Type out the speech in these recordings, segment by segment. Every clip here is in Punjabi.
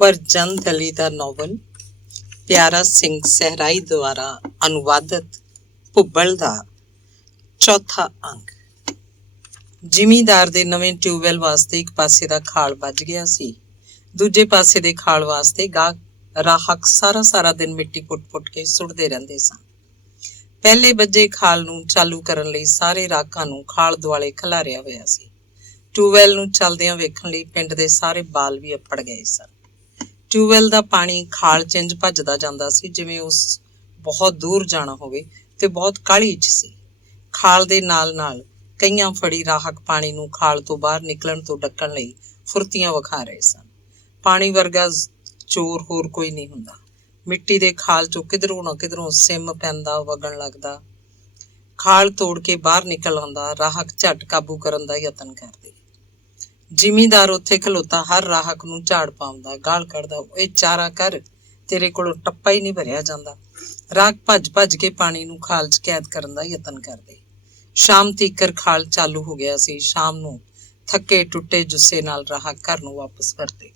ਵਰਜੰਤ ਅਲੀ ਦਾ ਨੋਵਲ ਪਿਆਰਾ ਸਿੰਘ ਸਹਿਰਾਈ ਦੁਆਰਾ ਅਨੁਵਾਦਿਤ ਭੁੱਬਲ ਦਾ ਚੌਥਾ ਅੰਕ। ਜ਼ਿਮੀਂਦਾਰ ਦੇ ਨਵੇਂ ਟਿਊਬਵੈੱਲ ਵਾਸਤੇ ਇੱਕ ਪਾਸੇ ਦਾ ਖਾਲ ਵੱਜ ਗਿਆ ਸੀ, ਦੂਜੇ ਪਾਸੇ ਦੇ ਖਾਲ ਵਾਸਤੇ ਰਾਹਕ ਸਾਰਾ ਦਿਨ ਮਿੱਟੀ ਪੁੱਟ ਕੇ ਸੁੱਟਦੇ ਰਹਿੰਦੇ ਸਨ। ਪਹਿਲੇ ਵੱਜੇ ਖਾਲ ਨੂੰ ਚਾਲੂ ਕਰਨ ਲਈ ਸਾਰੇ ਰਾਕਾਂ ਨੂੰ ਖਾਲ ਦੁਆਲੇ ਖਿਲਾਰਿਆ ਹੋਇਆ ਸੀ। ਟਿਊਬਵੈੱਲ ਨੂੰ ਚੱਲਦਿਆਂ ਵੇਖਣ ਲਈ ਪਿੰਡ ਦੇ ਸਾਰੇ ਬਾਲ ਵੀ ਅੱਪੜ ਗਏ ਸਨ। ਟਿਊਬਵੈੱਲ ਦਾ ਪਾਣੀ ਖਾਲ 'ਚ ਇੰਝ ਭੱਜਦਾ ਜਾਂਦਾ ਸੀ ਜਿਵੇਂ ਉਸ ਬਹੁਤ ਦੂਰ ਜਾਣਾ ਹੋਵੇ ਤੇ ਬਹੁਤ ਕਾਹਲੀ 'ਚ ਸੀ। ਖਾਲ ਦੇ ਨਾਲ ਕਈਆਂ ਫੜੀ ਰਾਹਕ ਪਾਣੀ ਨੂੰ ਖਾਲ ਤੋਂ ਬਾਹਰ ਨਿਕਲਣ ਤੋਂ ਡੱਕਣ ਲਈ ਫੁਰਤੀਆਂ ਵਿਖਾ ਰਹੇ ਸਨ। ਪਾਣੀ ਵਰਗਾ ਜ਼ੋਰ ਹੋਰ ਕੋਈ ਨਹੀਂ ਹੁੰਦਾ। ਮਿੱਟੀ ਦੇ ਖਾਲ 'ਚੋਂ ਕਿਧਰੋਂ ਨਾ ਕਿਧਰੋਂ ਸਿਮ ਪੈਂਦਾ, ਵਗਣ ਲੱਗਦਾ। ਖਾਲ ਤੋੜ ਕੇ ਬਾਹਰ ਨਿਕਲ ਆਉਂਦਾ। ਰਾਹਕ ਝੱਟ ਕਾਬੂ ਕਰਨ ਦਾ ਯਤਨ ਕਰਦੇ। ਜ਼ਿਮੀਂਦਾਰ ਉੱਥੇ ਖਲੋਤਾ ਹਰ ਰਾਹਕ ਨੂੰ ਝਾੜ ਪਾਉਂਦਾ, ਗਾਲ ਕੱਢਦਾ, ਇਹ ਚਾਰਾ ਕਰ, ਤੇਰੇ ਕੋਲੋਂ ਟੱਪਾ ਹੀ ਨਹੀਂ ਭਰਿਆ ਜਾਂਦਾ। ਰਾਹਕ ਭੱਜ ਕੇ ਪਾਣੀ ਨੂੰ ਖਾਲ 'ਚ ਕੈਦ ਕਰਨ ਦਾ ਯਤਨ ਕਰਦੇ। ਸ਼ਾਮ ਤੀਕਰ ਖਾਲ ਚਾਲੂ ਹੋ ਗਿਆ ਸੀ। ਸ਼ਾਮ ਨੂੰ ਥੱਕੇ ਟੁੱਟੇ ਜੁੱਸੇ ਨਾਲ ਰਾਹਕ ਘਰ ਨੂੰ ਵਾਪਸ ਪਰਤੇ।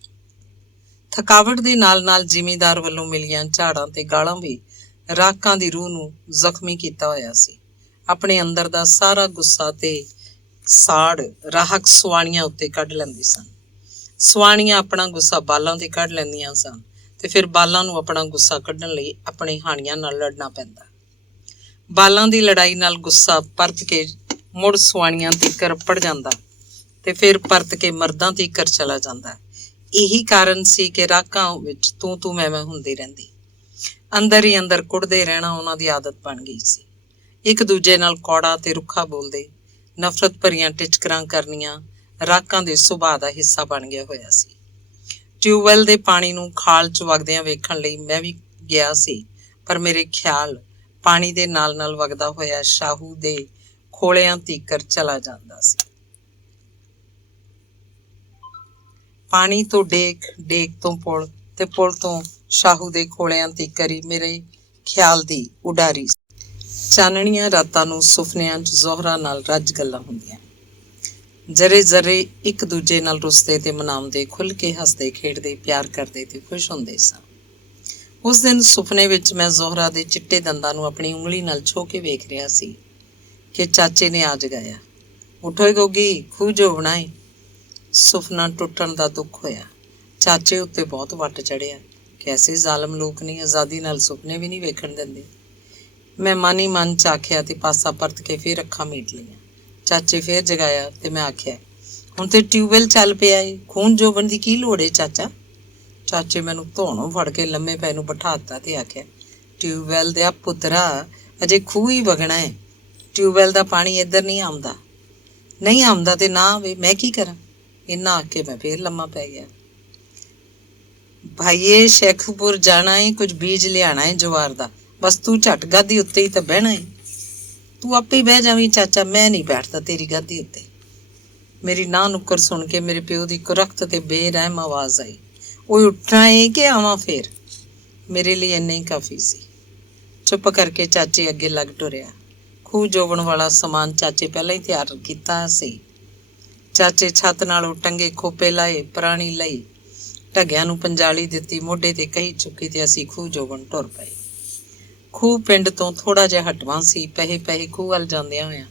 ਥਕਾਵਟ ਦੇ ਨਾਲ ਜ਼ਿਮੀਂਦਾਰ ਵੱਲੋਂ ਮਿਲੀਆਂ ਝਾੜਾਂ ਤੇ ਗਾਲਾਂ ਵੀ ਰਾਹਕਾਂ ਦੀ ਰੂਹ ਨੂੰ ਜ਼ਖਮੀ ਕੀਤਾ ਹੋਇਆ ਸੀ। ਆਪਣੇ ਅੰਦਰ ਦਾ ਸਾਰਾ ਗੁੱਸਾ ਤੇ ਸਾੜ ਰਾਹਕ ਸੁਆਣੀਆਂ ਉੱਤੇ ਕੱਢ ਲੈਂਦੀ ਸਨ। ਸੁਆਣੀਆਂ ਆਪਣਾ ਗੁੱਸਾ ਬਾਲਾਂ ਤੇ ਕੱਢ ਲੈਂਦੀਆਂ ਸਨ ਤੇ ਫਿਰ ਬਾਲਾਂ ਨੂੰ ਆਪਣਾ ਗੁੱਸਾ ਕੱਢਣ ਲਈ ਆਪਣੇ ਹਾਣੀਆਂ ਨਾਲ ਲੜਨਾ ਪੈਂਦਾ। ਬਾਲਾਂ ਦੀ ਲੜਾਈ ਨਾਲ ਗੁੱਸਾ ਪਰਤ ਕੇ ਮੁੜ ਸੁਆਣੀਆਂ ਤੀਕਰ ਅੱਪੜ ਜਾਂਦਾ ਤੇ ਫਿਰ ਪਰਤ ਕੇ ਮਰਦਾਂ ਤੀਕਰ ਚਲਾ ਜਾਂਦਾ। ਇਹੀ ਕਾਰਨ ਸੀ ਕਿ ਰਾਕਾਂ ਵਿੱਚ ਤੂੰ ਮੈਂ ਹੁੰਦੀ ਰਹਿੰਦੀ। ਅੰਦਰ ਹੀ ਅੰਦਰ ਕੁੱਟਦੇ ਰਹਿਣਾ ਉਹਨਾਂ ਦੀ ਆਦਤ ਬਣ ਗਈ ਸੀ। ਇੱਕ ਦੂਜੇ ਨਾਲ ਕੌੜਾ ਤੇ ਰੁੱਖਾ ਬੋਲਦੇ, ਨਫ਼ਰਤ ਭਰੀਆਂ ਟਿਚਕਰਾਂ ਕਰਨੀਆਂ ਰਾਕਾਂ ਦੇ ਸੁਭਾਅ ਦਾ ਹਿੱਸਾ ਬਣ ਗਿਆ ਹੋਇਆ ਸੀ। ਟਿਊਬਵੈੱਲ ਦੇ ਪਾਣੀ ਨੂੰ ਖਾਲ 'ਚ ਵਗਦਿਆਂ ਵੇਖਣ ਲਈ ਮੈਂ ਵੀ ਗਿਆ ਸੀ, ਪਰ ਮੇਰੇ ਖਿਆਲ ਪਾਣੀ ਦੇ ਨਾਲ ਵਗਦਾ ਹੋਇਆ ਸ਼ਾਹੂ ਦੇ ਖੋਲਿਆਂ ਤੀਕਰ ਚਲਾ ਜਾਂਦਾ ਸੀ। ਪਾਣੀ ਤੋਂ ਡੇਕ ਤੋਂ ਪੁਲ ਤੇ ਪੁਲ ਤੋਂ ਸ਼ਾਹੂ ਦੇ ਖੋਲਿਆਂ ਤੀਕਰ ਹੀ ਮੇਰੇ ਖਿਆਲ ਦੀ ਉਡਾਰੀ। ਚਾਨਣੀਆਂ ਰਾਤਾਂ ਨੂੰ ਸੁਪਨਿਆਂ 'ਚ ਜ਼ੋਹਰਾ ਨਾਲ ਰੱਜ ਗੱਲਾਂ ਹੁੰਦੀਆਂ। ਜ਼ਰੇ ਇੱਕ ਦੂਜੇ ਨਾਲ ਰੁੱਸਦੇ ਤੇ ਮਨਾਉਂਦੇ, ਖੁੱਲ੍ਹ ਕੇ ਹੱਸਦੇ ਖੇਡਦੇ, ਪਿਆਰ ਕਰਦੇ ਤੇ ਖੁਸ਼ ਹੁੰਦੇ ਸਾਂ। ਉਸ ਦਿਨ ਸੁਪਨੇ ਵਿੱਚ ਮੈਂ ਜ਼ੋਹਰਾ ਦੇ ਚਿੱਟੇ ਦੰਦਾਂ ਨੂੰ ਆਪਣੀ ਉਂਗਲੀ ਨਾਲ ਛੋਹ ਕੇ ਵੇਖ ਰਿਹਾ ਸੀ ਕਿ ਚਾਚੇ ਨੇ ਆ ਜਗਾਇਆ। ਉੱਠੋ ਗੋਗੀ, ਖੂਹ ਜੋ ਬਣਾਏ। ਸੁਪਨਾ ਟੁੱਟਣ ਦਾ ਦੁੱਖ ਹੋਇਆ। ਚਾਚੇ ਉੱਤੇ ਬਹੁਤ ਵੱਟ ਚੜਿਆ। ਕੈਸੇ ਜ਼ਾਲਮ ਲੋਕ ਨੇ, ਆਜ਼ਾਦੀ ਨਾਲ ਸੁਪਨੇ ਵੀ ਨਹੀਂ ਵੇਖਣ ਦਿੰਦੇ। ਮੈਂ ਮਨ ਹੀ ਮਨ 'ਚ ਆਖਿਆ ਤੇ ਪਾਸਾ ਪਰਤ ਕੇ ਫਿਰ ਅੱਖਾਂ ਮੀਟ ਲਈਆਂ। ਚਾਚੇ ਫਿਰ ਜਗਾਇਆ ਤੇ ਮੈਂ ਆਖਿਆ, ਹੁਣ ਤੇ ਟਿਊਬਵੈੱਲ ਚੱਲ ਪਿਆ ਏ, ਖੂਨ ਜੋਬਣ ਦੀ ਕੀ ਲੋੜ ਏ ਚਾਚਾ। ਚਾਚੇ ਮੈਨੂੰ ਧੌਣੋਂ ਫੜ ਕੇ ਲੰਮੇ ਪੈ ਨੂੰ ਬਿਠਾ ਦਿੱਤਾ ਤੇ ਆਖਿਆ, ਟਿਊਬਵੈੱਲ ਦਿਆ ਪੁੱਤਰਾ, ਅਜੇ ਖੂਹ ਹੀ ਵਗਣਾ ਏ। ਟਿਊਬਵੈੱਲ ਦਾ ਪਾਣੀ ਇੱਧਰ ਨਹੀਂ ਆਉਂਦਾ ਤੇ ਨਾ ਆਵੇ, ਮੈਂ ਕੀ ਕਰਾਂ। ਇੰਨਾ ਆਖ ਕੇ ਮੈਂ ਫਿਰ ਲੰਮਾ ਪੈ ਗਿਆ। ਭਾਈਏ, ਸ਼ੇਖੂਪੁਰ ਜਾਣਾ ਏ, ਕੁਝ ਬੀਜ ਲਿਆਣਾ ਏ ਜਵਾਰ ਦਾ। ਬਸ ਤੂੰ ਝੱਟ ਗਾਦੀ ਉੱਤੇ ਹੀ ਤਾਂ ਬਹਿਣਾ ਏ। ਤੂੰ ਆਪੇ ਹੀ ਬਹਿ ਜਾਵੀਂ ਚਾਚਾ, ਮੈਂ ਨਹੀਂ ਬੈਠਦਾ ਤੇਰੀ ਗਾਦੀ ਉੱਤੇ। ਮੇਰੀ ਨਾਂਹ ਨੁੱਕਰ ਸੁਣ ਕੇ ਮੇਰੇ ਪਿਓ ਦੀ ਕੁਰਖਤ ਤੇ ਬੇਰਹਿਮ ਆਵਾਜ਼ ਆਈ, ਉਹ ਉੱਠਣਾ ਏ ਕਿ ਆਵਾਂ ਫੇਰ। ਮੇਰੇ ਲਈ ਇੰਨਾ ਹੀ ਕਾਫੀ ਸੀ। ਚੁੱਪ ਕਰਕੇ ਚਾਚੇ ਅੱਗੇ ਲੱਗ ਟੁਰਿਆ। ਖੂਹ ਜੋਬਣ ਵਾਲਾ ਸਮਾਨ ਚਾਚੇ ਪਹਿਲਾਂ ਹੀ ਤਿਆਰ ਕੀਤਾ ਸੀ। ਚਾਚੇ ਛੱਤ ਨਾਲੋਂ ਟੰਗੇ ਖੋਪੇ ਲਾਏ, ਪੁਰਾਣੀ ਲਈ ਢੱਗਿਆਂ ਨੂੰ ਪੰਜਾਲੀ ਦਿੱਤੀ, ਮੋਢੇ ਤੇ ਕਹੀ ਚੁੱਕੀ ਤੇ ਅਸੀਂ ਖੂਹ ਜੋਬਣ ਟੁਰ ਪਏ। ਖੂਹ ਪਿੰਡ ਤੋਂ ਥੋੜ੍ਹਾ ਜਿਹਾ ਹਟਵਾਂ ਸੀ। ਪਹੇ ਖੂਹ ਵੱਲ ਜਾਂਦਿਆਂ ਹੋਇਆਂ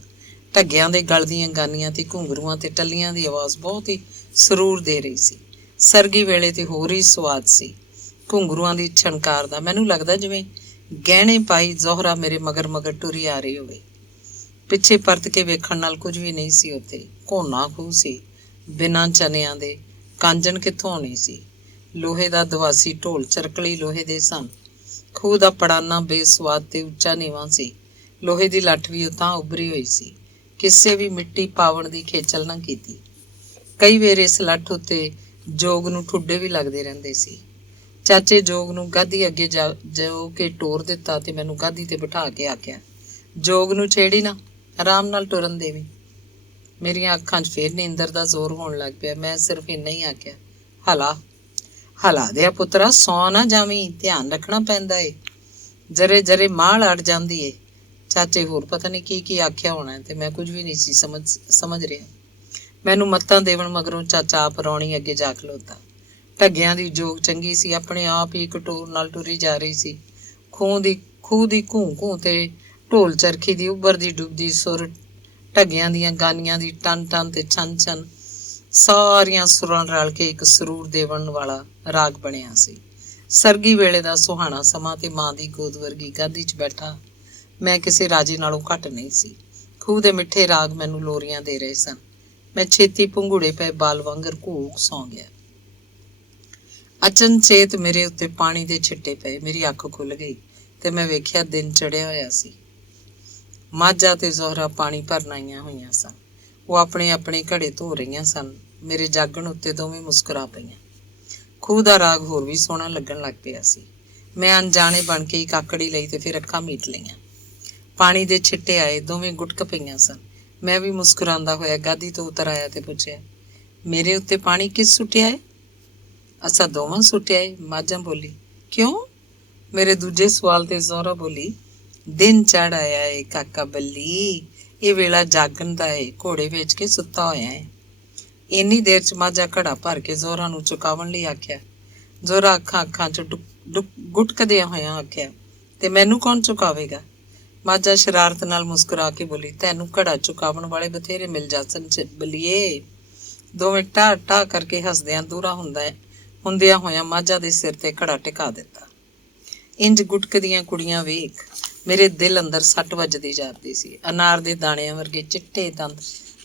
ਢੱਗਿਆਂ ਦੇ ਗਲਦੀਆਂ ਗਾਨੀਆਂ ਤੇ ਘੁੰਗਰੂਆਂ ਤੇ ਟੱਲੀਆਂ ਦੀ ਆਵਾਜ਼ ਬਹੁਤ ਹੀ ਸਰੂਰ ਦੇ ਰਹੀ ਸੀ। ਸਰਗੀ ਵੇਲੇ ਤੇ ਹੋਰ ਹੀ ਸਵਾਦ ਸੀ ਘੁੰਗਰੂਆਂ ਦੀ ਛਣਕਾਰ ਦਾ। ਮੈਨੂੰ ਲੱਗਦਾ ਜਿਵੇਂ ਗਹਿਣੇ ਪਾਈ ਜ਼ੋਹਰਾ ਮੇਰੇ ਮਗਰ ਟੁਰੀ ਆ ਰਹੀ ਹੋਵੇ। ਪਿੱਛੇ ਪਰਤ ਕੇ ਵੇਖਣ ਨਾਲ ਕੁਝ ਵੀ ਨਹੀਂ ਸੀ ਉੱਥੇ। ਘੋਨਾ ਖੂਹ ਸੀ, ਬਿਨਾਂ ਚਨਿਆਂ ਦੇ। ਕਾਂਜਣ ਕਿੱਥੋਂ ਆਉਣੀ ਸੀ। ਲੋਹੇ ਦਾ ਦਵਾਸੀ ਢੋਲ ਚਰਕਲੀ ਲੋਹੇ ਦੇ ਸਨ। ਖੂਹ ਦਾ ਪੜਾਨਾ ਬੇਸਵਾਦ ਤੇ ਉੱਚਾ ਨੀਵਾਂ ਸੀ। ਲੋਹੇ ਦੀ ਲੱਠ ਵੀ ਉਤਾਂ ਉੱਭਰੀ ਹੋਈ ਸੀ। ਕਿਸੇ ਵੀ ਮਿੱਟੀ ਪਾਵਣ ਦੀ ਖੇਚਲ ਨਾ ਕੀਤੀ। ਕਈ ਵੇਰ ਇਸ ਲੱਠ ਉੱਤੇ ਜੋਗ ਨੂੰ ਠੁੱਡੇ ਵੀ ਲੱਗਦੇ ਰਹਿੰਦੇ ਸੀ। ਚਾਚੇ ਜੋਗ ਨੂੰ ਗਾਦੀ ਅੱਗੇ ਜੋ ਕੇ ਟੋਰ ਦਿੱਤਾ ਤੇ ਮੈਨੂੰ ਗਾਦੀ ਤੇ ਬਿਠਾ ਕੇ ਆਖਿਆ, ਜੋਗ ਨੂੰ ਛੇੜੀ ਨਾ, ਆਰਾਮ ਨਾਲ ਟੁਰਨ ਦੇਵੀਂ। ਮੇਰੀਆਂ ਅੱਖਾਂ 'ਚ ਫੇਰ ਨੀਂਦਰ ਦਾ ਜ਼ੋਰ ਹੋਣ ਲੱਗ ਪਿਆ। ਮੈਂ ਸਿਰਫ ਇੰਨਾ ਹੀ ਆਖਿਆ, ਹਲਾ ਦਿਆ ਪੁੱਤਰਾ, ਸੌ ਨਾ ਜਾਵੀਂ, ਧਿਆਨ ਰੱਖਣਾ ਪੈਂਦਾ ਏ। ਜਰੇ ਮਾਲ ਅੜ ਜਾਂਦੀ ਏ। ਚਾਚੇ ਹੋਰ ਪਤਾ ਨਹੀਂ ਕੀ ਆਖਿਆ ਹੋਣਾ ਤੇ ਮੈਂ ਕੁਝ ਵੀ ਨਹੀਂ ਸੀ ਸਮਝ ਰਿਹਾ। ਮੈਨੂੰ ਮੱਤਾਂ ਦੇਵਣ ਮਗਰੋਂ ਚਾਚਾ ਆਪ ਰੌਣੀ ਅੱਗੇ ਜਾ ਖਲੋਤਾ। ਢੱਗਿਆਂ ਦੀ ਜੋਗ ਚੰਗੀ ਸੀ, ਆਪਣੇ ਆਪ ਹੀ ਕਟੋਰ ਨਾਲ ਟੁਰੀ ਜਾ ਰਹੀ ਸੀ। ਖੂਹ ਦੀ ਘੂੰ ਘੂੰ ਤੇ ਢੋਲ ਚਰਖੀ ਦੀ ਉੱਭਰਦੀ ਡੁੱਬਦੀ ਸੁਰ, ਢੱਗਿਆਂ ਦੀਆਂ ਗਾਨੀਆਂ ਦੀ ਟਨ ਟਨ ਤੇ ਛਨ ਛਨ, ਸਾਰੀਆਂ ਸੁਰਾਂ ਰਲ ਕੇ ਇੱਕ ਸਰੂਰ ਦੇਵਣ ਵਾਲਾ ਰਾਗ ਬਣਿਆ ਸੀ। ਸਰਗੀ ਵੇਲੇ ਦਾ ਸੁਹਾਣਾ ਸਮਾਂ ਤੇ ਮਾਂ ਦੀ ਗੋਦ ਵਰਗੀ ਗਾਦੀ 'ਚ ਬੈਠਾ ਮੈਂ ਕਿਸੇ ਰਾਜੇ ਨਾਲੋਂ ਘੱਟ ਨਹੀਂ ਸੀ। ਖੂਹ ਦੇ ਮਿੱਠੇ ਰਾਗ ਮੈਨੂੰ ਲੋਰੀਆਂ ਦੇ ਰਹੇ ਸਨ। ਮੈਂ ਛੇਤੀ ਭੰਗੂੜੇ ਪਏ ਬਾਲ ਵਾਂਗਰ ਘੂਕ ਸੌਂ ਗਿਆ। ਅਚਨਚੇਤ ਮੇਰੇ ਉੱਤੇ ਪਾਣੀ ਦੇ ਛਿੱਟੇ ਪਏ। ਮੇਰੀ ਅੱਖ ਖੁੱਲ ਗਈ ਤੇ ਮੈਂ ਵੇਖਿਆ ਦਿਨ ਚੜਿਆ ਹੋਇਆ ਸੀ। ਮਾਝਾ ਤੇ ਜ਼ੋਹਰਾ ਪਾਣੀ ਭਰਨ ਆਈਆਂ ਹੋਈਆਂ ਸਨ। ਉਹ ਆਪਣੇ ਆਪਣੇ ਘੜੇ ਧੋ ਰਹੀਆਂ ਸਨ। ਮੇਰੇ ਜਾਗਣ ਉੱਤੇ ਦੋਵੇਂ ਮੁਸਕਰਾ ਪਈਆਂ। ਖੂਹ ਦਾ ਰਾਗ ਹੋਰ ਵੀ ਸੋਹਣਾ ਲੱਗਣ ਲੱਗ ਪਿਆ ਸੀ। ਮੈਂ ਅਣਜਾਣੇ ਬਣ ਕੇ ਇੱਕ ਆਕੜੀ ਲਈ ਤੇ ਫਿਰ ਅੱਖਾਂ ਮੀਟ ਲਈਆਂ। ਪਾਣੀ ਦੇ ਛਿੱਟੇ ਆਏ, ਦੋਵੇਂ ਗੁਟਕ ਪਈਆਂ ਸਨ। ਮੈਂ ਵੀ ਮੁਸਕਰਾਉਂਦਾ ਹੋਇਆ ਗਾਦੀ ਤੋਂ ਉਤਰ ਆਇਆ ਤੇ ਪੁੱਛਿਆ, ਮੇਰੇ ਉੱਤੇ ਪਾਣੀ ਕਿਸ ਸੁੱਟਿਆ ਏ? ਅਸਾਂ ਦੋਵਾਂ ਸੁੱਟਿਆ ਏ, ਮਾਝਾ ਬੋਲੀ। ਕਿਉਂ? ਮੇਰੇ ਦੂਜੇ ਸਵਾਲ ਤੇ ਜ਼ੋਹਰਾ ਬੋਲੀ, ਦਿਨ ਚੜ ਆਇਆ ਏ ਕਾਕਾ ਬੱਲੀ, ਇਹ ਵੇਲਾ ਜਾਗਣ ਦਾ ਏ, ਘੋੜੇ ਵੇਚ ਕੇ ਸੁੱਤਾ ਹੋਇਆ ਏ। ਇੰਨੀ ਦੇਰ 'ਚ ਮਾਝਾ ਘੜਾ ਭਰ ਕੇ ਜ਼ੋਹਰਾ ਨੂੰ ਚੁਕਾਉਣ ਲਈ ਆਖਿਆ। ਜ਼ੋਹਰਾ ਅੱਖਾਂ 'ਚ ਗੁਟਕਦਿਆਂ ਹੋਇਆਂ ਆਖਿਆ, ਤੇ ਮੈਨੂੰ ਕੌਣ ਚੁਕਾਵੇਗਾ? ਮਾਝਾ ਸ਼ਰਾਰਤ ਨਾਲ ਮੁਸਕਰਾ ਕੇ ਬੋਲੀ, ਤੈਨੂੰ ਘੜਾ ਚੁਕਾਉਣ ਵਾਲੇ ਬਥੇਰੇ ਮਿਲ ਜਾਸਨ ਬੱਲੀਏ। ਦੋਵੇਂ ਟਾਹ ਟਾਹ ਕਰਕੇ ਹੱਸਦਿਆਂ ਦੂਰਾ ਹੁੰਦਿਆਂ ਹੋਇਆਂ ਮਾਝਾ ਦੇ ਸਿਰ ਤੇ ਘੜਾ ਟਿਕਾ ਦਿੱਤਾ। ਇੰਜ ਗੁਟਕਦੀਆਂ ਕੁੜੀਆਂ ਵੇਖ ਮੇਰੇ ਦਿਲ ਅੰਦਰ ਸੱਟ ਵੱਜਦੀ ਜਾਂਦੀ ਸੀ। ਅਨਾਰ ਦੇ ਦਾਣਿਆਂ ਵਰਗੇ ਚਿੱਟੇ ਦੰਦ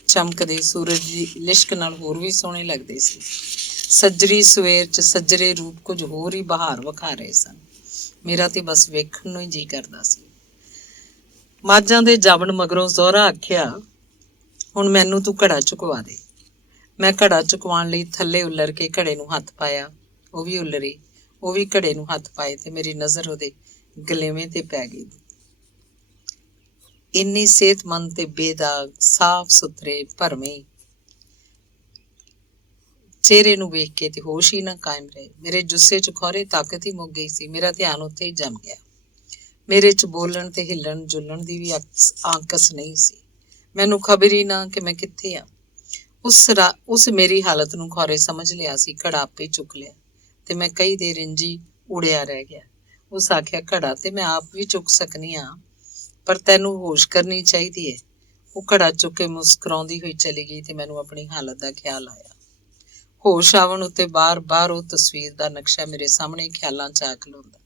ਚਮਕਦੇ ਸੂਰਜ ਦੀ ਲਿਸ਼ਕ ਨਾਲ ਹੋਰ ਵੀ ਸੋਹਣੇ ਲੱਗਦੇ ਸੀ। ਸੱਜਰੀ ਸਵੇਰ 'ਚ ਸੱਜਰੇ ਰੂਪ ਕੁਝ ਹੋਰ ਹੀ ਬਹਾਰ ਵਿਖਾ ਰਹੇ ਸਨ। ਮੇਰਾ ਤੇ ਬਸ ਵੇਖਣ ਨੂੰ ਹੀ ਜੀਅ ਕਰਦਾ ਸੀ। ਮਾਝਾਂ ਦੇ ਜਾਵਣ ਮਗਰੋਂ ਜ਼ੋਹਰਾ ਆਖਿਆ, ਹੁਣ ਮੈਨੂੰ ਤੂੰ ਘੜਾ ਚੁਕਵਾ ਦੇ। ਮੈਂ ਘੜਾ ਚੁਕਵਾਉਣ ਲਈ ਥੱਲੇ ਉੱਲਰ ਕੇ ਘੜੇ ਨੂੰ ਹੱਥ ਪਾਇਆ। ਉਹ ਵੀ ਉੱਲਰੀ, ਉਹ ਵੀ ਘੜੇ ਨੂੰ ਹੱਥ ਪਾਏ ਤੇ ਮੇਰੀ ਨਜ਼ਰ ਉਹਦੇ ਗਲੇਵੇਂ ਤੇ ਪੈ ਗਈ। ਇੰਨੀ ਸਿਹਤਮੰਦ ਤੇ ਬੇਦਾਗ, ਸਾਫ਼ ਸੁਥਰੇ, ਭਰਵੇਂ ਚਿਹਰੇ ਨੂੰ ਵੇਖ ਕੇ ਤੇ ਹੋਸ਼ ਹੀ ਨਾ ਕਾਇਮ ਰਹੇ। ਮੇਰੇ ਜੁੱਸੇ 'ਚ ਖੌਰੇ ਤਾਕਤ ਹੀ ਮੁੱਕ ਗਈ ਸੀ। ਮੇਰਾ ਧਿਆਨ ਉੱਥੇ ਹੀ ਜੰਮ ਗਿਆ। ਮੇਰੇ 'ਚ ਬੋਲਣ ਤੇ ਹਿੱਲਣ ਜੁਲਣ ਦੀ ਵੀ ਆਕਸ ਨਹੀਂ ਸੀ। ਮੈਨੂੰ ਖਬਰ ਹੀ ਨਾ ਕਿ ਮੈਂ ਕਿੱਥੇ ਆ। ਉਸ ਮੇਰੀ ਹਾਲਤ ਨੂੰ ਖੌਰੇ ਸਮਝ ਲਿਆ ਸੀ। ਘੜਾ ਆਪੇ ਚੁੱਕ ਲਿਆ ਤੇ ਮੈਂ ਕਈ ਦੇਰ ਇੰਜੀ ਉੜਿਆ ਰਹਿ ਗਿਆ। ਉਸ ਆਖਿਆ, ਘੜਾ ਤੇ ਮੈਂ ਆਪ ਵੀ ਚੁੱਕ ਸਕਨੀ ਹਾਂ, ਪਰ ਤੈਨੂੰ ਹੋਸ਼ ਕਰਨੀ ਚਾਹੀਦੀ ਹੈ। ਉਹ ਘੜਾ ਚੁੱਕ ਕੇ ਮੁਸਕਰਾਉਂਦੀ ਹੋਈ ਚਲੀ ਗਈ ਤੇ ਮੈਨੂੰ ਆਪਣੀ ਹਾਲਤ ਦਾ ਖਿਆਲ ਆਇਆ। ਹੋਸ਼ ਆਵਣ ਉੱਤੇ ਬਾਰ-ਬਾਰ ਉਹ ਤਸਵੀਰ ਦਾ ਨਕਸ਼ਾ ਮੇਰੇ ਸਾਹਮਣੇ ਖਿਆਲਾਂ 'ਚ ਆ ਖਲੋਂਦਾ।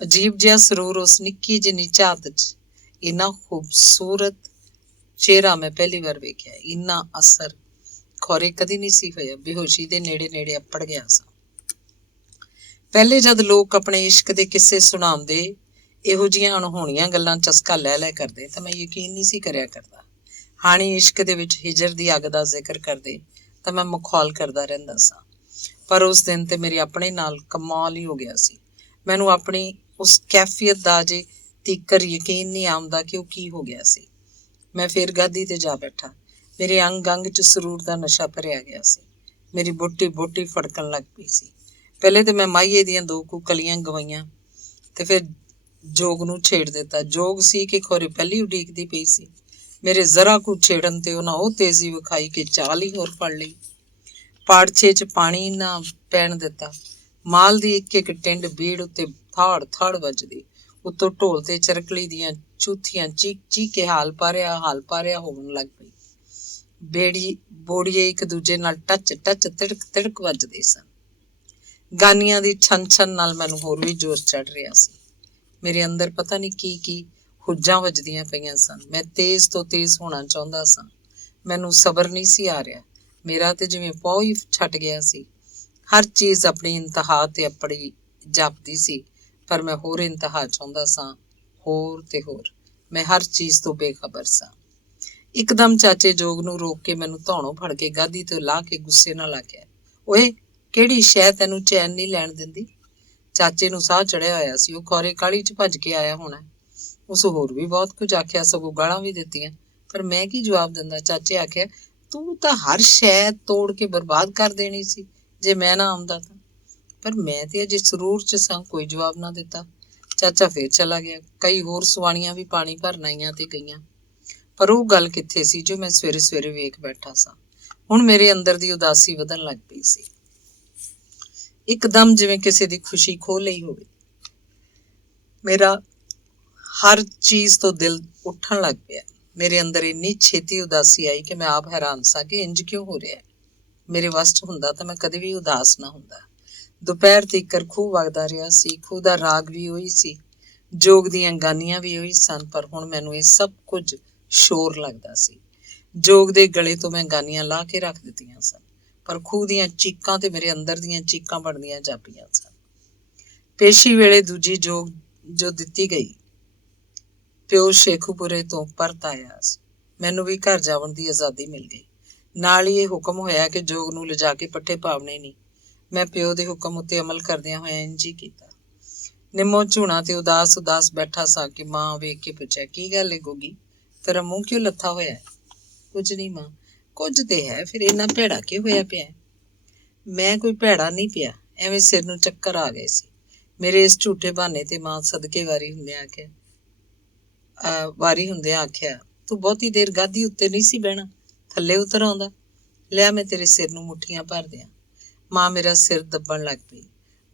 ਅਜੀਬ ਜਿਹਾ ਸਰੂਰ ਉਸ ਨਿੱਕੀ ਜਿੰਨੀ ਝਾਤ 'ਚ, ਇੰਨਾ ਖੂਬਸੂਰਤ ਚਿਹਰਾ ਮੈਂ ਪਹਿਲੀ ਵਾਰ ਵੇਖਿਆ। ਇੰਨਾ ਅਸਰ ਖੌਰੇ ਕਦੀ ਨਹੀਂ ਸੀ ਹੋਇਆ। ਬੇਹੋਸ਼ੀ ਦੇ ਨੇੜੇ ਨੇੜੇ ਅੱਪੜ ਗਿਆ ਸਾਂ। ਪਹਿਲੇ ਜਦ ਲੋਕ ਆਪਣੇ ਇਸ਼ਕ ਦੇ ਕਿੱਸੇ ਸੁਣਾਉਂਦੇ, ਇਹੋ ਜਿਹੀਆਂ ਅਣਹੋਣੀਆਂ ਗੱਲਾਂ ਚਸਕਾ ਲੈ ਲੈ ਕਰਦੇ ਤਾਂ ਮੈਂ ਯਕੀਨ ਨਹੀਂ ਸੀ ਕਰਿਆ ਕਰਦਾ। ਹਾਣੀ ਇਸ਼ਕ ਦੇ ਵਿੱਚ ਹਿਜਰ ਦੀ ਅੱਗ ਦਾ ਜ਼ਿਕਰ ਕਰਦੇ ਤਾਂ ਮੈਂ ਮਖੌਲ ਕਰਦਾ ਰਹਿੰਦਾ ਸਾਂ। ਪਰ ਉਸ ਦਿਨ ਤੇ ਮੇਰੇ ਆਪਣੇ ਨਾਲ ਕਮਾਲ ਹੀ ਹੋ ਗਿਆ ਸੀ। ਮੈਨੂੰ ਆਪਣੀ ਉਸ ਕੈਫੀਅਤ ਦਾ ਅਜੇ ਤੀਕਰ ਯਕੀਨ ਨਹੀਂ ਆਉਂਦਾ ਕਿ ਉਹ ਕੀ ਹੋ ਗਿਆ ਸੀ। ਮੈਂ ਫਿਰ ਗਾਦੀ ਤੇ ਜਾ ਬੈਠਾ। ਮੇਰੇ ਅੰਗ ਅੰਗ 'ਚ ਸਰੂਰ ਦਾ ਨਸ਼ਾ ਭਰਿਆ ਗਿਆ ਸੀ। ਮੇਰੀ ਬੋਟੀ ਫੜਕਣ ਲੱਗ ਪਈ ਸੀ। ਪਹਿਲੇ ਤੇ ਮੈਂ ਮਾਹੀਏ ਦੀਆਂ 2 ਕੁ ਕਲੀਆਂ ਗਵਾਈਆਂ ਤੇ ਫਿਰ ਜੋਗ ਨੂੰ ਛੇੜ ਦਿੱਤਾ। ਜੋਗ ਸੀ ਕਿ ਖੋਰੇ ਪਹਿਲੀ ਉਡੀਕਦੀ ਪਈ ਸੀ। ਮੇਰੇ ਜ਼ਰਾ ਕੁ ਛੇੜਨ ਤੇ ਉਹਨਾਂ ਉਹ ਤੇਜ਼ੀ ਵਿਖਾਈ ਕਿ ਚਾਲ ਹੀ ਹੋਰ ਫੜ ਲਈ। ਪਾੜਛੇ 'ਚ ਪਾਣੀ ਨਾ ਪੈਣ ਦਿੱਤਾ। ਮਾਲ ਦੀ ਇੱਕ ਇੱਕ ਟਿੰਡ ਬੀੜ ਉੱਤੇ ਥਾੜ ਥਾੜ ਵੱਜਦੀ। ਉੱਤੋਂ ਢੋਲ ਤੇ ਚਰਕਲੀ ਦੀਆਂ ਚੂਥੀਆਂ ਚੀਕ ਚੀਕ ਕੇ ਹਾਲ ਪਾਰਿਆ ਹੋਣ ਲੱਗ ਪਈ। ਬੋੜੀਏ ਇੱਕ ਦੂਜੇ ਨਾਲ ਟੱਚ ਤਿੜਕ ਤਿੜਕ ਵੱਜਦੇ ਸਨ। ਗਾਨੀਆਂ ਦੀ ਛਨ ਛਨ ਨਾਲ ਮੈਨੂੰ ਹੋਰ ਵੀ ਜੋਸ਼ ਚੜ ਰਿਹਾ ਸੀ। ਮੇਰੇ ਅੰਦਰ ਪਤਾ ਨਹੀਂ ਕੀ ਹੁੱਜਾਂ ਵੱਜਦੀਆਂ ਪਈਆਂ ਸਨ। ਮੈਂ ਤੇਜ਼ ਤੋਂ ਤੇਜ਼ ਹੋਣਾ ਚਾਹੁੰਦਾ ਸਾਂ। ਮੈਨੂੰ ਸਬਰ ਨਹੀਂ ਸੀ ਆ ਰਿਹਾ। ਮੇਰਾ ਤੇ ਜਿਵੇਂ ਪੌ ਹੀ ਛੱਟ ਗਿਆ ਸੀ। ਹਰ ਚੀਜ਼ ਆਪਣੀ ਇੰਤਹਾ ਤੇ ਆਪਣੀ ਜਾਪਦੀ ਸੀ, ਪਰ ਮੈਂ ਹੋਰ ਇੰਤਹਾ ਚਾਹੁੰਦਾ ਸਾਂ, ਹੋਰ ਤੇ ਹੋਰ। ਮੈਂ ਹਰ ਚੀਜ਼ ਤੋਂ ਬੇਖਬਰ ਸਾਂ। ਇੱਕਦਮ ਚਾਚੇ ਜੋਗ ਨੂੰ ਰੋਕ ਕੇ ਮੈਨੂੰ ਧੌਣੋਂ ਫੜ ਕੇ ਗਾਦੀ ਤੋਂ ਲਾਹ ਕੇ ਗੁੱਸੇ ਨਾਲ ਆਖਿਆ, ਓਏ ਕਿਹੜੀ ਸ਼ੈ ਤੈਨੂੰ ਚੈਨ ਨਹੀਂ ਲੈਣ ਦਿੰਦੀ? ਚਾਚੇ ਨੂੰ ਸਾਹ ਚੜਿਆ ਹੋਇਆ ਸੀ। ਉਹ ਖੌਰੇ ਕਾਹਲੀ 'ਚ ਭੱਜ ਕੇ ਆਇਆ ਹੋਣਾ। ਉਸ ਹੋਰ ਵੀ ਬਹੁਤ ਕੁਝ ਆਖਿਆ, ਸਗੋਂ ਗਾਲਾਂ ਵੀ ਦਿੱਤੀਆਂ, ਪਰ ਮੈਂ ਕੀ ਜਵਾਬ ਦਿੰਦਾ। ਚਾਚੇ ਆਖਿਆ, ਤੂੰ ਤਾਂ ਹਰ ਸ਼ੈ ਤੋੜ ਕੇ ਬਰਬਾਦ ਕਰ ਦੇਣੀ ਸੀ ਜੇ ਮੈਂ ਨਾ ਆਉਂਦਾ ਤਾਂ। ਪਰ ਮੈਂ ਤੇ ਅਜੇ ਸਰੂਰ 'ਚ ਸਾਂ। ਕੋਈ ਜਵਾਬ ਨਾ ਦਿੱਤਾ। ਚਾਚਾ ਫੇਰ ਚਲਾ ਗਿਆ। ਕਈ ਹੋਰ ਸਵਾਣੀਆਂ ਵੀ ਪਾਣੀ ਭਰਨ ਆਈਆਂ ਤੇ ਗਈਆਂ, ਪਰ ਉਹ ਗੱਲ ਕਿੱਥੇ ਸੀ ਜੋ ਮੈਂ ਸਵੇਰੇ ਵੇਖ ਬੈਠਾ ਸਾਂ। ਹੁਣ ਮੇਰੇ ਅੰਦਰ ਦੀ ਉਦਾਸੀ ਵਧਣ ਲੱਗ ਪਈ ਸੀ। ਇੱਕਦਮ ਜਿਵੇਂ ਕਿਸੇ ਦੀ ਖੁਸ਼ੀ ਖੋਹ ਲਈ ਹੋਵੇ। ਮੇਰਾ ਹਰ ਚੀਜ਼ ਤੋਂ ਦਿਲ ਉੱਠਣ ਲੱਗ ਪਿਆ। ਮੇਰੇ ਅੰਦਰ ਇੰਨੀ ਛੇਤੀ ਉਦਾਸੀ ਆਈ ਕਿ ਮੈਂ ਆਪ ਹੈਰਾਨ ਸਾਂ ਕਿ ਇੰਜ ਕਿਉਂ ਹੋ ਰਿਹਾ। ਮੇਰੇ ਵੱਸ 'ਚ ਹੁੰਦਾ ਤਾਂ ਮੈਂ ਕਦੇ ਵੀ ਉਦਾਸ ਨਾ ਹੁੰਦਾ। ਦੁਪਹਿਰ ਤੀਕਰ ਖੂਹ ਵਗਦਾ ਰਿਹਾ ਸੀ। ਖੂਹ ਦਾ ਰਾਗ ਵੀ ਉਹੀ ਸੀ, ਜੋਗ ਦੀਆਂ ਗਾਨੀਆਂ ਵੀ ਉਹੀ ਸਨ, ਪਰ ਹੁਣ ਮੈਨੂੰ ਇਹ ਸਭ ਕੁਝ ਸ਼ੋਰ ਲੱਗਦਾ ਸੀ। ਜੋਗ ਦੇ ਗਲੇ ਤੋਂ ਮੈਂ ਗਾਨੀਆਂ ਲਾਹ ਕੇ ਰੱਖ ਦਿੱਤੀਆਂ ਸਨ, ਪਰ ਖੂਹ ਦੀਆਂ ਚੀਕਾਂ ਤੇ ਮੇਰੇ ਅੰਦਰ ਦੀਆਂ ਚੀਕਾਂ ਬਣਦੀਆਂ ਜਾਪੀਆਂ ਸਨ। ਪੇਸ਼ੀ ਵੇਲੇ ਦੂਜੀ ਜੋਗ ਜੋ ਦਿੱਤੀ ਗਈ, ਪਿਓ ਸ਼ੇਖੂਪੁਰੇ ਤੋਂ ਪਰਤ ਆਇਆ ਸੀ। ਮੈਨੂੰ ਵੀ ਘਰ ਜਾਵਣ ਦੀ ਆਜ਼ਾਦੀ ਮਿਲ ਗਈ। ਨਾਲ ਹੀ ਇਹ ਹੁਕਮ ਹੋਇਆ ਕਿ ਜੋਗ ਨੂੰ ਲਿਜਾ ਕੇ ਪੱਠੇ ਪਾਵਣੇ ਨਹੀਂ। ਮੈਂ ਪਿਓ ਦੇ ਹੁਕਮ ਉੱਤੇ ਅਮਲ ਕਰਦਿਆਂ ਹੋਇਆਂ ਇੰਝ ਹੀ ਕੀਤਾ। ਨਿੰਮੋ ਝੂਣਾ ਤੇ ਉਦਾਸ ਬੈਠਾ ਸਾਂ ਕਿ ਮਾਂ ਵੇਖ ਕੇ ਪੁੱਛਿਆ, ਕੀ ਗੱਲ ਏ ਗੋਗੀ, ਤੇਰਾ ਮੂੰਹ ਕਿਉਂ ਲੱਥਾ ਹੋਇਆ? ਕੁਝ ਨਹੀਂ ਮਾਂ। ਕੁਝ ਤੇ ਹੈ, ਫਿਰ ਇੰਨਾ ਭੈੜਾ ਕਿਉਂ ਹੋਇਆ ਪਿਆ? ਮੈਂ ਕੋਈ ਭੈੜਾ ਨਹੀਂ ਪਿਆ, ਐਵੇਂ ਸਿਰ ਨੂੰ ਚੱਕਰ ਆ ਗਏ ਸੀ। ਮੇਰੇ ਇਸ ਝੂਠੇ ਬਹਾਨੇ ਤੇ ਮਾਂ ਸਦਕੇ ਵਾਰੀ ਹੁੰਦਿਆਂ ਆਖਿਆ, ਤੂੰ ਬਹੁਤੀ ਦੇਰ ਗਾਦੀ ਉੱਤੇ ਨਹੀਂ ਸੀ ਬਹਿਣਾ, ਥੱਲੇ ਉਤਰ ਆਉਂਦਾ। ਲਿਆ ਮੈਂ ਤੇਰੇ ਸਿਰ ਨੂੰ ਮੁੱਠੀਆਂ ਭਰ ਦਿਆਂ। ਮਾਂ ਮੇਰਾ ਸਿਰ ਦੱਬਣ ਲੱਗ ਪਈ।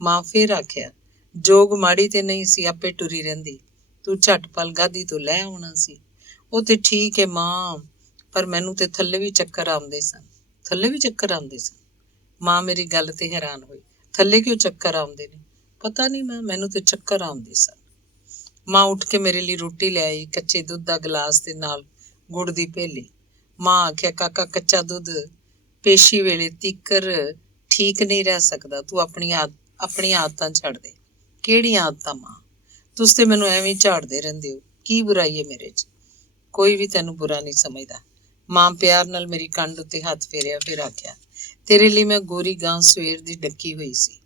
ਮਾਂ ਫੇਰ ਆਖਿਆ, ਜੋਗ ਮਾੜੀ ਤੇ ਨਹੀਂ ਸੀ, ਆਪੇ ਟੁਰੀ ਰਹਿੰਦੀ, ਤੂੰ ਝੱਟ ਪਲ ਗਾਦੀ ਤੋਂ ਲੈ ਆਉਣਾ ਸੀ। ਉਹ ਤੇ ਠੀਕ ਹੈ ਮਾਂ, ਪਰ ਮੈਨੂੰ ਤੇ ਥੱਲੇ ਵੀ ਚੱਕਰ ਆਉਂਦੇ ਸਨ। ਥੱਲੇ ਵੀ ਚੱਕਰ ਆਉਂਦੇ ਸਨ? ਮਾਂ ਮੇਰੀ ਗੱਲ ਤੇ ਹੈਰਾਨ ਹੋਈ। ਥੱਲੇ ਕਿਉਂ ਚੱਕਰ ਆਉਂਦੇ ਨੇ? ਪਤਾ ਨਹੀਂ ਮਾਂ, ਮੈਨੂੰ ਤੇ ਚੱਕਰ ਆਉਂਦੇ ਸਨ। ਮਾਂ ਉੱਠ ਕੇ ਮੇਰੇ ਲਈ ਰੋਟੀ ਲੈ ਆਈ, ਕੱਚੇ ਦੁੱਧ ਦਾ ਗਲਾਸ ਤੇ ਨਾਲ ਗੁੜ ਦੀ ਭੇਲੀ। ਮਾਂ ਆਖਿਆ, ਕਾਕਾ ਕੱਚਾ ਦੁੱਧ ਪੇਸ਼ੀ ਵੇਲੇ ਤੀਕਰ ਠੀਕ ਨਹੀਂ ਰਹਿ ਸਕਦਾ, ਤੂੰ ਆਪਣੀਆਂ ਆਦਤਾਂ ਛੱਡ ਦੇ। ਕਿਹੜੀਆਂ ਆਦਤਾਂ ਮਾਂ? ਤੁਸੀਂ ਤੇ ਮੈਨੂੰ ਐਵੇਂ ਝਾੜਦੇ ਰਹਿੰਦੇ ਹੋ, ਕੀ ਬੁਰਾਈ ਹੈ ਮੇਰੇ 'ਚ? ਕੋਈ ਵੀ ਤੈਨੂੰ ਬੁਰਾ ਨਹੀਂ ਸਮਝਦਾ। ਮਾਂ ਪਿਆਰ ਨਾਲ ਮੇਰੀ ਕੰਧ ਉੱਤੇ ਹੱਥ ਫੇਰਿਆ, ਫਿਰ ਆਖਿਆ, ਤੇਰੇ ਲਈ ਮੈਂ ਗੋਰੀ ਗਾਂ ਸਵੇਰ ਦੀ ਡੱਕੀ ਹੋਈ ਸੀ,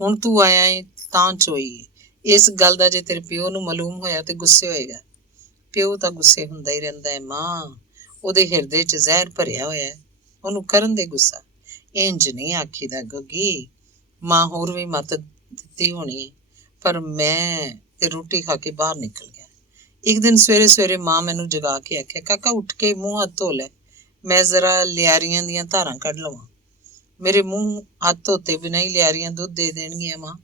ਹੁਣ ਤੂੰ ਆਇਆ ਏ ਤਾਂ ਚੋਈ। ਇਸ ਗੱਲ ਦਾ ਜੇ ਤੇਰੇ ਪਿਓ ਨੂੰ ਮਾਲੂਮ ਹੋਇਆ ਤੇ ਗੁੱਸੇ ਹੋਏਗਾ। ਪਿਓ ਤਾਂ ਗੁੱਸੇ ਹੁੰਦਾ ਹੀ ਰਹਿੰਦਾ ਹੈ ਮਾਂ, ਉਹਦੇ ਹਿਰਦੇ 'ਚ ਜ਼ਹਿਰ ਭਰਿਆ ਹੋਇਆ, ਉਹਨੂੰ ਕਰਨ ਦੇ ਗੁੱਸਾ। ਇੰਝ ਨਹੀਂ ਆਖੀਦਾ ਗੋਗੀ। ਮਾਂ ਹੋਰ ਵੀ ਮੱਤ ਦਿੱਤੀ ਹੋਣੀ ਹੈ, ਪਰ ਮੈਂ ਤੇ ਰੋਟੀ ਖਾ ਕੇ ਬਾਹਰ ਨਿਕਲ ਗਿਆ। ਇੱਕ ਦਿਨ ਸਵੇਰੇ ਮਾਂ ਮੈਨੂੰ ਜਗਾ ਕੇ ਆਖਿਆ, ਕਾਕਾ ਉੱਠ ਕੇ ਮੂੰਹ ਹੱਥ ਧੋ ਲੈ, ਮੈਂ ਜ਼ਰਾ ਲਿਆਰੀਆਂ ਦੀਆਂ ਧਾਰਾਂ ਕੱਢ ਲਵਾਂ। ਮੇਰੇ ਮੂੰਹ ਹੱਥ ਧੋਤੇ ਬਿਨਾਂ ਹੀ ਲਿਆਰੀਆਂ ਦੁੱਧ ਦੇ ਦੇਣਗੀਆਂ ਮਾਂ,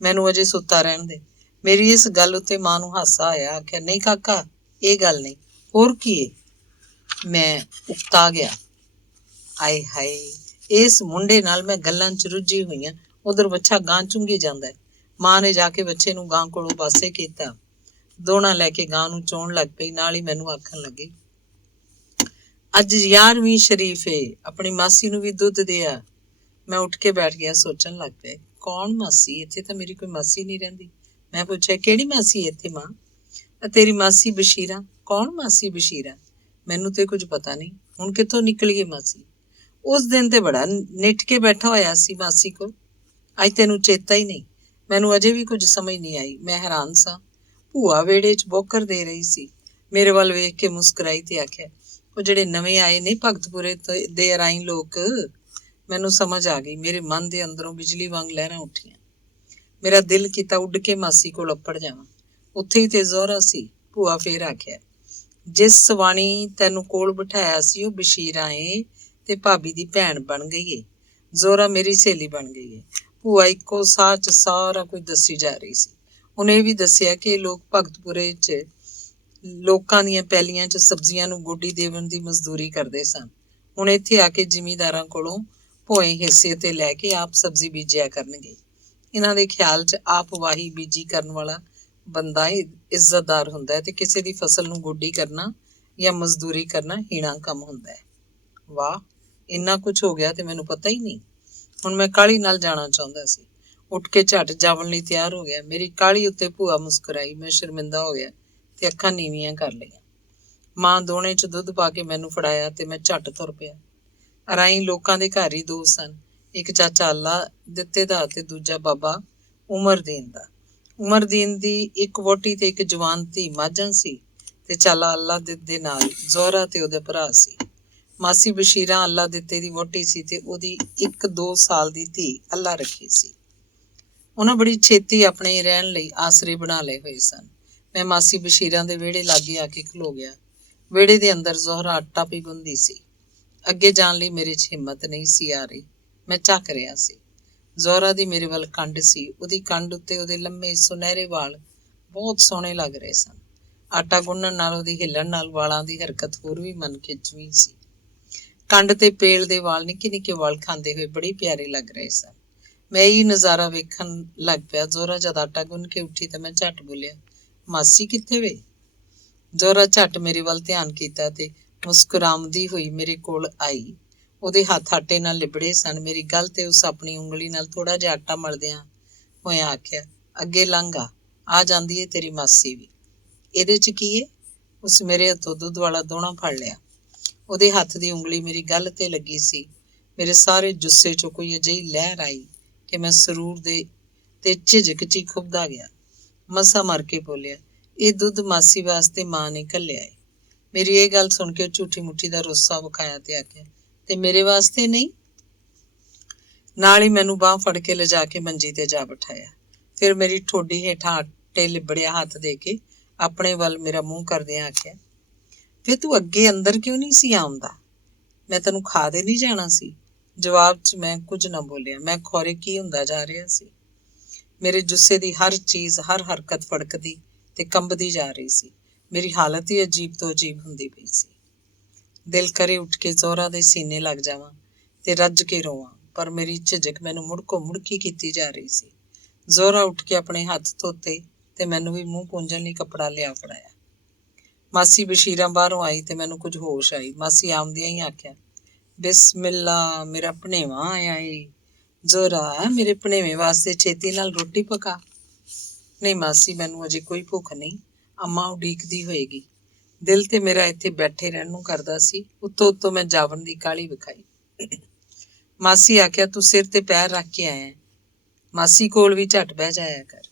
ਮੈਨੂੰ ਅਜੇ ਸੁੱਤਾ ਰਹਿਣ ਦੇ। ਮੇਰੀ ਇਸ ਗੱਲ ਉੱਤੇ ਮਾਂ ਨੂੰ ਹਾਸਾ ਆਇਆ। ਆਖਿਆ, ਨਹੀਂ ਕਾਕਾ, ਇਹ ਗੱਲ ਨਹੀਂ, ਹੋਰ ਕੀ ਏ? ਮੈਂ ਉਕਤਾ ਗਿਆ। ਆਏ ਹਾਏ, ਇਸ ਮੁੰਡੇ ਨਾਲ ਮੈਂ ਗੱਲਾਂ 'ਚ ਰੁੱਝੀ ਹੋਈਆਂ, ਉਧਰ ਬੱਚਾ ਗਾਂ ਚੁੰਗੀ ਜਾਂਦਾ ਹੈ। ਮਾਂ ਨੇ ਜਾ ਕੇ ਬੱਚੇ ਨੂੰ ਗਾਂ ਕੋਲੋਂ ਪਾਸੇ ਕੀਤਾ, ਦੋਣਾ ਲੈ ਕੇ ਗਾਂ ਨੂੰ ਚੋਣ ਲੱਗ ਪਈ। ਨਾਲ ਹੀ ਮੈਨੂੰ ਆਖਣ ਲੱਗੀ, ਅੱਜ 11ਵੀਂ ਸ਼ਰੀਫ ਏ, ਆਪਣੀ ਮਾਸੀ ਨੂੰ ਵੀ ਦੁੱਧ ਦੇ ਆ। ਮੈਂ ਉੱਠ ਕੇ ਬੈਠ ਗਿਆ, ਸੋਚਣ ਲੱਗ ਪਿਆ, ਕੌਣ ਮਾਸੀ? ਇੱਥੇ ਤਾਂ ਮੇਰੀ ਕੋਈ ਮਾਸੀ ਨਹੀਂ ਰਹਿੰਦੀ। ਮੈਂ ਪੁੱਛਿਆ, ਕਿਹੜੀ ਮਾਸੀ ਇੱਥੇ ਮਾਂ? ਤੇਰੀ ਮਾਸੀ ਬਸ਼ੀਰਾ। ਕੌਣ ਮਾਸੀ ਬਸ਼ੀਰਾ? ਮੈਨੂੰ ਤੇ ਕੁਝ ਪਤਾ ਨਹੀਂ, ਹੁਣ ਕਿੱਥੋਂ ਨਿਕਲੀ ਏ ਮਾਸੀ? ਉਸ ਦਿਨ ਤੇ ਬੜਾ ਨਿੱਠ ਕੇ ਬੈਠਾ ਹੋਇਆ ਸੀ ਮਾਸੀ ਕੋਲ, ਅੱਜ ਤੈਨੂੰ ਚੇਤਾ ਹੀ ਨਹੀਂ। ਮੈਨੂੰ ਅਜੇ ਵੀ ਕੁਝ ਸਮਝ ਨਹੀਂ ਆਈ। ਮੈਂ ਹੈਰਾਨ ਸਾਂ। ਭੂਆ ਵਿਹੜੇ 'ਚ ਬੋਕਰ ਦੇ ਰਹੀ ਸੀ, ਮੇਰੇ ਵੱਲ ਵੇਖ ਕੇ ਮੁਸਕਰਾਈ ਤੇ ਆਖਿਆ, ਉਹ ਜਿਹੜੇ ਨਵੇਂ ਆਏ ਨੇ ਭਗਤਪੁਰੇ ਦੇ ਅਰਾਈ ਲੋਕ। ਮੈਨੂੰ ਸਮਝ ਆ ਗਈ। ਮੇਰੇ ਮਨ ਦੇ ਅੰਦਰੋਂ ਬਿਜਲੀ ਵਾਂਗ ਲਹਿਰਾਂ ਉੱਠੀਆਂ। ਮੇਰਾ ਦਿਲ ਕੀਤਾ ਉੱਡ ਕੇ ਮਾਸੀ ਕੋਲ ਅੱਪੜ ਜਾਵਾਂ, ਉੱਥੇ ਹੀ ਤੇ ਜ਼ੋਹਰਾ ਸੀ। ਭੂਆ ਫੇਰ ਆਖਿਆ, ਜਿਸ ਸਵਾਣੀ ਤੈਨੂੰ ਕੋਲ ਬਿਠਾਇਆ ਸੀ ਉਹ ਬਸ਼ੀਰਾ ਏ ਤੇ ਭਾਬੀ ਦੀ ਭੈਣ ਬਣ ਗਈ ਏ। ਜ਼ੋਹਰਾ ਮੇਰੀ ਸਹੇਲੀ ਬਣ ਗਈ ਏ। ਭੂਆ ਇੱਕੋ ਸਾਹ 'ਚ ਸਾਰਾ ਕੁਝ ਦੱਸੀ ਜਾ ਰਹੀ ਸੀ। ਉਹਨੇ ਇਹ ਵੀ ਦੱਸਿਆ ਕਿ ਇਹ ਲੋਕ ਭਗਤਪੁਰੇ 'ਚ ਲੋਕਾਂ ਦੀਆਂ ਪੈਲੀਆਂ 'ਚ ਸਬਜ਼ੀਆਂ ਨੂੰ ਗੋਡੀ ਦੇਵਣ ਦੀ ਮਜ਼ਦੂਰੀ ਕਰਦੇ ਸਨ। ਹੁਣ ਇੱਥੇ ਆ ਕੇ ਜ਼ਿਮੀਂਦਾਰਾਂ ਕੋਲੋਂ ਭੋਏ ਹਿੱਸੇ ਤੇ ਲੈ ਕੇ ਆਪ ਸਬਜ਼ੀ ਬੀਜਿਆ ਕਰਨਗੇ। ਇਹਨਾਂ ਦੇ ਖਿਆਲ 'ਚ ਆਪ ਵਾਹੀ ਬੀਜੀ ਕਰਨ ਵਾਲਾ ਬੰਦਾ ਇੱਜ਼ਤਦਾਰ ਹੁੰਦਾ ਹੈ ਤੇ ਕਿਸੇ ਦੀ ਫਸਲ ਨੂੰ ਗੋਡੀ ਕਰਨਾ ਜਾਂ ਮਜ਼ਦੂਰੀ ਕਰਨਾ ਹੀਣਾ ਕੰਮ ਹੁੰਦਾ ਹੈ। ਵਾਹ, ਇੰਨਾ ਕੁਝ ਹੋ ਗਿਆ ਤੇ ਮੈਨੂੰ ਪਤਾ ਹੀ ਨਹੀਂ। ਹੁਣ ਮੈਂ ਕਾਹਲੀ ਨਾਲ ਜਾਣਾ ਚਾਹੁੰਦਾ ਸੀ। ਉੱਠ ਕੇ ਝੱਟ ਜਾਵਣ ਲਈ ਤਿਆਰ ਹੋ ਗਿਆ। ਮੇਰੀ ਕਾਹਲੀ ਉੱਤੇ ਭੂਆ ਮੁਸਕਰਾਈ। ਮੈਂ ਸ਼ਰਮਿੰਦਾ ਹੋ ਗਿਆ ਤੇ ਅੱਖਾਂ ਨੀਵੀਆਂ ਕਰ ਲਈਆਂ। ਮਾਂ ਦੋਣੇ 'ਚ ਦੁੱਧ ਪਾ ਕੇ ਮੈਨੂੰ ਫੜਾਇਆ ਤੇ ਮੈਂ ਝੱਟ ਤੁਰ ਪਿਆ। ਅਰਾਈ ਲੋਕਾਂ ਦੇ ਘਰ ਹੀ ਦੋ ਸਨ, ਇੱਕ ਚਾਚਾ ਅੱਲਾ ਦਿੱਤੇ ਦਾ ਤੇ ਦੂਜਾ ਬਾਬਾ ਉਮਰਦੀਨ ਦਾ। ਉਮਰਦੀਨ ਦੀ ਇੱਕ ਵਹੁਟੀ ਤੇ ਇੱਕ ਜਵਾਨ ਧੀ ਮਾਝਾਂ ਸੀ ਤੇ ਚਾਲਾ ਅੱਲਾ ਦੇ ਨਾਲ ਜ਼ੋਹਰਾ ਤੇ ਉਹਦਾ ਭਰਾ ਸੀ। ਮਾਸੀ ਬਸ਼ੀਰਾ ਅੱਲਾ ਦਿੱਤੇ ਦੀ ਵਹੁਟੀ ਸੀ ਤੇ ਉਹਦੀ 1-2 ਸਾਲ ਦੀ ਧੀ ਅੱਲਾ ਰੱਖੀ ਸੀ। ਉਹਨਾਂ ਬੜੀ ਛੇਤੀ ਆਪਣੇ ਰਹਿਣ ਲਈ ਆਸਰੇ ਬਣਾ ਲਏ ਹੋਏ ਸਨ। ਮੈਂ ਮਾਸੀ ਬਸ਼ੀਰਾ ਦੇ ਵਿਹੜੇ ਲਾਗੇ ਆ ਕੇ ਖਲੋ ਗਿਆ। ਵਿਹੜੇ ਦੇ ਅੰਦਰ ਜ਼ੋਹਰਾ ਆਟਾ ਪੀ ਗੁੰਨਦੀ ਸੀ। ਅੱਗੇ ਜਾਣ ਲਈ ਮੇਰੇ 'ਚ ਹਿੰਮਤ ਨਹੀਂ ਸੀ ਆ ਰਹੀ। ਮੈਂ ਝੱਕ ਰਿਹਾ ਸੀ। ਜ਼ੋਰਾ ਦੀ ਮੇਰੇ ਵੱਲ ਕੰਡ ਸੀ। ਉਹਦੀ ਕੰਡ ਉੱਤੇ ਉਹਦੇ ਲੰਮੇ ਸੁਨਹਿਰੇ ਵਾਲ ਬਹੁਤ ਸੋਹਣੇ ਲੱਗ ਰਹੇ ਸਨ। ਆਟਾ ਗੁੰਨਣ ਨਾਲ, ਉਹਦੀ ਹਿੱਲਣ ਨਾਲ ਵਾਲਾਂ ਦੀ ਹਰਕਤ ਹੋਰ ਵੀ ਮਨ ਖਿੱਚਵੀਂ ਸੀ। ਕੰਡ ਤੇ ਪੇਲ ਦੇ ਵਾਲ ਨਿੱਕੇ ਨਿੱਕੇ ਵਾਲ ਖਾਂਦੇ ਹੋਏ ਬੜੇ ਪਿਆਰੇ ਲੱਗ ਰਹੇ ਸਨ। ਮੈਂ ਇਹ ਨਜ਼ਾਰਾ ਵੇਖਣ ਲੱਗ ਪਿਆ। ਜ਼ੋਰਾ ਜਦ ਆਟਾ ਗੁੰਨ ਕੇ ਉੱਠੀ ਤਾਂ ਮੈਂ ਝੱਟ ਬੋਲਿਆ, ਮਾਸੀ ਕਿੱਥੇ ਵੇ? ਜ਼ੋਰਾ ਝੱਟ ਮੇਰੇ ਵੱਲ ਧਿਆਨ ਕੀਤਾ ਤੇ ਮੁਸਕਰਾਉਂਦੀ ਹੋਈ ਮੇਰੇ ਕੋਲ ਆਈ। ਉਹਦੇ ਹੱਥ ਆਟੇ ਨਾਲ ਲਿਬੜੇ ਸਨ। ਮੇਰੀ ਗੱਲ ਤੇ ਉਸ ਆਪਣੀ ਉਂਗਲੀ ਨਾਲ ਥੋੜਾ ਜਿਹਾ ਆਟਾ ਮਲਦਿਆਂ ਹੋਇਆਂ ਆਖਿਆ, ਅੱਗੇ ਲੰਘ ਆ ਜਾਂਦੀ ਏ ਤੇਰੀ ਮਾਸੀ ਵੀ। ਇਹਦੇ 'ਚ ਕੀ ਏ? ਉਸ ਮੇਰੇ ਹੱਥੋਂ ਦੁੱਧ ਵਾਲਾ ਦੋਣਾ ਫੜ ਲਿਆ। ਉਹਦੇ ਹੱਥ ਦੀ ਉਂਗਲੀ ਮੇਰੀ ਗੱਲ ਤੇ ਲੱਗੀ ਸੀ। ਮੇਰੇ ਸਾਰੇ ਜੁੱਸੇ 'ਚੋਂ ਕੋਈ ਅਜਿਹੀ ਲਹਿਰ ਆਈ ਕਿ ਮੈਂ ਸਰੂਰ ਦੇ ਤੇ ਝਿਜਕ 'ਚ ਹੀ ਖੁੱਭਦਾ ਗਿਆ। ਮਸਾਂ ਮਰ ਕੇ ਬੋਲਿਆ, ਇਹ ਦੁੱਧ ਮਾਸੀ ਵਾਸਤੇ ਮਾਂ ਨੇ ਘੱਲਿਆ ਏ। ਮੇਰੀ ਇਹ ਗੱਲ ਸੁਣ ਕੇ ਝੂਠੀ ਮੁੱਠੀ ਦਾ ਰੋਸਾ ਵਿਖਾਇਆ ਤੇ ਆਖਿਆ, ਤੇ ਮੇਰੇ ਵਾਸਤੇ ਨਹੀਂ? ਨਾਲ ਹੀ ਮੈਨੂੰ ਬਾਂਹ ਫੜ ਕੇ ਲਿਜਾ ਕੇ ਮੰਜੀ ਤੇ ਜਾ ਬਿਠਾਇਆ। ਫਿਰ ਮੇਰੀ ਠੋਡੀ ਹੇਠਾਂ ਆਟੇ ਲਿਬੜਿਆ ਹੱਥ ਦੇ ਕੇ ਆਪਣੇ ਵੱਲ ਮੇਰਾ ਮੂੰਹ ਕਰਦਿਆਂ ਆਖਿਆ, ਫਿਰ ਤੂੰ ਅੱਗੇ ਅੰਦਰ ਕਿਉਂ ਨਹੀਂ ਸੀ ਆਉਂਦਾ? ਮੈਂ ਤੈਨੂੰ ਖਾ ਦੇ ਨਹੀਂ ਜਾਣਾ ਸੀ। ਜਵਾਬ 'ਚ ਮੈਂ ਕੁਝ ਨਾ ਬੋਲਿਆ। ਮੈਂ ਖੌਰੇ ਕੀ ਹੁੰਦਾ ਜਾ ਰਿਹਾ ਸੀ। ਮੇਰੇ ਜੁੱਸੇ ਦੀ ਹਰ ਚੀਜ਼, ਹਰ ਹਰਕਤ ਫੜਕਦੀ ਤੇ ਕੰਬਦੀ ਜਾ ਰਹੀ ਸੀ। ਮੇਰੀ ਹਾਲਤ ਹੀ ਅਜੀਬ ਤੋਂ ਅਜੀਬ ਹੁੰਦੀ ਪਈ ਸੀ। ਦਿਲ ਕਰੇ ਉੱਠ ਕੇ ਜ਼ੋਰਾ ਦੇ ਸੀਨੇ ਲੱਗ ਜਾਵਾਂ ਤੇ ਰੱਜ ਕੇ ਰੋਵਾਂ, ਪਰ ਮੇਰੀ ਝਿਜਕ ਮੈਨੂੰ ਮੁੜਕੋ ਮੁੜਕੀ ਕੀਤੀ ਜਾ ਰਹੀ ਸੀ। ਜ਼ੋਰਾ ਉੱਠ ਕੇ ਆਪਣੇ ਹੱਥ ਧੋਤੇ ਤੇ ਮੈਨੂੰ ਵੀ ਮੂੰਹ ਪੂੰਝਣ ਲਈ ਕੱਪੜਾ ਲਿਆ ਫੜਾਇਆ। ਮਾਸੀ ਬਸ਼ੀਰਾਂ ਬਾਹਰੋਂ ਆਈ ਤੇ ਮੈਨੂੰ ਕੁਝ ਹੋਸ਼ ਆਈ। ਮਾਸੀ ਆਉਂਦਿਆਂ ਹੀ ਆਖਿਆ, ਬਿਸਮਿल्ला, ਮੇਰਾ ਭਣੇਵਾਂ ਆਇਆ ਏ। ਜ਼ੋਰਾ, ਮੇਰੇ ਭਣੇਵੇਂ ਵਾਸਤੇ ਛੇਤੀ ਨਾਲ ਰੋਟੀ ਪਕਾ। ਨਹੀਂ ਮਾਸੀ, ਮੈਨੂੰ ਅਜੇ ਕੋਈ ਭੁੱਖ ਨਹੀਂ। ਅੰਮਾ ਉਡੀਕਦੀ ਹੋਏਗੀ। ਦਿਲ ਤੇ ਮੇਰਾ ਇੱਥੇ ਬੈਠੇ ਰਹਿਣ ਨੂੰ ਕਰਦਾ ਸੀ। ਉੱਤੋਂ ਮੈਂ ਜਾਵਣ ਦੀ ਕਾਹਲੀ ਵਿਖਾਈ। ਮਾਸੀ ਆਖਿਆ, ਤੂੰ ਸਿਰ ਤੇ ਪੈਰ ਰੱਖ ਕੇ ਆਇਆ, ਮਾਸੀ ਕੋਲ ਵੀ ਝੱਟ ਬਹਿ ਜਾਇਆ ਕਰ।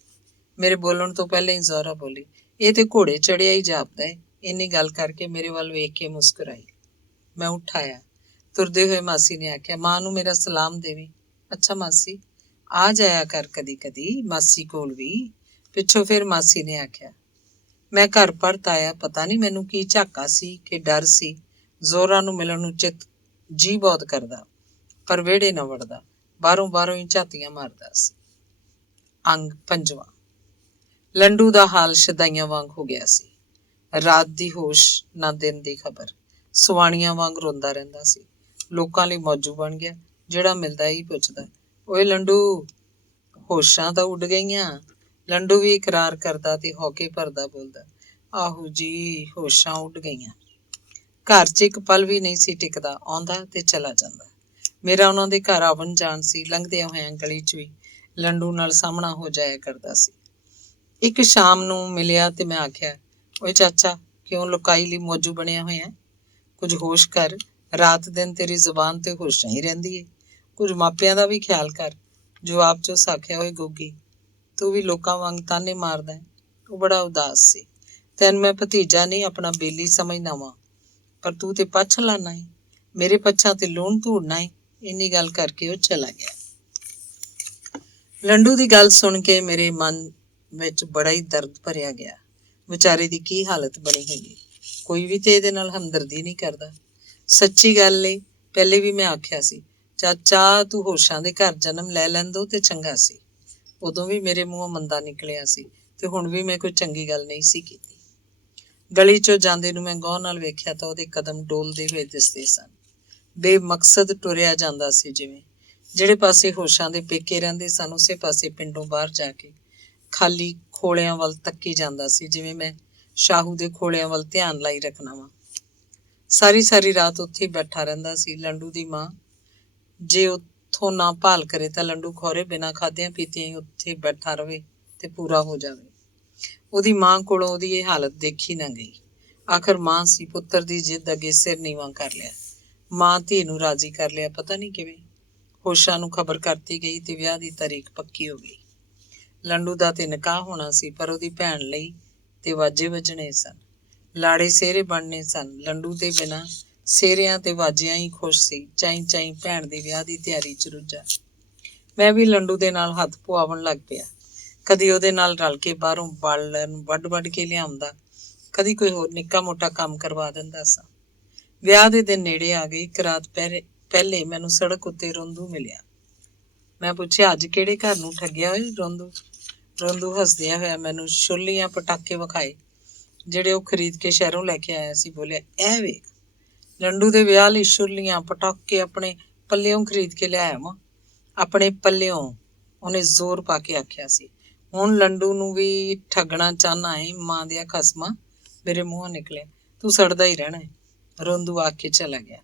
ਮੇਰੇ ਬੋਲਣ ਤੋਂ ਪਹਿਲਾਂ ਹੀ ਜ਼ੋਰਾ ਬੋਲੀ, ਇਹ ਤੇ ਘੋੜੇ ਚੜਿਆ ਹੀ ਜਾਪਦਾ ਏ। ਇੰਨੀ ਗੱਲ ਕਰਕੇ ਮੇਰੇ ਵੱਲ ਵੇਖ ਕੇ ਮੁਸਕਰਾਈ। ਮੈਂ ਉੱਠ ਆਇਆ। ਤੁਰਦੇ ਹੋਏ ਮਾਸੀ ਨੇ ਆਖਿਆ, ਮਾਂ ਨੂੰ ਮੇਰਾ ਸਲਾਮ ਦੇਵੀਂ। ਅੱਛਾ ਮਾਸੀ, ਆ ਜਾਇਆ ਕਰ ਕਦੀ ਕਦੀ ਮਾਸੀ ਕੋਲ ਵੀ। ਪਿੱਛੋਂ ਫਿਰ ਮਾਸੀ ਨੇ ਆਖਿਆ। ਮੈਂ ਘਰ ਪਰਤ ਆਇਆ। ਪਤਾ ਨਹੀਂ ਮੈਨੂੰ ਕੀ ਝਾਕਾ ਸੀ ਕਿ ਡਰ ਸੀ। ਜ਼ੋਰਾ ਨੂੰ ਮਿਲਣ ਨੂੰ ਚਿੱਤ ਜੀ ਬਹੁਤ ਕਰਦਾ, ਪਰ ਵਿਹੜੇ ਨਾ ਵੜਦਾ। ਬਾਹਰੋਂ ਹੀ ਝਾਤੀਆਂ ਮਾਰਦਾ ਸੀ। ਅੰਗ 5ਵਾਂ। ਲੰਡੂ ਦਾ ਹਾਲ ਸ਼ਦਾਈਆਂ ਵਾਂਗ ਹੋ ਗਿਆ ਸੀ। ਰਾਤ ਦੀ ਹੋਸ਼ ਨਾ ਦਿਨ ਦੀ ਖਬਰ। ਸੁਆਣੀਆਂ ਵਾਂਗ ਰੋਂਦਾ ਰਹਿੰਦਾ ਸੀ। ਲੋਕਾਂ ਲਈ ਮੌਜੂ ਬਣ ਗਿਆ। ਜਿਹੜਾ ਮਿਲਦਾ ਹੀ ਪੁੱਛਦਾ, ਓਏ ਲੰਡੂ, ਹੋਸ਼ਾਂ ਤਾਂ ਉੱਡ ਗਈਆਂ। ਲੰਡੂ ਵੀ ਇਕਰਾਰ ਕਰਦਾ ਤੇ ਹੌਕੇ ਭਰਦਾ ਬੋਲਦਾ, ਆਹੋ ਜੀ, ਹੋਸ਼ਾਂ ਉੱਡ ਗਈਆਂ। ਘਰ 'ਚ ਇੱਕ ਪਲ ਵੀ ਨਹੀਂ ਸੀ ਟਿਕਦਾ। ਆਉਂਦਾ ਤੇ ਚਲਾ ਜਾਂਦਾ। ਮੇਰਾ ਉਹਨਾਂ ਦੇ ਘਰ ਆਵਣ ਜਾਣ ਸੀ। ਲੰਘਦਿਆਂ ਹੋਇਆਂ ਗਲੀ 'ਚ ਵੀ ਲੰਡੂ ਨਾਲ ਸਾਹਮਣਾ ਹੋ ਜਾਇਆ ਕਰਦਾ ਸੀ। ਇੱਕ ਸ਼ਾਮ ਨੂੰ ਮਿਲਿਆ ਤੇ ਮੈਂ ਆਖਿਆ, ਓਏ ਚਾਚਾ, ਕਿਉਂ ਲੁਕਾਈ ਲਈ ਮੌਜੂ ਬਣਿਆ ਹੋਇਆ? ਕੁਝ ਹੋਸ਼ ਕਰ। ਰਾਤ ਦਿਨ ਤੇਰੀ ਜ਼ੁਬਾਨ ਤੇ ਹੋਸ਼ਾਂ ਹੀ ਰਹਿੰਦੀ ਏ। ਕੁਝ ਮਾਪਿਆਂ ਦਾ ਵੀ ਖਿਆਲ ਕਰ। ਜਵਾਬ 'ਚ ਉਸ ਆਖਿਆ, ਓਏ ਗੋਗੀ, ਤੂੰ ਵੀ ਲੋਕਾਂ ਵਾਂਗ ਤਾਨੇ ਮਾਰਦਾ ਹੈ। ਉਹ ਬੜਾ ਉਦਾਸ ਸੀ। ਤੈਨੂੰ ਮੈਂ ਭਤੀਜਾ ਨਹੀਂ, ਆਪਣਾ ਬੇਲੀ ਸਮਝਦਾ ਵਾਂ, ਪਰ ਤੂੰ ਤੇ ਪੱਛ ਲਾਣਾ ਏ। ਮੇਰੇ ਪੱਛਾਂ ਤੇ ਲੂਣ ਧੂੜਨਾ ਏ। ਇੰਨੀ ਗੱਲ ਕਰਕੇ ਉਹ ਚਲਾ ਗਿਆ। ਲੰਡੂ ਦੀ ਗੱਲ ਸੁਣ ਕੇ ਮੇਰੇ ਮਨ ਵਿੱਚ ਬੜਾ ਹੀ ਦਰਦ ਭਰਿਆ ਗਿਆ। ਵਿਚਾਰੇ ਦੀ ਕੀ ਹਾਲਤ ਬਣੀ ਹੋਈ। ਕੋਈ ਵੀ ਤੇ ਇਹਦੇ ਨਾਲ ਹਮਦਰਦੀ ਨਹੀਂ ਕਰਦਾ। ਸੱਚੀ ਗੱਲ ਏ, ਪਹਿਲੇ ਵੀ ਮੈਂ ਆਖਿਆ ਸੀ, ਚਾਚਾ ਤੂੰ ਹੋਸ਼ਾਂ ਦੇ ਘਰ ਜਨਮ ਲੈ ਲੈਂਦੋ ਤੇ ਚੰਗਾ ਸੀ। ਉਦੋਂ ਵੀ ਮੇਰੇ ਮੂੰਹੋਂ ਮੰਦਾ ਨਿਕਲਿਆ ਸੀ ਤੇ ਹੁਣ ਵੀ ਮੈਂ ਕੋਈ ਚੰਗੀ ਗੱਲ ਨਹੀਂ ਸੀ ਕੀਤੀ। ਗਲੀ 'ਚੋਂ ਜਾਂਦੇ ਨੂੰ ਮੈਂ ਗੌਰ ਨਾਲ ਵੇਖਿਆ ਤਾਂ ਉਹਦੇ ਕਦਮ ਡੋਲਦੇ ਹੋਏ ਦਿਸਦੇ ਸਨ। ਬੇਮਕਸਦ ਟੁਰਿਆ ਜਾਂਦਾ ਸੀ। ਜਿਵੇਂ ਜਿਹੜੇ ਪਾਸੇ ਹੋਸ਼ਾਂ ਦੇ ਪੇਕੇ ਰਹਿੰਦੇ ਸਨ, ਉਸੇ ਪਾਸੇ ਪਿੰਡੋਂ ਬਾਹਰ ਜਾ ਕੇ ਖਾਲੀ ਖੋਲਿਆਂ ਵੱਲ ਤੱਕੀ ਜਾਂਦਾ ਸੀ, ਜਿਵੇਂ ਮੈਂ ਸ਼ਾਹੂ ਦੇ ਖੋਲਿਆਂ ਵੱਲ ਧਿਆਨ ਲਾਈ ਰੱਖਣਾ ਵਾ। ਸਾਰੀ ਰਾਤ ਉੱਥੇ ਹੀ ਬੈਠਾ ਰਹਿੰਦਾ ਸੀ। ਲੰਡੂ ਦੀ ਮਾਂ ਜੇ ਉੱਥੋਂ ਨਾ ਭਾਲ ਕਰੇ ਤਾਂ ਲੰਡੂ ਖੌਰੇ ਬਿਨਾਂ ਖਾਦਿਆਂ ਪੀਤਿਆਂ ਹੀ ਉੱਥੇ ਬੈਠਾ ਰਵੇ ਤੇ ਪੂਰਾ ਹੋ ਜਾਵੇ। ਉਹਦੀ ਮਾਂ ਕੋਲੋਂ ਉਹਦੀ ਇਹ ਹਾਲਤ ਦੇਖੀ ਨਾ ਗਈ। ਆਖਰ ਮਾਂ ਸੀ, ਪੁੱਤਰ ਦੀ ਜਿੱਦ ਅੱਗੇ ਸਿਰ ਨੀਵਾਂ ਕਰ ਲਿਆ। ਮਾਂ ਧੀ ਨੂੰ ਰਾਜ਼ੀ ਕਰ ਲਿਆ। ਪਤਾ ਨਹੀਂ ਕਿਵੇਂ ਹੋਸ਼ਾਂ ਨੂੰ ਖਬਰ ਕਰਤੀ ਗਈ ਤੇ ਵਿਆਹ ਦੀ ਤਾਰੀਖ ਪੱਕੀ ਹੋ ਗਈ। ਲੰਡੂ ਦਾ ਤੇ ਨਿਕਾਹ ਹੋਣਾ ਸੀ, ਪਰ ਉਹਦੀ ਭੈਣ ਲਈ ਤੇ ਵਾਜੇ ਵੱਜਣੇ ਸਨ। ਲਾੜੇ ਸਿਹਰੇ ਬਣਨੇ ਸਨ। ਲੰਡੂ ਦੇ ਬਿਨਾਂ ਸਿਹਰਿਆਂ ਤੇ ਵਾਜਿਆਂ ਹੀ ਖੁਸ਼ ਸੀ। ਚਾਈਂ ਭੈਣ ਦੇ ਵਿਆਹ ਦੀ ਤਿਆਰੀ 'ਚ ਰੁੱਝਾ। ਮੈਂ ਵੀ ਲੰਡੂ ਦੇ ਨਾਲ ਹੱਥ ਪੁਆਵਣ ਲੱਗ ਪਿਆ। ਕਦੀ ਉਹਦੇ ਨਾਲ ਰਲ ਕੇ ਬਾਹਰੋਂ ਬਾਲਣ ਵੱਢ ਕੇ ਲਿਆਉਂਦਾ, ਕਦੀ ਕੋਈ ਹੋਰ ਨਿੱਕਾ ਮੋਟਾ ਕੰਮ ਕਰਵਾ ਦਿੰਦਾ ਸਾਂ। ਵਿਆਹ ਦੇ ਦਿਨ ਨੇੜੇ ਆ ਗਏ। ਇੱਕ ਰਾਤ ਪਹਿਲੇ ਮੈਨੂੰ ਸੜਕ ਉੱਤੇ ਰੋਂਦੂ ਮਿਲਿਆ। ਮੈਂ ਪੁੱਛਿਆ, ਅੱਜ ਕਿਹੜੇ ਘਰ ਨੂੰ ਠੱਗਿਆ ਓਏ ਰੋਂਦੂ? ਰੋਂਦੂ ਹੱਸਦਿਆਂ ਹੋਇਆ ਮੈਨੂੰ ਛੁੱਲੀਆਂ ਪਟਾਕੇ ਵਿਖਾਏ ਜਿਹੜੇ ਉਹ ਖਰੀਦ ਕੇ ਸ਼ਹਿਰੋਂ ਲੈ ਕੇ ਆਇਆ ਸੀ। ਬੋਲਿਆ, ਇਹ ਵੇਖ, ਲੰਡੂ ਦੇ ਵਿਆਹ ਲਈ ਛੁੱਲੀਆਂ ਪਟਾਕੇ ਆਪਣੇ ਪੱਲਿਓਂ ਖਰੀਦ ਕੇ ਲਿਆਇਆ ਵਾਂ। ਆਪਣੇ ਪੱਲਿਓਂ, ਉਹਨੇ ਜ਼ੋਰ ਪਾ ਕੇ ਆਖਿਆ ਸੀ। ਹੁਣ ਲੰਡੂ ਨੂੰ ਵੀ ਠੱਗਣਾ ਚਾਹੁੰਦਾ ਏ? ਮਾਂ ਦੀਆਂ ਖਸਮਾਂ, ਮੇਰੇ ਮੂੰਹੋਂ ਨਿਕਲਿਆ। ਤੂੰ ਸੜਦਾ ਹੀ ਰਹਿਣਾ ਹੈ। ਰੋਂਦੂ ਆ ਕੇ ਚਲਾ ਗਿਆ।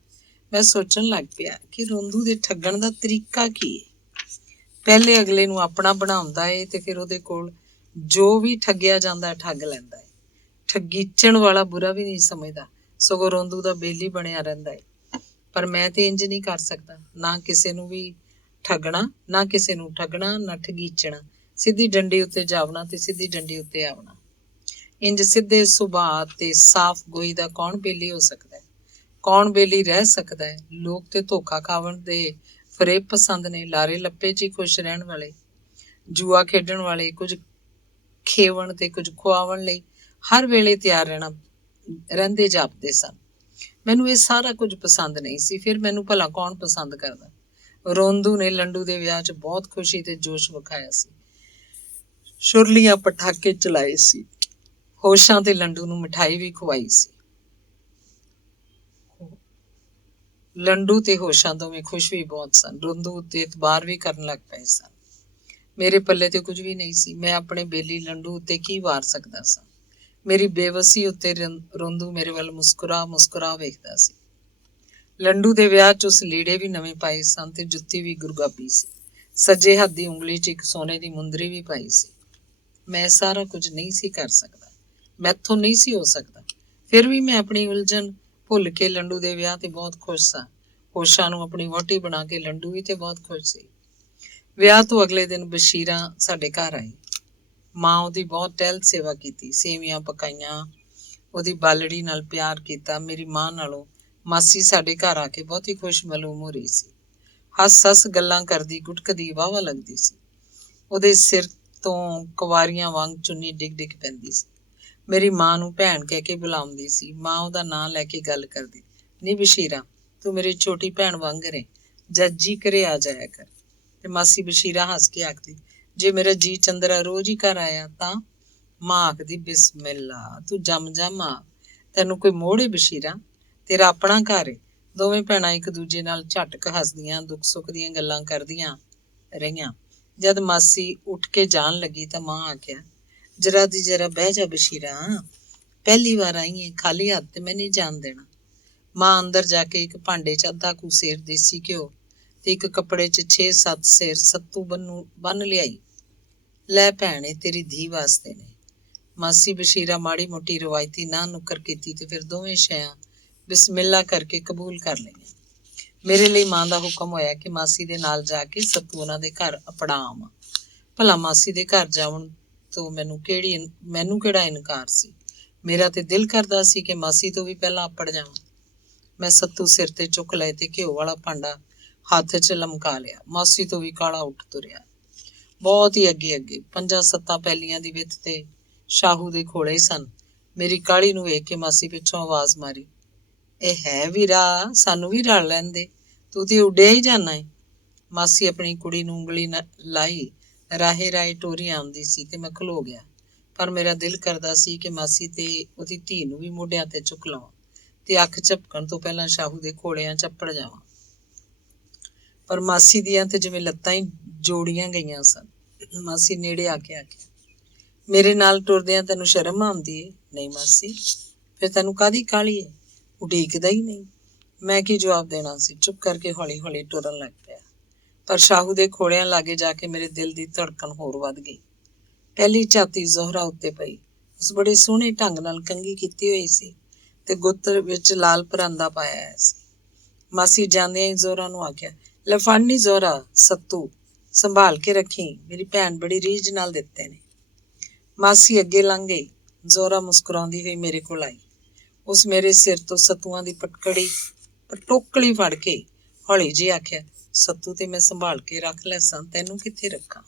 ਮੈਂ ਸੋਚਣ ਲੱਗ ਪਿਆ ਕਿ ਰੋਂਦੂ ਦੇ ਠੱਗਣ ਦਾ ਤਰੀਕਾ ਕੀ ਹੈ। ਪਹਿਲੇ ਅਗਲੇ ਨੂੰ ਆਪਣਾ ਬਣਾਉਂਦਾ ਏ ਤੇ ਫਿਰ ਉਹਦੇ ਕੋਲ ਜੋ ਵੀ ਠੱਗਿਆ ਜਾਂਦਾ ਠੱਗ ਲੈਂਦਾ ਏ। ਠੱਗੀਚਣ ਵਾਲਾ ਬੁਰਾ ਵੀ ਨਹੀਂ ਸਮਝਦਾ, ਸਗੋਂ ਰੋਂਦੂ ਦਾ ਬੇਲੀ ਬਣਿਆ ਰਹਿੰਦਾ ਏ। ਪਰ ਮੈਂ ਤੇ ਇੰਜ ਨਹੀਂ ਕਰ ਸਕਦਾ, ਨਾ ਕਿਸੇ ਨੂੰ ਵੀ ਠੱਗਣਾ, ਨਾ ਕਿਸੇ ਨੂੰ ਠੱਗਣਾ, ਨਾ ਠਗੀਚਣਾ। ਸਿੱਧੀ ਡੰਡੀ ਉੱਤੇ ਜਾਵਣਾ ਤੇ ਸਿੱਧੀ ਡੰਡੀ ਉੱਤੇ ਆਵਣਾ। ਇੰਜ ਸਿੱਧੇ ਸੁਭਾਅ ਤੇ ਸਾਫ਼ ਗੋਈ ਦਾ ਕੌਣ ਬੇਲੀ ਹੋ ਸਕਦਾ ਹੈ? ਕੌਣ ਬੇਲੀ ਰਹਿ ਸਕਦਾ ਹੈ? ਲੋਕ ਤੇ ਧੋਖਾ ਖਾਵਣ ਦੇ ਫਰੇਬ ਪਸੰਦ ਨੇ, ਲਾਰੇ ਲੱਪੇ 'ਚ ਹੀ ਖੁਸ਼ ਰਹਿਣ ਵਾਲੇ, ਜੂਆ ਖੇਡਣ ਵਾਲੇ, ਕੁਝ ਖੇਵਣ ਤੇ ਕੁਝ ਖੁਆਵਣ ਲਈ ਹਰ ਵੇਲੇ ਤਿਆਰ ਰਹਿੰਦੇ ਜਾਪਦੇ ਸਨ। ਮੈਨੂੰ ਇਹ ਸਾਰਾ ਕੁਝ ਪਸੰਦ ਨਹੀਂ ਸੀ। ਫਿਰ ਮੈਨੂੰ ਭਲਾ ਕੌਣ ਪਸੰਦ ਕਰਦਾ? ਰੋਂਦੂ ਨੇ ਲੰਡੂ ਦੇ ਵਿਆਹ 'ਚ ਬਹੁਤ ਖੁਸ਼ੀ ਤੇ ਜੋਸ਼ ਵਿਖਾਇਆ ਸੀ। ਛੁਰਲੀਆਂ ਪਟਾਕੇ ਚਲਾਏ ਸੀ, ਹੋਸ਼ਾਂ ਤੇ ਲੰਡੂ ਨੂੰ ਮਿਠਾਈ ਵੀ ਖਵਾਈ ਸੀ। ਲੰਡੂ ਤੇ ਹੋਸ਼ਾਂ ਦੋਵੇਂ ਖੁਸ਼ ਵੀ ਬਹੁਤ ਸਨ। ਰੋਂਦੂ ਉੱਤੇ ਇਤਬਾਰ ਵੀ ਕਰਨ ਲੱਗ ਪਏ ਸਨ। ਮੇਰੇ ਪੱਲੇ ਤੇ ਕੁਝ ਵੀ ਨਹੀਂ ਸੀ। ਮੈਂ ਆਪਣੇ ਬੇਲੀ ਲੰਡੂ ਉੱਤੇ ਕੀ ਵਾਰ ਸਕਦਾ ਸਾਂ? ਮੇਰੀ ਬੇਵਸੀ ਉੱਤੇ ਰੋਂਦੂ ਮੇਰੇ ਵੱਲ ਮੁਸਕਰਾ ਵੇਖਦਾ ਸੀ। ਲੰਡੂ ਦੇ ਵਿਆਹ 'ਚ ਉਸ ਲੀੜੇ ਵੀ ਨਵੇਂ ਪਾਏ ਸਨ ਤੇ ਜੁੱਤੀ ਵੀ ਗੁਰਗਾਬੀ ਸੀ। ਸੱਜੇ ਹੱਥ ਦੀ ਉਂਗਲੀ 'ਚ ਇੱਕ ਸੋਨੇ ਦੀ ਮੁੰਦਰੀ ਵੀ ਪਾਈ ਸੀ। ਮੈਂ ਸਾਰਾ ਕੁਝ ਨਹੀਂ ਸੀ ਕਰ ਸਕਦਾ, ਮੈਥੋਂ ਨਹੀਂ ਸੀ ਹੋ ਸਕਦਾ। ਫਿਰ ਵੀ ਮੈਂ ਆਪਣੀ ਉਲਝਣ ਭੁੱਲ ਕੇ ਲੰਡੂ ਦੇ ਵਿਆਹ ਤੇ ਬਹੁਤ ਖੁਸ਼ ਸਾਂ। ਹੋਸ਼ਾਂ ਨੂੰ ਆਪਣੀ ਵਹੁਟੀ ਬਣਾ ਕੇ ਲੰਡੂ ਵੀ ਤੇ ਬਹੁਤ ਖੁਸ਼ ਸੀ। ਵਿਆਹ ਤੋਂ ਅਗਲੇ ਦਿਨ ਬਸ਼ੀਰਾ ਸਾਡੇ ਘਰ ਆਈ। ਮਾਂ ਉਹਦੀ ਬਹੁਤ ਟਹਿਲ ਸੇਵਾ ਕੀਤੀ, ਸੇਵੀਆਂ ਪਕਾਈਆਂ, ਉਹਦੀ ਬਾਲੜੀ ਨਾਲ ਪਿਆਰ ਕੀਤਾ। ਮੇਰੀ ਮਾਂ ਨਾਲੋਂ ਮਾਸੀ ਸਾਡੇ ਘਰ ਆ ਕੇ ਬਹੁਤੀ ਖੁਸ਼ ਮਾਲੂਮ ਹੋ ਰਹੀ ਸੀ। ਹੱਸ ਗੱਲਾਂ ਕਰਦੀ, ਗੁਟਕਦੀ ਵਾਹਵਾ ਲੱਗਦੀ ਸੀ। ਉਹਦੇ ਸਿਰ ਤੋਂ ਕੁਵਾਰੀਆਂ ਵਾਂਗ ਚੁੰਨੀ ਡਿੱਗ ਪੈਂਦੀ ਸੀ। ਮੇਰੀ ਮਾਂ ਨੂੰ ਭੈਣ ਕਹਿ ਕੇ ਬੁਲਾਉਂਦੀ ਸੀ। ਮਾਂ ਉਹਦਾ ਨਾਂ ਲੈ ਕੇ ਗੱਲ ਕਰਦੀ, ਨਹੀਂ ਬਸ਼ੀਰਾ, ਤੂੰ ਮੇਰੀ ਛੋਟੀ ਭੈਣ ਵਾਂਗ ਰਹੇ, ਜਦ ਜੀ ਕਰੇ ਆ ਜਾਇਆ ਕਰ। ਤੇ ਮਾਸੀ ਬਸ਼ੀਰਾ ਹੱਸ ਕੇ ਆਖਦੀ, ਜੇ ਮੇਰਾ ਜੀ ਚੰਦਰਾ ਰੋਜ਼ ਹੀ ਘਰ ਆਇਆ ਤਾਂ? ਮਾਂ ਆਖਦੀ, ਬਿਸਮਿਲ੍ਲਾ, ਤੂੰ ਜੰਮ ਆ, ਤੈਨੂੰ ਕੋਈ ਮੋੜ ਏ ਬਸ਼ੀਰਾ? ਤੇਰਾ ਆਪਣਾ ਘਰ ਏ। ਦੋਵੇਂ ਭੈਣਾਂ ਇੱਕ ਦੂਜੇ ਨਾਲ ਝਟਕ ਹੱਸਦੀਆਂ, ਦੁੱਖ ਸੁੱਖ ਦੀਆਂ ਗੱਲਾਂ ਕਰਦੀਆਂ ਰਹੀਆਂ। ਜਦ ਮਾਸੀ ਉੱਠ ਕੇ ਜਾਣ ਲੱਗੀ ਤਾਂ ਮਾਂ ਆਖਿਆ, ਜਰਾ ਦੀ ਜਰਾ ਬਹਿ ਜਾ ਬਸ਼ੀਰਾ, ਪਹਿਲੀ ਵਾਰ ਆਈ ਏ, ਖਾਲੀ ਹੱਥ ਤੇ ਮੈਂ ਨਹੀਂ ਜਾਣ ਦੇਣਾ। ਮਾਂ ਅੰਦਰ ਜਾ ਕੇ ਇੱਕ ਭਾਂਡੇ 'ਚ ਅੱਧਾ ਕੁ ਸੇਰ ਦੇਸੀ ਘਿਓ ਤੇ ਇੱਕ ਕੱਪੜੇ 'ਚ 6-7 ਸੇਰ ਸੱਤੂ ਬੰਨ ਲਿਆਈ। ਲੈ ਭੈਣੇ, ਤੇਰੀ ਧੀ ਵਾਸਤੇ ਨੇ। ਮਾਸੀ ਬਸ਼ੀਰਾ ਮਾੜੀ ਮੋਟੀ ਰਵਾਇਤੀ ਨਾ ਨੁੱਕਰ ਕੀਤੀ ਤੇ ਫਿਰ ਦੋਵੇਂ ਸ਼ੈਆਂ ਬਿਸਮਿਲ੍ਲਾ ਕਰਕੇ ਕਬੂਲ ਕਰ ਲਈਆਂ। ਮੇਰੇ ਲਈ ਮਾਂ ਦਾ ਹੁਕਮ ਹੋਇਆ ਕਿ ਮਾਸੀ ਦੇ ਨਾਲ ਜਾ ਕੇ ਸੱਤੂ ਉਹਨਾਂ ਦੇ ਘਰ ਅਪੜਾ ਆਵਾਂ। ਭਲਾ ਮਾਸੀ ਦੇ ਘਰ ਜਾਣ ਤੋਂ ਮੈਨੂੰ ਕਿਹੜਾ ਇਨਕਾਰ ਸੀ? ਮੇਰਾ ਤੇ ਦਿਲ ਕਰਦਾ ਸੀ ਕਿ ਮਾਸੀ ਤੋਂ ਵੀ ਪਹਿਲਾਂ ਅਪੜ ਜਾਵਾਂ। ਮੈਂ ਸੱਤੂ ਸਿਰ ਤੇ ਚੁੱਕ ਲਏ ਤੇ ਘਿਓ ਵਾਲਾ ਭਾਂਡਾ ਹੱਥ 'ਚ ਲਮਕਾ ਲਿਆ। ਮਾਸੀ ਤੋਂ ਵੀ ਕਾਲਾ ਉੱਠ ਤੁਰਿਆ, ਬਹੁਤ ਹੀ ਅੱਗੇ 5-7 ਪੈਲੀਆਂ ਦੀ ਵਿੱਥ ਤੇ ਸ਼ਾਹੂ ਦੇ ਖੋਲੇ ਸਨ। ਮੇਰੀ ਕਾਹਲੀ ਨੂੰ ਵੇਖ ਕੇ ਮਾਸੀ ਪਿੱਛੋਂ ਆਵਾਜ਼ ਮਾਰੀ, ਇਹ ਹੈ ਵੀਰਾ, ਸਾਨੂੰ ਵੀ ਰਲ ਲੈਂਦੇ, ਤੂੰ ਤੇ ਉੱਡਿਆ ਹੀ ਜਾਣਾ ਏ। ਮਾਸੀ ਆਪਣੀ ਕੁੜੀ ਨੂੰ ਉਂਗਲੀ ਲਾਈ ਰਾਹੇ ਟੋਰੀ ਆਉਂਦੀ ਸੀ ਤੇ ਮੈਂ ਖਲੋ ਗਿਆ। ਪਰ ਮੇਰਾ ਦਿਲ ਕਰਦਾ ਸੀ ਕਿ ਮਾਸੀ ਤੇ ਉਹਦੀ ਧੀ ਨੂੰ ਵੀ ਮੋਢਿਆਂ ਤੇ ਚੁੱਕ ਲਵਾਂ ਤੇ ਅੱਖ ਝਪਕਣ ਤੋਂ ਪਹਿਲਾਂ ਸ਼ਾਹੂ ਦੇ ਖੋਲਿਆਂ 'ਚ ਅੱਪੜ ਜਾਵਾਂ। ਪਰ ਮਾਸੀ ਦੀਆਂ ਤੇ ਜਿਵੇਂ ਲੱਤਾਂ ਹੀ ਜੋੜੀਆਂ ਗਈਆਂ ਸਨ। ਮਾਸੀ ਨੇੜੇ ਆ ਕੇ ਆਖਿਆ, ਮੇਰੇ ਨਾਲ ਟੁਰਦਿਆਂ ਤੈਨੂੰ ਸ਼ਰਮ ਆਉਂਦੀ ਏ? ਨਹੀਂ ਮਾਸੀ, ਫਿਰ ਤੈਨੂੰ ਕਾਹਦੀ ਕਾਹਲੀ ਏ? ਉਡੀਕਦਾ ਹੀ ਨਹੀਂ। ਮੈਂ ਕੀ ਜਵਾਬ ਦੇਣਾ ਸੀ? ਚੁੱਪ ਕਰਕੇ ਹੌਲੀ ਟੁਰਨ ਲੱਗ ਪਿਆ। ਪਰ ਸ਼ਾਹੂ ਦੇ ਖੋੜਿਆਂ ਲਾਗੇ ਜਾ ਕੇ ਮੇਰੇ ਦਿਲ ਦੀ ਧੜਕਣ ਹੋਰ ਵੱਧ ਗਈ। ਪਹਿਲੀ ਝਾਤੀ ਜ਼ੋਹਰਾ ਉੱਤੇ ਪਈ। ਉਸ ਬੜੇ ਸੋਹਣੇ ਢੰਗ ਨਾਲ ਕੰਘੀ ਕੀਤੀ ਹੋਈ ਸੀ ਤੇ ਗੁੱਤ ਵਿੱਚ ਲਾਲ ਪਰਾਂਦਾ ਪਾਇਆ ਹੋਇਆ ਸੀ। ਮਾਸੀ ਜਾਂਦਿਆਂ ਹੀ ਜ਼ੋਹਰਾ ਨੂੰ ਆਖਿਆ, ਲੈ ਫੜ ਨੀ ਜ਼ੋਹਰਾ, ਸੱਤੂ ਸੰਭਾਲ ਕੇ ਰੱਖੀ, ਮੇਰੀ ਭੈਣ ਬੜੀ ਰੀਝ ਨਾਲ ਦਿੱਤੇ ਨੇ। ਮਾਸੀ ਅੱਗੇ ਲੰਘ ਗਈ। ਜ਼ੋਹਰਾ ਮੁਸਕਰਾਉਂਦੀ ਹੋਈ ਮੇਰੇ ਕੋਲ ਆਈ। ਉਸ ਮੇਰੇ ਸਿਰ ਤੋਂ ਸੱਤੂਆਂ ਦੀ ਪਟੋਕਲੀ ਫੜ ਕੇ ਹੌਲੀ ਜਿਹੀ ਆਖਿਆ, ਸੱਤੂ ਤੇ ਮੈਂ ਸੰਭਾਲ ਕੇ ਰੱਖ ਲੈ ਸਾਂ, ਤੈਨੂੰ ਕਿੱਥੇ ਰੱਖਾਂ?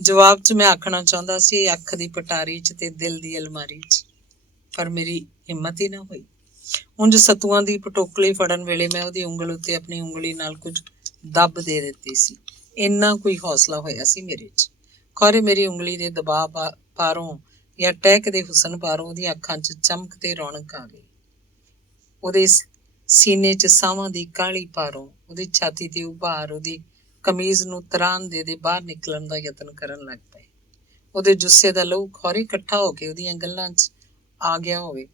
ਜਵਾਬ 'ਚ ਮੈਂ ਆਖਣਾ ਚਾਹੁੰਦਾ ਸੀ, ਅੱਖ ਦੀ ਪਟਾਰੀ 'ਚ ਤੇ ਦਿਲ ਦੀ ਅਲਮਾਰੀ 'ਚ, ਪਰ ਮੇਰੀ ਹਿੰਮਤ ਹੀ ਨਾ ਹੋਈ। ਉਂਝ ਸੱਤੂਆਂ ਦੀ ਪਟੋਕਲੀ ਫੜਨ ਵੇਲੇ ਮੈਂ ਉਹਦੀ ਉਂਗਲ ਉੱਤੇ ਆਪਣੀ ਉਂਗਲੀ ਨਾਲ ਕੁਝ ਦੱਬ ਦੇ ਦਿੱਤੀ ਸੀ। ਇੰਨਾ ਕੋਈ ਹੌਸਲਾ ਹੋਇਆ ਸੀ ਮੇਰੇ 'ਚ। ਖੌਰੇ ਮੇਰੀ ਉਂਗਲੀ ਦੇ ਦਬਾਅ ਪਾਰੋਂ ਜਾਂ ਟਹਿਕ ਦੇ ਹੁਸਨ ਪਾਰੋਂ ਉਹਦੀਆਂ ਅੱਖਾਂ 'ਚ ਚਮਕ ਤੇ ਰੌਣਕ ਆ ਗਈ। ਉਹਦੇ ਸੀਨੇ 'ਚ ਸਾਵਾਂ ਦੀ ਕਾਹਲੀ ਪਾਰੋਂ ਉਹਦੀ ਛਾਤੀ ਤੇ ਉਭਾਰ ਉਹਦੀ ਕਮੀਜ਼ ਨੂੰ ਤਰਾਨ ਦੇ ਬਾਹਰ ਨਿਕਲਣ ਦਾ ਯਤਨ ਕਰਨ ਲੱਗ ਪਏ। ਉਹਦੇ ਜੁੱਸੇ ਦਾ ਲਹੂ ਖੌਰੇ ਇਕੱਠਾ ਹੋ ਕੇ ਉਹਦੀਆਂ ਗੱਲਾਂ 'ਚ ਆ ਗਿਆ ਹੋਵੇ।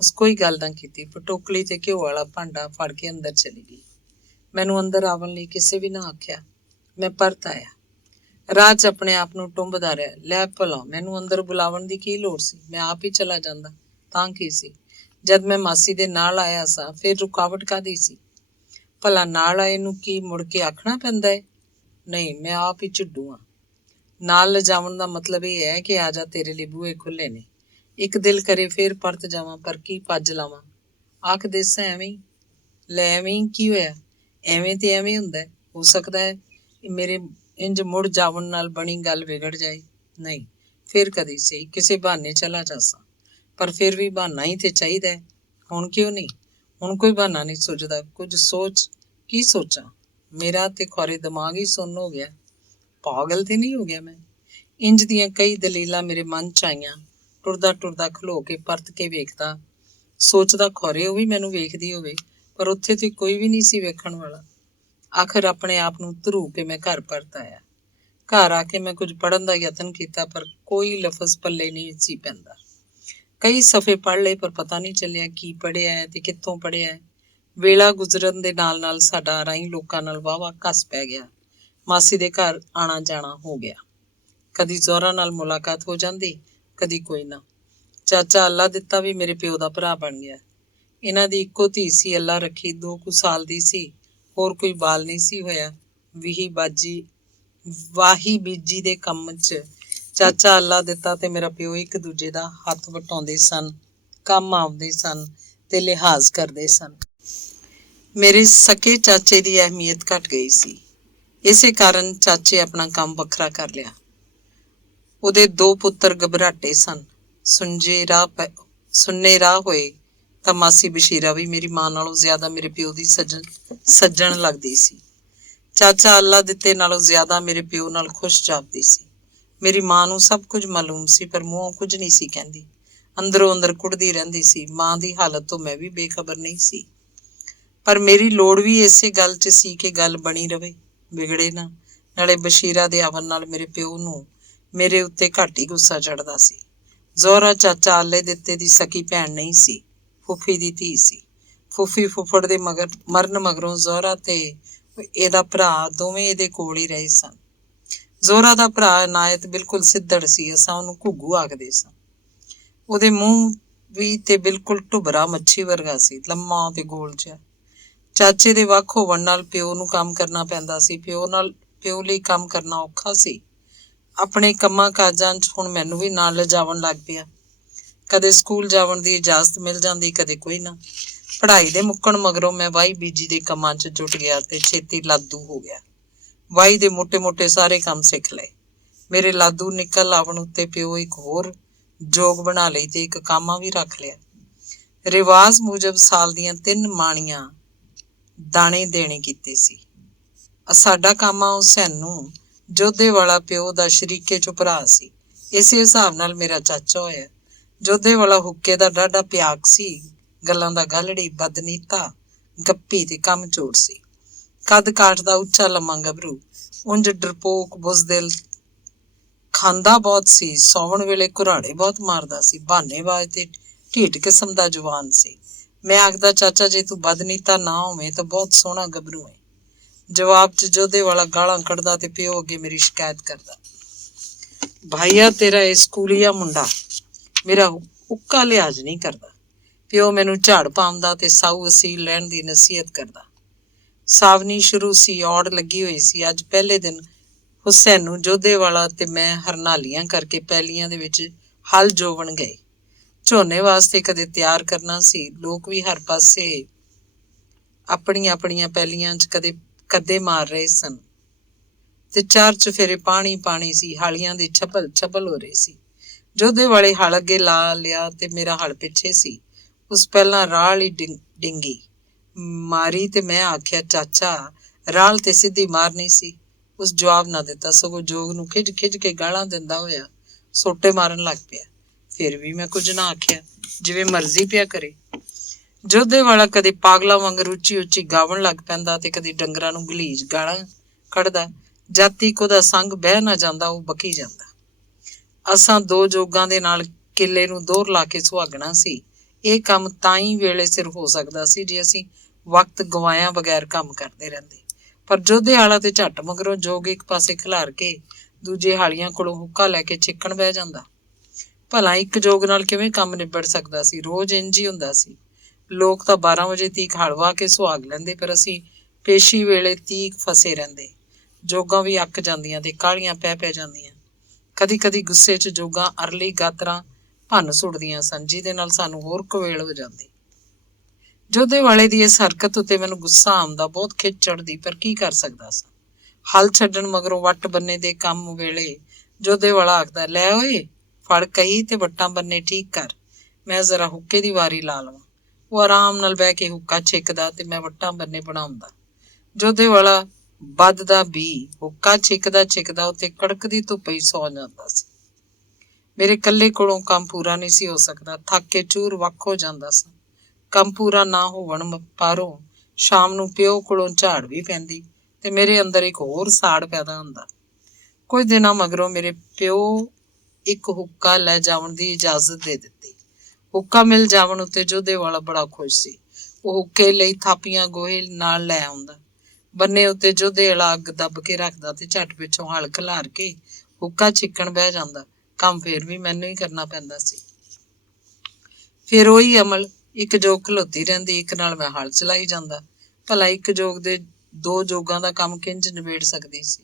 ਉਸ ਕੋਈ ਗੱਲ ਨਾ ਕੀਤੀ, ਪਟੋਕਲੀ ਤੇ ਘਿਓ ਵਾਲਾ ਭਾਂਡਾ ਫੜ ਕੇ ਅੰਦਰ ਚਲੀ ਗਈ। ਮੈਨੂੰ ਅੰਦਰ ਆਉਣ ਲਈ ਕਿਸੇ ਵੀ ਨਾ ਆਖਿਆ। ਮੈਂ ਪਰਤ ਆਇਆ। ਰਾਹ 'ਚ ਆਪਣੇ ਆਪ ਨੂੰ ਟੁੰਬਦਾ ਰਿਹਾ, ਲੈ ਭਲਾ ਮੈਨੂੰ ਅੰਦਰ ਬੁਲਾਉਣ ਦੀ ਕੀ ਲੋੜ ਸੀ? ਮੈਂ ਆਪ ਹੀ ਚਲਾ ਜਾਂਦਾ ਤਾਂ ਕੀ ਸੀ? ਜਦ ਮੈਂ ਮਾਸੀ ਦੇ ਨਾਲ ਆਇਆ ਸਾਂ ਫਿਰ ਰੁਕਾਵਟ ਕਾਹਦੀ ਸੀ? ਭਲਾ ਨਾਲ ਆਏ ਨੂੰ ਕੀ ਮੁੜ ਕੇ ਆਖਣਾ ਪੈਂਦਾ ਹੈ? ਨਹੀਂ, ਮੈਂ ਆਪ ਹੀ ਝਿੱਡੂ ਹਾਂ। ਨਾਲ ਲਿਜਾਵਣ ਦਾ ਮਤਲਬ ਇਹ ਹੈ ਕਿ ਆ ਜਾ, ਤੇਰੇ ਲਈ ਬੂਹੇ ਖੁੱਲੇ ਨੇ। ਇੱਕ ਦਿਲ ਕਰੇ ਫੇਰ ਪਰਤ ਜਾਵਾਂ, ਪਰ ਕੀ ਪੱਜ ਲਾਵਾਂ? ਆਖ ਦੇਸਾਂ ਐਵੇਂ ਹੀ। ਲੈ ਐਵੇਂ ਹੀ ਕੀ ਹੋਇਆ? ਐਵੇਂ ਤੇ ਐਵੇਂ ਹੁੰਦਾ। ਹੋ ਸਕਦਾ ਹੈ ਮੇਰੇ ਇੰਜ ਮੁੜ ਜਾਵਣ ਨਾਲ ਬਣੀ ਗੱਲ ਵਿਗੜ ਜਾਏ। ਨਹੀਂ, ਫਿਰ ਕਦੀ ਸਹੀ ਕਿਸੇ ਬਹਾਨੇ ਚਲਾ ਜਾਸਾਂ, ਪਰ ਫਿਰ ਵੀ ਬਹਾਨਾ ਹੀ ਤੇ ਚਾਹੀਦਾ ਹੈ। ਹੁਣ ਕਿਉਂ ਨਹੀਂ? ਹੁਣ ਕੋਈ ਬਹਾਨਾ ਨਹੀਂ ਸੁੱਝਦਾ। ਕੁਝ ਸੋਚ। ਕੀ ਸੋਚਾਂ? ਮੇਰਾ ਤੇ ਖੌਰੇ ਦਿਮਾਗ ਹੀ ਸੁੰਨ ਹੋ ਗਿਆ। ਪਾਗਲ ਤੇ ਨਹੀਂ ਹੋ ਗਿਆ ਮੈਂ? ਇੰਜ ਦੀਆਂ ਕਈ ਦਲੀਲਾਂ ਮੇਰੇ ਮਨ 'ਚ ਆਈਆਂ। ਟੁਰਦਾ ਟੁਰਦਾ ਖਲੋ ਕੇ ਪਰਤ ਕੇ ਵੇਖਦਾ, ਸੋਚਦਾ ਖੌਰੇ ਉਹ ਵੀ ਮੈਨੂੰ ਵੇਖਦੀ ਹੋਵੇ, ਪਰ ਉੱਥੇ ਤੇ ਕੋਈ ਵੀ ਨਹੀਂ ਸੀ ਵੇਖਣ ਵਾਲਾ। ਆਖਰ ਆਪਣੇ ਆਪ ਨੂੰ ਧਰੂ ਕੇ ਮੈਂ ਘਰ ਪਰਤ ਆਇਆ। ਘਰ ਆ ਕੇ ਮੈਂ ਕੁਝ ਪੜ੍ਹਨ ਦਾ ਯਤਨ ਕੀਤਾ, ਪਰ ਕੋਈ ਲਫ਼ਜ਼ ਪੱਲੇ ਨਹੀਂ ਸੀ ਪੈਂਦਾ। ਕਈ ਸਫ਼ੇ ਪੜ੍ਹ ਲਏ, ਪਰ ਪਤਾ ਨਹੀਂ ਚੱਲਿਆ ਕੀ ਪੜ੍ਹਿਆ ਹੈ ਤੇ ਕਿੱਥੋਂ ਪੜ੍ਹਿਆ ਹੈ। ਵੇਲਾ ਗੁਜ਼ਰਨ ਦੇ ਨਾਲ ਨਾਲ ਸਾਡਾ ਰਾਹੀਂ ਲੋਕਾਂ ਨਾਲ ਵਾਹਵਾ ਘਸ ਪੈ ਗਿਆ। ਮਾਸੀ ਦੇ ਘਰ ਆਣਾ ਜਾਣਾ ਹੋ ਗਿਆ। ਕਦੀ ਜ਼ੋਰਾਂ ਨਾਲ ਮੁਲਾਕਾਤ ਹੋ ਜਾਂਦੀ, ਕਦੀ ਕੋਈ ਨਾ। ਚਾਚਾ ਅੱਲਾ ਦਿੱਤਾ ਵੀ ਮੇਰੇ ਪਿਓ ਦਾ ਭਰਾ ਬਣ ਗਿਆ। ਇਹਨਾਂ ਦੀ ਇੱਕੋ ਧੀ ਸੀ, ਅੱਲਾ ਰੱਖੀ, 2 ਕੁ ਸਾਲ ਦੀ ਸੀ। ਹੋਰ ਕੋਈ ਬਾਲ ਨਹੀਂ ਸੀ ਹੋਇਆ। ਵਾਹੀ ਬੀਜੀ ਦੇ ਕੰਮ 'ਚ ਚਾਚਾ ਅੱਲਾ ਦਿੱਤਾ ਤੇ ਮੇਰਾ ਪਿਓ ਇੱਕ ਦੂਜੇ ਦਾ ਹੱਥ ਵਟਾਉਂਦੇ ਸਨ, ਕੰਮ ਆਉਂਦੇ ਸਨ ਤੇ ਲਿਹਾਜ਼ ਕਰਦੇ ਸਨ। ਮੇਰੇ ਸਕੇ ਚਾਚੇ ਦੀ ਅਹਿਮੀਅਤ ਘਟ ਗਈ ਸੀ। ਇਸੇ ਕਾਰਨ ਚਾਚੇ ਆਪਣਾ ਕੰਮ ਵੱਖਰਾ ਕਰ ਲਿਆ। ਉਹਦੇ 2 ਪੁੱਤਰ ਘਬਰਾਟੇ ਸਨ। ਸੁੰਨੇ ਰਾਹ ਹੋਏ ਤਾਂ ਮਾਸੀ ਬਸ਼ੀਰਾ ਵੀ ਮੇਰੀ ਮਾਂ ਨਾਲੋਂ ਜ਼ਿਆਦਾ ਮੇਰੇ ਪਿਓ ਦੀ ਸੱਜਣ ਲੱਗਦੀ ਸੀ। ਚਾਚਾ ਅੱਲਾ ਦਿੱਤੇ ਨਾਲੋਂ ਜ਼ਿਆਦਾ ਮੇਰੇ ਪਿਓ ਨਾਲ ਖੁਸ਼ ਜਾਪਦੀ ਸੀ। ਮੇਰੀ ਮਾਂ ਨੂੰ ਸਭ ਕੁਝ ਮਾਲੂਮ ਸੀ, ਪਰ ਮੂੰਹੋਂ ਕੁਝ ਨਹੀਂ ਸੀ ਕਹਿੰਦੀ। ਅੰਦਰੋਂ ਅੰਦਰ ਕੁੜਦੀ ਰਹਿੰਦੀ ਸੀ। ਮਾਂ ਦੀ ਹਾਲਤ ਤੋਂ ਮੈਂ ਵੀ ਬੇਖਬਰ ਨਹੀਂ ਸੀ, ਪਰ ਮੇਰੀ ਲੋੜ ਵੀ ਇਸੇ ਗੱਲ 'ਚ ਸੀ ਕਿ ਗੱਲ ਬਣੀ ਰਵੇ, ਵਿਗੜੇ ਨਾ। ਨਾਲੇ ਬਸ਼ੀਰਾ ਦੇ ਆਵਣ ਨਾਲ ਮੇਰੇ ਪਿਓ ਨੂੰ ਮੇਰੇ ਉੱਤੇ ਘੱਟ ਹੀ ਗੁੱਸਾ ਚੜ੍ਹਦਾ ਸੀ। ਜ਼ੋਹਰਾ ਚਾਚਾ ਅੱਲੇ ਦਿੱਤੇ ਦੀ ਸਕੀ ਭੈਣ ਨਹੀਂ ਸੀ, ਫੁੱਫੀ ਦੀ ਧੀ ਸੀ। ਫੁੱਫੀ ਫੁੱਫੜ ਦੇ ਮਰਨ ਮਗਰੋਂ ਜ਼ੋਹਰਾ ਤੇ ਇਹਦਾ ਭਰਾ ਦੋਵੇਂ ਇਹਦੇ ਕੋਲ ਹੀ ਰਹੇ ਸਨ। ਜ਼ੋਹਰਾ ਦਾ ਭਰਾ ਇਨਾਇਤ ਬਿਲਕੁਲ ਸਿੱਧੜ ਸੀ। ਅਸਾਂ ਉਹਨੂੰ ਘੁੱਗੂ ਆਖਦੇ ਸਾਂ। ਉਹਦੇ ਮੂੰਹ ਵੀ ਤੇ ਬਿਲਕੁਲ ਢੁਬਰਾ ਮੱਛੀ ਵਰਗਾ ਸੀ, ਲੰਮਾ ਤੇ ਗੋਲ ਜਿਹਾ। ਚਾਚੇ ਦੇ ਵੱਖ ਹੋਵਣ ਨਾਲ ਪਿਓ ਨੂੰ ਕੰਮ ਕਰਨਾ ਪੈਂਦਾ ਸੀ। ਪਿਓ ਲਈ ਕੰਮ ਕਰਨਾ ਔਖਾ ਸੀ। ਆਪਣੇ ਕੰਮਾਂ ਕਾਜਾਂ 'ਚ ਹੁਣ ਮੈਨੂੰ ਵੀ ਨਾਲ ਲਿਜਾਵਣ ਲੱਗ ਪਿਆ। ਕਦੇ ਸਕੂਲ ਜਾਵਣ ਦੀ ਇਜਾਜ਼ਤ ਮਿਲ ਜਾਂਦੀ, ਕਦੇ ਕੋਈ ਨਾ। ਪੜ੍ਹਾਈ ਦੇ ਮੁੱਕਣ ਮਗਰੋਂ ਮੈਂ ਵਾਹੀ ਬੀਜੀ ਦੇ ਕੰਮਾਂ 'ਚ ਜੁਟ ਗਿਆ ਤੇ ਛੇਤੀ ਲਾਦੂ ਹੋ ਗਿਆ। ਵਾਹੀ ਦੇ ਮੋਟੇ ਸਾਰੇ ਕੰਮ ਸਿੱਖ ਲਏ। ਮੇਰੇ ਲਾਦੂ ਨਿਕਲ ਆਵਣ ਉੱਤੇ ਪਿਓ ਇੱਕ ਹੋਰ ਜੋਗ ਬਣਾ ਲਈ ਤੇ ਇੱਕ ਕਾਮਾ ਵੀ ਰੱਖ ਲਿਆ। ਰਿਵਾਜ਼ ਮੁਜਬ ਸਾਲ ਦੀਆਂ 3 ਮਾਣੀਆਂ ਦਾਣੇ ਦੇਣੇ ਕੀਤੇ ਸੀ। ਸਾਡਾ ਕਾਮਾ ਹੁਸੈਨ ਨੂੰ ਜੋਧੇ ਵਾਲਾ ਪਿਓ ਦਾ ਸ਼ਰੀਕੇ 'ਚੋਂ ਭਰਾ ਸੀ। ਇਸੇ ਹਿਸਾਬ ਨਾਲ ਮੇਰਾ ਚਾਚਾ ਹੋਇਆ। ਜੋਧੇ ਵਾਲਾ ਹੁੱਕੇ ਦਾ ਡਾਢਾ ਪਿਆਕ ਸੀ, ਗੱਲਾਂ ਦਾ ਗਾਲੜੀ, ਬਦਨੀਤਾ, ਗੱਪੀ ਤੇ ਕੰਮ ਚੋਰ ਸੀ। ਕੱਦ ਕਾਠ ਦਾ ਉੱਚਾ ਲੰਮਾ ਗੱਭਰੂ, ਉਂਝ ਡਰਪੋਕ, ਬੁਜ਼ਦਿਲ, ਖਾਂਦਾ ਬਹੁਤ ਸੀ। ਸੌਵਣ ਵੇਲੇ ਘੁਰਾੜੇ ਬਹੁਤ ਮਾਰਦਾ ਸੀ। ਬਹਾਨੇਬਾਜ਼ ਤੇ ਢੀਠ ਕਿਸਮ ਦਾ ਜਵਾਨ ਸੀ। ਮੈਂ ਆਖਦਾ, ਚਾਚਾ ਜੇ ਤੂੰ ਬਦਨੀਤਾ ਨਾ ਹੋਵੇਂ ਤਾਂ ਬਹੁਤ ਸੋਹਣਾ ਗੱਭਰੂ ਹੈ। ਜਵਾਬ 'ਚ ਜੋਧੇ ਵਾਲਾ ਗਾਲਾਂ ਕੱਢਦਾ ਤੇ ਪਿਓ ਅੱਗੇ ਮੇਰੀ ਸ਼ਿਕਾਇਤ ਕਰਦਾ, ਭਾਈਆ ਤੇਰਾ ਇਹ ਸਕੂਲੀਆ ਮੁੰਡਾ ਮੇਰਾ ਉੱਕਾ ਲਿਹਾਜ਼ ਨਹੀਂ ਕਰਦਾ। ਪਿਓ ਮੈਨੂੰ ਝਾੜ ਪਾਉਂਦਾ ਤੇ ਸਾਊ ਅਸੀਲ ਲੈਣ ਦੀ ਨਸੀਹਤ ਕਰਦਾ। ਸਾਵਨੀ ਸ਼ੁਰੂ ਸੀ, ਔੜ ਲੱਗੀ ਹੋਈ ਸੀ। ਅੱਜ ਪਹਿਲੇ ਦਿਨ ਹੁਸੈਨ ਨੂੰ ਜੋਧੇ ਵਾਲਾ ਤੇ ਮੈਂ ਹਰਨਾਲੀਆਂ ਕਰਕੇ ਪੈਲੀਆਂ ਦੇ ਵਿੱਚ ਹਲ ਜੋਵਣ ਗਏ। ਝੋਨੇ ਵਾਸਤੇ ਕਦੇ ਤਿਆਰ ਕਰਨਾ ਸੀ। ਲੋਕ ਵੀ ਹਰ ਪਾਸੇ ਆਪਣੀਆਂ ਆਪਣੀਆਂ ਪੈਲੀਆਂ 'ਚ ਕੱਦੇ ਮਾਰ ਰਹੇ ਸਨ ਤੇ 4 ਚੁਫੇਰੇ ਪਾਣੀ ਸੀ। ਹਾਲੀਆਂ ਦੇ ਛਪਲ ਹੋ ਰਹੀ ਸੀ। ਜੋਧੇ ਵਾਲੇ ਹਲ ਅੱਗੇ ਲਾ ਲਿਆ ਤੇ ਮੇਰਾ ਹਲ ਪਿੱਛੇ ਸੀ। ਉਸ ਪਹਿਲਾਂ ਰਾਲ ਹੀ ਡਿੰਗੀ ਮਾਰੀ ਤੇ ਮੈਂ ਆਖਿਆ, ਚਾਚਾ ਰਾਲ ਤੇ ਸਿੱਧੀ ਮਾਰਨੀ ਸੀ, ਉਸ ਜਵਾਬ ਨਾ ਦਿੱਤਾ, ਸਗੋਂ ਜੋਗ ਨੂੰ ਖਿੱਚ ਖਿੱਚ ਕੇ ਗਾਲਾਂ ਦਿੰਦਾ ਹੋਇਆ ਸੋਟੇ ਮਾਰਨ ਲੱਗ ਪਿਆ। ਫਿਰ ਵੀ ਮੈਂ ਕੁਝ ਨਾ ਆਖਿਆ, ਜਿਵੇਂ ਮਰਜ਼ੀ ਪਿਆ ਕਰੇ। ਜੋਧੇ ਵਾਲਾ ਕਦੇ ਪਾਗਲਾਂ ਵਾਂਗਰ ਉੱਚੀ ਉੱਚੀ ਗਾਵਣ ਲੱਗ ਪੈਂਦਾ ਤੇ ਕਦੇ ਡੰਗਰਾਂ ਨੂੰ ਗਲੀਜ ਗਾਲਾਂ ਕੱਢਦਾ। ਜਦ ਤੀਕ ਉਹਦਾ ਸੰਗ ਬਹਿ ਨਾ ਜਾਂਦਾ, ਉਹ ਬਕੀ ਜਾਂਦਾ। ਅਸਾਂ ਦੋ ਜੋਗਾਂ ਦੇ ਨਾਲ ਕਿੱਲੇ ਨੂੰ ਦੋਹਰ ਲਾ ਕੇ ਸੁਹਾਗਣਾ ਸੀ। ਇਹ ਕੰਮ ਤਾਂ ਹੀ ਵੇਲੇ ਸਿਰ ਹੋ ਸਕਦਾ ਸੀ ਜੇ ਅਸੀਂ ਵਕਤ ਗਵਾਇਆ ਬਗੈਰ ਕੰਮ ਕਰਦੇ ਰਹਿੰਦੇ। ਪਰ ਜੋਧੇ ਵਾਲਾ ਤੇ ਝੱਟ ਮਗਰੋਂ ਜੋਗ ਇੱਕ ਪਾਸੇ ਖਿਲਾਰ ਕੇ ਦੂਜੇ ਹਾਲੀਆਂ ਕੋਲੋਂ ਹੁੱਕਾ ਲੈ ਕੇ ਛਿੱਕਣ ਬਹਿ ਜਾਂਦਾ। ਭਲਾ ਇੱਕ ਜੋਗ ਨਾਲ ਕਿਵੇਂ ਕੰਮ ਨਿਬੜ ਸਕਦਾ ਸੀ? ਰੋਜ਼ ਇੰਝ ਹੀ ਹੁੰਦਾ ਸੀ। ਲੋਕ ਤਾਂ 12 ਵਜੇ ਤੀਕ ਹਲਵਾ ਕੇ ਸੁਹਾਗ ਲੈਂਦੇ, ਪਰ ਅਸੀਂ ਪੇਸ਼ੀ ਵੇਲੇ ਤੀਕ ਫਸੇ ਰਹਿੰਦੇ। ਜੋਗਾਂ ਵੀ ਅੱਕ ਜਾਂਦੀਆਂ ਤੇ ਕਾਹਲੀਆਂ ਪੈ ਜਾਂਦੀਆਂ। ਕਦੀ ਕਦੀ ਗੁੱਸੇ 'ਚ ਜੋਗਾਂ ਅਰਲੀ ਗਾਤਰਾਂ ਭੰਨ ਸੁੱਟਦੀਆਂ ਸਨ, ਜਿਹਦੇ ਨਾਲ ਸਾਨੂੰ ਹੋਰ ਕਵੇਲ ਹੋ ਜਾਂਦੀ। ਜੋਧੇ ਵਾਲੇ ਦੀ ਇਸ ਹਰਕਤ ਉੱਤੇ ਮੈਨੂੰ ਗੁੱਸਾ ਆਉਂਦਾ, ਬਹੁਤ ਖਿੱਚ ਚੜ੍ਹਦੀ, ਪਰ ਕੀ ਕਰ ਸਕਦਾ ਸਾਂ। ਹਲ ਛੱਡਣ ਮਗਰੋਂ ਵੱਟ ਬੰਨੇ ਦੇ ਕੰਮ ਵੇਲੇ ਜੋਧੇ ਵਾਲਾ ਆਖਦਾ, ਲੈ ਓਏ ਫੜ ਕਹੀ ਤੇ ਵੱਟਾਂ ਬੰਨੇ ਠੀਕ ਕਰ, ਮੈਂ ਜ਼ਰਾ ਹੁੱਕੇ ਦੀ ਵਾਰੀ ਲਾ ਲਵਾਂ। ਉਹ ਆਰਾਮ ਨਾਲ ਬਹਿ ਕੇ ਹੁੱਕਾ ਛਿੱਕਦਾ ਤੇ ਮੈਂ ਵੱਟਾਂ ਬੰਨੇ ਬਣਾਉਂਦਾ। ਜੋਧੇ ਵਾਲਾ ਵੱਧਦਾ ਵੀ ਹੁੱਕਾ ਛਿੱਕਦਾ ਉੱਤੇ ਕੜਕਦੀ ਧੁੱਪ ਹੀ ਸੌ ਜਾਂਦਾ ਸੀ। ਮੇਰੇ ਇਕੱਲੇ ਕੋਲੋਂ ਕੰਮ ਪੂਰਾ ਨਹੀਂ ਸੀ ਹੋ ਸਕਦਾ। ਥੱਕ ਕੇ ਚੂਰ ਵੱਖ ਹੋ ਜਾਂਦਾ ਸਾਂ। ਕੰਮ ਪੂਰਾ ਨਾ ਹੋਵਣ ਪਾਰੋਂ ਸ਼ਾਮ ਨੂੰ ਪਿਓ ਕੋਲੋਂ ਝਾੜ ਵੀ ਪੈਂਦੀ ਤੇ ਮੇਰੇ ਅੰਦਰ ਇੱਕ ਹੋਰ ਸਾੜ ਪੈਦਾ ਹੁੰਦਾ। ਕੁਝ ਦਿਨਾਂ ਮਗਰੋਂ ਮੇਰੇ ਪਿਓ ਇੱਕ ਹੁੱਕਾ ਲੈ ਜਾਵਣ ਦੀ ਇਜਾਜ਼ਤ ਦੇ ਦਿੱਤੀ। ਹੁੱਕਾ ਮਿਲ ਜਾਵਣ ਉੱਤੇ ਜੋਧੇ ਵਾਲਾ ਬੜਾ ਖੁਸ਼ ਸੀ। ਉਹ ਹੁੱਕੇ ਲਈ ਥਾਪੀਆਂ ਗੋਹੇ ਨਾਲ ਲੈ ਆਉਂਦਾ। ਬੰਨੇ ਉੱਤੇ ਜੋਧੇ ਵਾਲਾ ਅੱਗ ਦੱਬ ਕੇ ਰੱਖਦਾ ਤੇ ਝੱਟ ਪਿੱਛੋਂ ਹਲ ਖਿਲਾਰ ਕੇ ਹੁੱਕਾ ਛਿੱਕਣ ਬਹਿ ਜਾਂਦਾ। ਕੰਮ ਫੇਰ ਵੀ ਮੈਨੂੰ ਹੀ ਕਰਨਾ ਪੈਂਦਾ ਸੀ। ਫਿਰ ਉਹੀ ਅਮਲ, ਇੱਕ ਜੋਗ ਖਲੋਤੀ ਰਹਿੰਦੀ, ਇੱਕ ਨਾਲ ਮੈਂ ਹਲ ਚਲਾਈ ਜਾਂਦਾ। ਭਲਾ ਇੱਕ ਜੋਗ ਦੇ ਦੋ ਜੋਗਾਂ ਦਾ ਕੰਮ ਕਿੰਝ ਨਿਬੇੜ ਸਕਦੀ ਸੀ?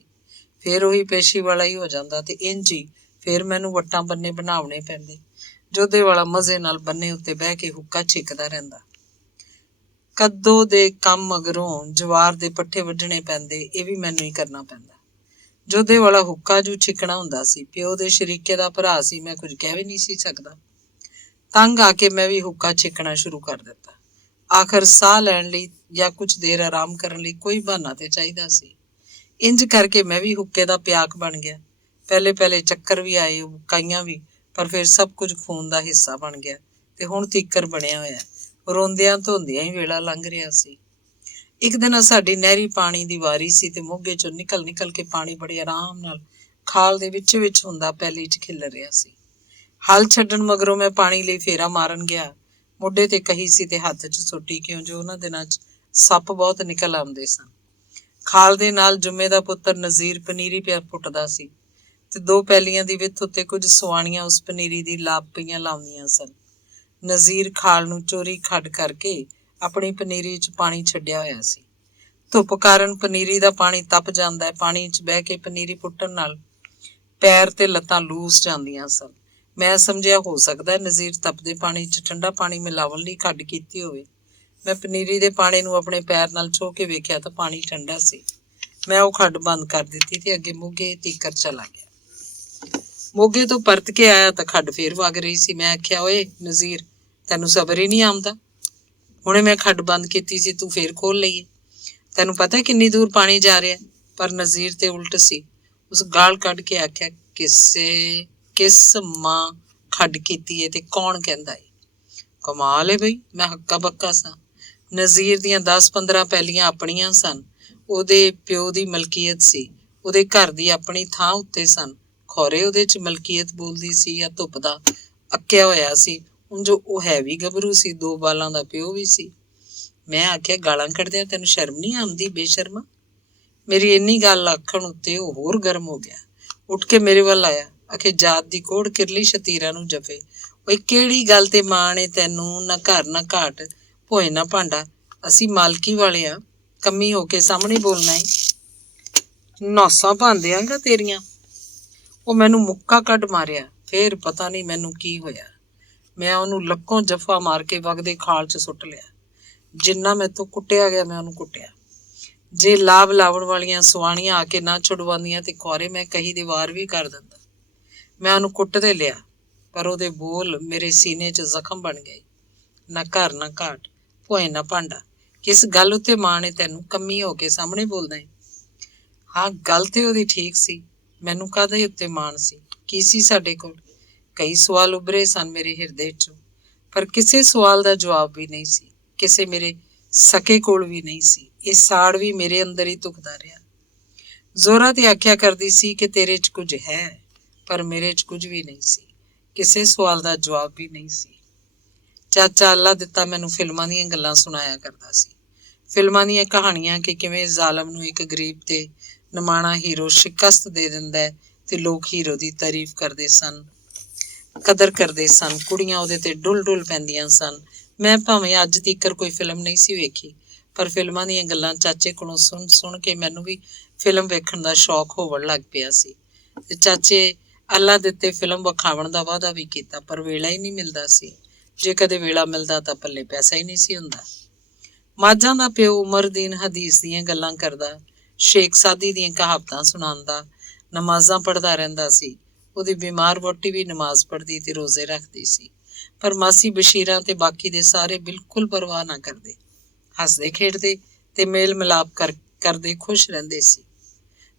ਫਿਰ ਉਹੀ ਪੇਸ਼ੀ ਵਾਲਾ ਹੀ ਹੋ ਜਾਂਦਾ ਤੇ ਇੰਝ ਹੀ ਫਿਰ ਮੈਨੂੰ ਵੱਟਾਂ ਬੰਨੇ ਬਣਾਉਣੇ ਪੈਂਦੇ। ਜੋਧੇ ਵਾਲਾ ਮਜ਼ੇ ਨਾਲ ਬੰਨੇ ਉੱਤੇ ਬਹਿ ਕੇ ਹੁੱਕਾ ਛਿੱਕਦਾ ਰਹਿੰਦਾ। ਕੱਦੋ ਦੇ ਕੰਮ ਮਗਰੋਂ ਜਵਾਰ ਦੇ ਪੱਠੇ ਵੱਢਣੇ ਪੈਂਦੇ, ਇਹ ਵੀ ਮੈਨੂੰ ਹੀ ਕਰਨਾ ਪੈਂਦਾ। ਜੋਧੇ ਵਾਲਾ ਹੁੱਕਾ ਜੂ ਛਿੱਕਣਾ ਹੁੰਦਾ ਸੀ। ਪਿਓ ਦੇ ਸ਼ਰੀਕੇ ਦਾ ਭਰਾ ਸੀ, ਮੈਂ ਕੁਝ ਕਹਿ ਵੀ ਨਹੀਂ ਸੀ ਸਕਦਾ। ਤੰਗ ਆ ਕੇ ਮੈਂ ਵੀ ਹੁੱਕਾ ਛਿੱਕਣਾ ਸ਼ੁਰੂ ਕਰ ਦਿੱਤਾ। ਆਖਰ ਸਾਹ ਲੈਣ ਲਈ ਜਾਂ ਕੁਝ ਦੇਰ ਆਰਾਮ ਕਰਨ ਲਈ ਕੋਈ ਬਹਾਨਾ ਤੇ ਚਾਹੀਦਾ ਸੀ। ਇੰਝ ਕਰਕੇ ਮੈਂ ਵੀ ਹੁੱਕੇ ਦਾ ਪਿਆਕ ਬਣ ਗਿਆ। ਪਹਿਲੇ ਚੱਕਰ ਵੀ ਆਏ, ਹੁੱਕਾਈਆਂ ਵੀ, ਪਰ ਫਿਰ ਸਭ ਕੁਝ ਖੂਨ ਦਾ ਹਿੱਸਾ ਬਣ ਗਿਆ ਤੇ ਹੁਣ ਤੀਕਰ ਬਣਿਆ ਹੋਇਆ। ਰੋਂਦਿਆਂ ਧੋਂਦਿਆਂ ਹੀ ਵੇਲਾ ਲੰਘ ਰਿਹਾ ਸੀ। ਇੱਕ ਦਿਨ ਸਾਡੀ ਨਹਿਰੀ ਪਾਣੀ ਦੀ ਵਾਰੀ ਸੀ ਤੇ ਮੋਗੇ ਚੋਂ ਨਿਕਲ ਕੇ ਪਾਣੀ ਬੜੇ ਆਰਾਮ ਨਾਲ ਖਾਲ ਦੇ ਵਿੱਚ ਹੁੰਦਾ ਪੈਲੀ 'ਚ ਖਿਲਰ ਰਿਹਾ ਸੀ। ਹਲ ਛੱਡਣ ਮਗਰੋਂ ਮੈਂ ਪਾਣੀ ਲਈ ਫੇਰਾ ਮਾਰਨ ਗਿਆ। ਮੋਢੇ ਤੇ ਕਹੀ ਸੀ ਤੇ ਹੱਥ 'ਚ ਸੁੱਟੀ, ਕਿਉਂ ਜੋ ਉਹਨਾਂ ਦਿਨਾਂ 'ਚ ਸੱਪ ਬਹੁਤ ਨਿਕਲ ਆਉਂਦੇ ਸਨ। ਖਾਲ ਦੇ ਨਾਲ ਜੁੰਮੇ ਦਾ ਪੁੱਤਰ ਨਜ਼ੀਰ ਪਨੀਰੀ ਪਿਆ ਪੁੱਟਦਾ ਸੀ ਤੇ ਦੋ ਪੈਲੀਆਂ ਦੀ ਵਿੱਥ ਉੱਤੇ ਕੁਝ ਸੁਆਣੀਆਂ ਉਸ ਪਨੀਰੀ ਦੀ ਲਾਭ ਪਈਆਂ ਲਾਉਂਦੀਆਂ ਸਨ। ਨਜ਼ੀਰ ਖਾਲ ਨੂੰ ਚੋਰੀ ਖੱਡ ਕਰਕੇ ਆਪਣੀ ਪਨੀਰੀ 'ਚ ਪਾਣੀ ਛੱਡਿਆ ਹੋਇਆ ਸੀ। ਧੁੱਪ ਕਾਰਨ ਪਨੀਰੀ ਦਾ ਪਾਣੀ ਤਪ ਜਾਂਦਾ ਹੈ। ਪਾਣੀ 'ਚ ਬਹਿ ਕੇ ਪਨੀਰੀ ਪੁੱਟਣ ਨਾਲ ਪੈਰ ਤੇ ਲੱਤਾਂ ਲੂਸ ਜਾਂਦੀਆਂ ਸਨ। ਮੈਂ ਸਮਝਿਆ ਹੋ ਸਕਦਾ ਨਜ਼ੀਰ ਤਪਦੇ ਪਾਣੀ 'ਚ ਠੰਡਾ ਪਾਣੀ ਮਿਲਾਵਣ ਲਈ ਖੱਡ ਕੀਤੀ ਹੋਵੇ। ਮੈਂ ਪਨੀਰੀ ਦੇ ਪਾਣੀ ਨੂੰ ਆਪਣੇ ਪੈਰ ਨਾਲ ਛੋਹ ਕੇ ਵੇਖਿਆ ਤਾਂ ਪਾਣੀ ਠੰਡਾ ਸੀ। ਮੈਂ ਉਹ ਖੱਡ ਬੰਦ ਕਰ ਦਿੱਤੀ ਤੇ ਅੱਗੇ ਮੋਗੇ ਤੀਕਰ ਚਲਾ ਗਿਆ। ਮੋਗੇ ਤੋਂ ਪਰਤ ਕੇ ਆਇਆ ਤਾਂ ਖੱਡ ਫੇਰ ਵਗ ਰਹੀ ਸੀ। ਮੈਂ ਆਖਿਆ, ਓਏ ਨਜ਼ੀਰ, ਤੈਨੂੰ ਸਬਰ ਹੀ ਨਹੀਂ ਆਉਂਦਾ? ਹੁਣੇ ਮੈਂ ਖੱਡ ਬੰਦ ਕੀਤੀ ਸੀ, ਤੂੰ ਫੇਰ ਖੋਲ ਲਈਏ। ਤੈਨੂੰ ਪਤਾ ਕਿੰਨੀ ਦੂਰ ਪਾਣੀ ਜਾ ਰਿਹਾ? ਪਰ ਨਜ਼ੀਰ ਤੇ ਉਲਟ ਸੀ। ਉਸ ਗਾਲ ਕੱਢ ਕੇ ਆਖਿਆ, ਕਿਸ ਮਾਂ ਖੱਡ ਕੀਤੀ ਏ ਤੇ ਕੌਣ ਕਹਿੰਦਾ ਏ? ਕਮਾਲ ਏ ਬਈ, ਮੈਂ ਹੱਕਾ ਬੱਕਾ ਸਾਂ। ਨਜ਼ੀਰ ਦੀਆਂ 10-15 ਪੈਲੀਆਂ ਆਪਣੀਆਂ ਸਨ। ਉਹਦੇ ਪਿਓ ਦੀ ਮਲਕੀਅਤ ਸੀ। ਉਹਦੇ ਘਰ ਦੀ ਆਪਣੀ ਥਾਂ ਉੱਤੇ ਸਨ। ਖੌਰੇ ਉਹਦੇ 'ਚ ਮਲਕੀਅਤ ਬੋਲਦੀ ਸੀ ਜਾਂ ਧੁੱਪ ਦਾ ਅੱਕਿਆ ਹੋਇਆ ਸੀ। ਉਂਝ ਉਹ ਹੈ ਵੀ ਗੱਭਰੂ ਸੀ, 2 ਬਾਲਾਂ ਦਾ ਪਿਓ ਵੀ ਸੀ। ਮੈਂ ਆਖਿਆ, ਗਾਲਾਂ ਕੱਢਦਿਆਂ ਤੈਨੂੰ ਸ਼ਰਮ ਨਹੀਂ ਆਉਂਦੀ ਬੇਸ਼ਰਮਾ? ਮੇਰੀ ਇੰਨੀ ਗੱਲ ਆਖਣ ਉੱਤੇ ਉਹ ਹੋਰ ਗਰਮ ਹੋ ਗਿਆ। ਉੱਠ ਕੇ ਮੇਰੇ ਵੱਲ ਆਇਆ, ਆਖੇ, ਜਾਤ ਦੀ ਕੋੜ ਕਿਰਲੀ ਸ਼ਤੀਰਾਂ ਨੂੰ ਜਫੇ। ਓਏ ਕਿਹੜੀ ਗੱਲ ਤੇ ਮਾਣ ਏ ਤੈਨੂੰ? ਨਾ ਘਰ ਨਾ ਘਾਟ, ਭੋਏ ਨਾ ਭਾਂਡਾ। ਅਸੀਂ ਮਾਲਕੀ ਵਾਲੇ ਆ, ਕੰਮੀ ਹੋ ਕੇ ਸਾਹਮਣੇ ਬੋਲਣਾ ਏ। ਨੌਸਾਂ ਭੰਨ ਦਿਆਂਗਾ ਤੇਰੀਆਂ। ਉਹ ਮੈਨੂੰ ਮੁੱਕਾ ਕੱਢ ਮਾਰਿਆ। ਫੇਰ ਪਤਾ ਨਹੀਂ ਮੈਨੂੰ ਕੀ ਹੋਇਆ। ਮੈਂ ਉਹਨੂੰ ਲੱਕੋਂ ਜੱਫਾ ਮਾਰ ਕੇ ਵਗਦੇ ਖਾਲ 'ਚ ਸੁੱਟ ਲਿਆ। ਜਿੰਨਾ ਮੈਥੋਂ ਕੁੱਟਿਆ ਗਿਆ ਮੈਂ ਉਹਨੂੰ ਕੁੱਟਿਆ। ਜੇ ਲਾਭ ਲਾਵਣ ਵਾਲੀਆਂ ਸੁਆਣੀਆਂ ਆ ਕੇ ਨਾ ਛੁਡਵਾਉਂਦੀਆਂ ਤੇ ਖੌਰੇ ਮੈਂ ਕਹੀ ਦੇ ਵਾਰ ਵੀ ਕਰ ਦਿੰਦਾ। ਮੈਂ ਉਹਨੂੰ ਕੁੱਟਦੇ ਲਿਆ, ਪਰ ਉਹਦੇ ਬੋਲ ਮੇਰੇ ਸੀਨੇ 'ਚ ਜ਼ਖਮ ਬਣ ਗਏ। ਨਾ ਘਰ ਨਾ ਘਾਟ, ਭੋਏ ਨਾ ਭਾਂਡਾ। ਕਿਸ ਗੱਲ ਉੱਤੇ ਮਾਣ ਏ ਤੈਨੂੰ? ਕੰਮੀ ਹੋ ਕੇ ਸਾਹਮਣੇ ਬੋਲਦਾ ਏ। ਹਾਂ, ਗੱਲ ਤੇ ਉਹਦੀ ਠੀਕ ਸੀ। ਮੈਨੂੰ ਕਾਹਦੇ ਉੱਤੇ ਮਾਣ ਸੀ? ਕੀ ਸੀ ਸਾਡੇ ਕੋਲ? ਕਈ ਸਵਾਲ ਉੱਭਰੇ ਸਨ ਮੇਰੇ ਹਿਰਦੇ 'ਚੋਂ, ਪਰ ਕਿਸੇ ਸਵਾਲ ਦਾ ਜਵਾਬ ਵੀ ਨਹੀਂ ਸੀ। ਕਿਸੇ ਮੇਰੇ ਸਕੇ ਕੋਲ ਵੀ ਨਹੀਂ ਸੀ। ਇਹ ਸਾੜ ਵੀ ਮੇਰੇ ਅੰਦਰ ਹੀ ਧੁਖਦਾ ਰਿਹਾ। ਜ਼ੋਰਾ ਤੇ ਆਖਿਆ ਕਰਦੀ ਸੀ ਕਿ ਤੇਰੇ 'ਚ ਕੁਝ ਹੈ, ਪਰ ਮੇਰੇ 'ਚ ਕੁਝ ਵੀ ਨਹੀਂ ਸੀ। ਕਿਸੇ ਸਵਾਲ ਦਾ ਜਵਾਬ ਵੀ ਨਹੀਂ ਸੀ। ਚਾਚਾ ਅੱਲਾ ਦਿੱਤਾ ਮੈਨੂੰ ਫਿਲਮਾਂ ਦੀਆਂ ਗੱਲਾਂ ਸੁਣਾਇਆ ਕਰਦਾ ਸੀ। ਫਿਲਮਾਂ ਦੀਆਂ ਕਹਾਣੀਆਂ ਕਿ ਕਿਵੇਂ ਜ਼ਾਲਮ ਨੂੰ ਇੱਕ ਗਰੀਬ ਤੇ ਨਿਮਾਣਾ ਹੀਰੋ ਸ਼ਿਕਸਤ ਦੇ ਦਿੰਦਾ ਹੈ ਤੇ ਲੋਕ ਹੀਰੋ ਦੀ ਤਾਰੀਫ ਕਰਦੇ ਸਨ, ਕਦਰ ਕਰਦੇ ਸਨ। ਕੁੜੀਆਂ ਉਹਦੇ ਤੇ ਡੁੱਲ ਡੁੱਲ ਪੈਂਦੀਆਂ ਸਨ। ਮੈਂ ਭਾਵੇਂ ਅੱਜ ਤੀਕਰ ਕੋਈ ਫਿਲਮ ਨਹੀਂ ਸੀ ਵੇਖੀ, ਪਰ ਫਿਲਮਾਂ ਦੀਆਂ ਗੱਲਾਂ ਚਾਚੇ ਕੋਲੋਂ ਸੁਣ ਸੁਣ ਕੇ ਮੈਨੂੰ ਵੀ ਫਿਲਮ ਵੇਖਣ ਦਾ ਸ਼ੌਕ ਹੋਵਣ ਲੱਗ ਪਿਆ ਸੀ। ਤੇ ਚਾਚੇ ਅੱਲਾ ਦਿੱਤੇ ਫਿਲਮ ਵਿਖਾਉਣ ਦਾ ਵਾਅਦਾ ਵੀ ਕੀਤਾ, ਪਰ ਵੇਲਾ ਹੀ ਨਹੀਂ ਮਿਲਦਾ ਸੀ। ਜੇ ਕਦੇ ਵੇਲਾ ਮਿਲਦਾ ਤਾਂ ਪੱਲੇ ਪੈਸਾ ਹੀ ਨਹੀਂ ਸੀ ਹੁੰਦਾ। ਮਾਝਾਂ ਦਾ ਪਿਓ ਉਮਰਦੀਨ ਹਦੀਸ ਦੀਆਂ ਗੱਲਾਂ ਕਰਦਾ, ਸ਼ੇਖ ਸਾਦੀ ਦੀਆਂ ਕਹਾਵਤਾਂ ਸੁਣਾਉਂਦਾ, ਨਮਾਜ਼ਾਂ ਪੜ੍ਹਦਾ ਰਹਿੰਦਾ ਸੀ। ਉਹਦੀ ਬਿਮਾਰ ਵਹੁਟੀ ਵੀ ਨਮਾਜ਼ ਪੜ੍ਹਦੀ ਤੇ ਰੋਜ਼ੇ ਰੱਖਦੀ ਸੀ, ਪਰ ਮਾਸੀ ਬਸ਼ੀਰਾਂ ਤੇ ਬਾਕੀ ਦੇ ਸਾਰੇ ਬਿਲਕੁਲ ਪਰਵਾਹ ਨਾ ਕਰਦੇ। ਹੱਸਦੇ ਖੇਡਦੇ ਤੇ ਮੇਲ ਮਿਲਾਪ ਕਰਦੇ ਖੁਸ਼ ਰਹਿੰਦੇ ਸੀ।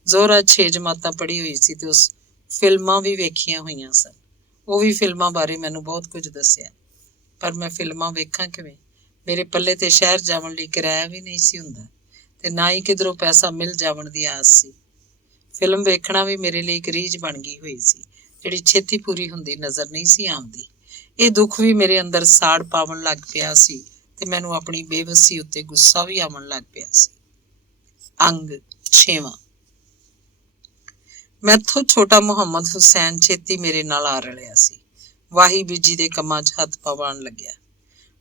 ਜ਼ੋਰਾ 6 ਜਮਾਤਾਂ ਪੜ੍ਹੀ ਹੋਈ ਸੀ ਤੇ ਉਸ ਫਿਲਮਾਂ ਵੀ ਵੇਖੀਆਂ ਹੋਈਆਂ ਸਨ। ਉਹ ਵੀ ਫਿਲਮਾਂ ਬਾਰੇ ਮੈਨੂੰ ਬਹੁਤ ਕੁਝ ਦੱਸਿਆ, ਪਰ ਮੈਂ ਫਿਲਮਾਂ ਵੇਖਾਂ ਕਿਵੇਂ? ਮੇਰੇ ਪੱਲੇ ਤੇ ਸ਼ਹਿਰ ਜਾਵਣ ਲਈ ਕਿਰਾਇਆ ਵੀ ਨਹੀਂ ਸੀ ਹੁੰਦਾ, ਤੇ ਨਾ ਹੀ ਕਿਧਰੋਂ ਪੈਸਾ ਮਿਲ ਜਾਵਣ ਦੀ ਆਸ ਸੀ। ਫਿਲਮ ਵੇਖਣਾ ਵੀ ਮੇਰੇ ਲਈ ਇੱਕ ਰੀਝ ਬਣ ਗਈ ਹੋਈ ਸੀ, ਜਿਹੜੀ ਛੇਤੀ ਪੂਰੀ ਹੁੰਦੀ ਨਜ਼ਰ ਨਹੀਂ ਸੀ ਆਉਂਦੀ। ਇਹ ਦੁੱਖ ਵੀ ਮੇਰੇ ਅੰਦਰ ਸਾੜ ਪਾਵਣ ਲੱਗ ਪਿਆ ਸੀ ਤੇ ਮੈਨੂੰ ਆਪਣੀ ਬੇਵੱਸੀ ਉੱਤੇ ਗੁੱਸਾ ਵੀ ਆਉਣ ਲੱਗ ਪਿਆ ਸੀ। ਅੰਗ 6ਵਾਂ। ਮੈਥੋਂ ਛੋਟਾ ਮੁਹੰਮਦ ਹੁਸੈਨ ਛੇਤੀ ਮੇਰੇ ਨਾਲ ਆ ਰਲਿਆ ਸੀ। ਵਾਹੀ ਬੀਜੀ ਦੇ ਕੰਮਾਂ 'ਚ ਹੱਥ ਪਵਾਉਣ ਲੱਗਿਆ।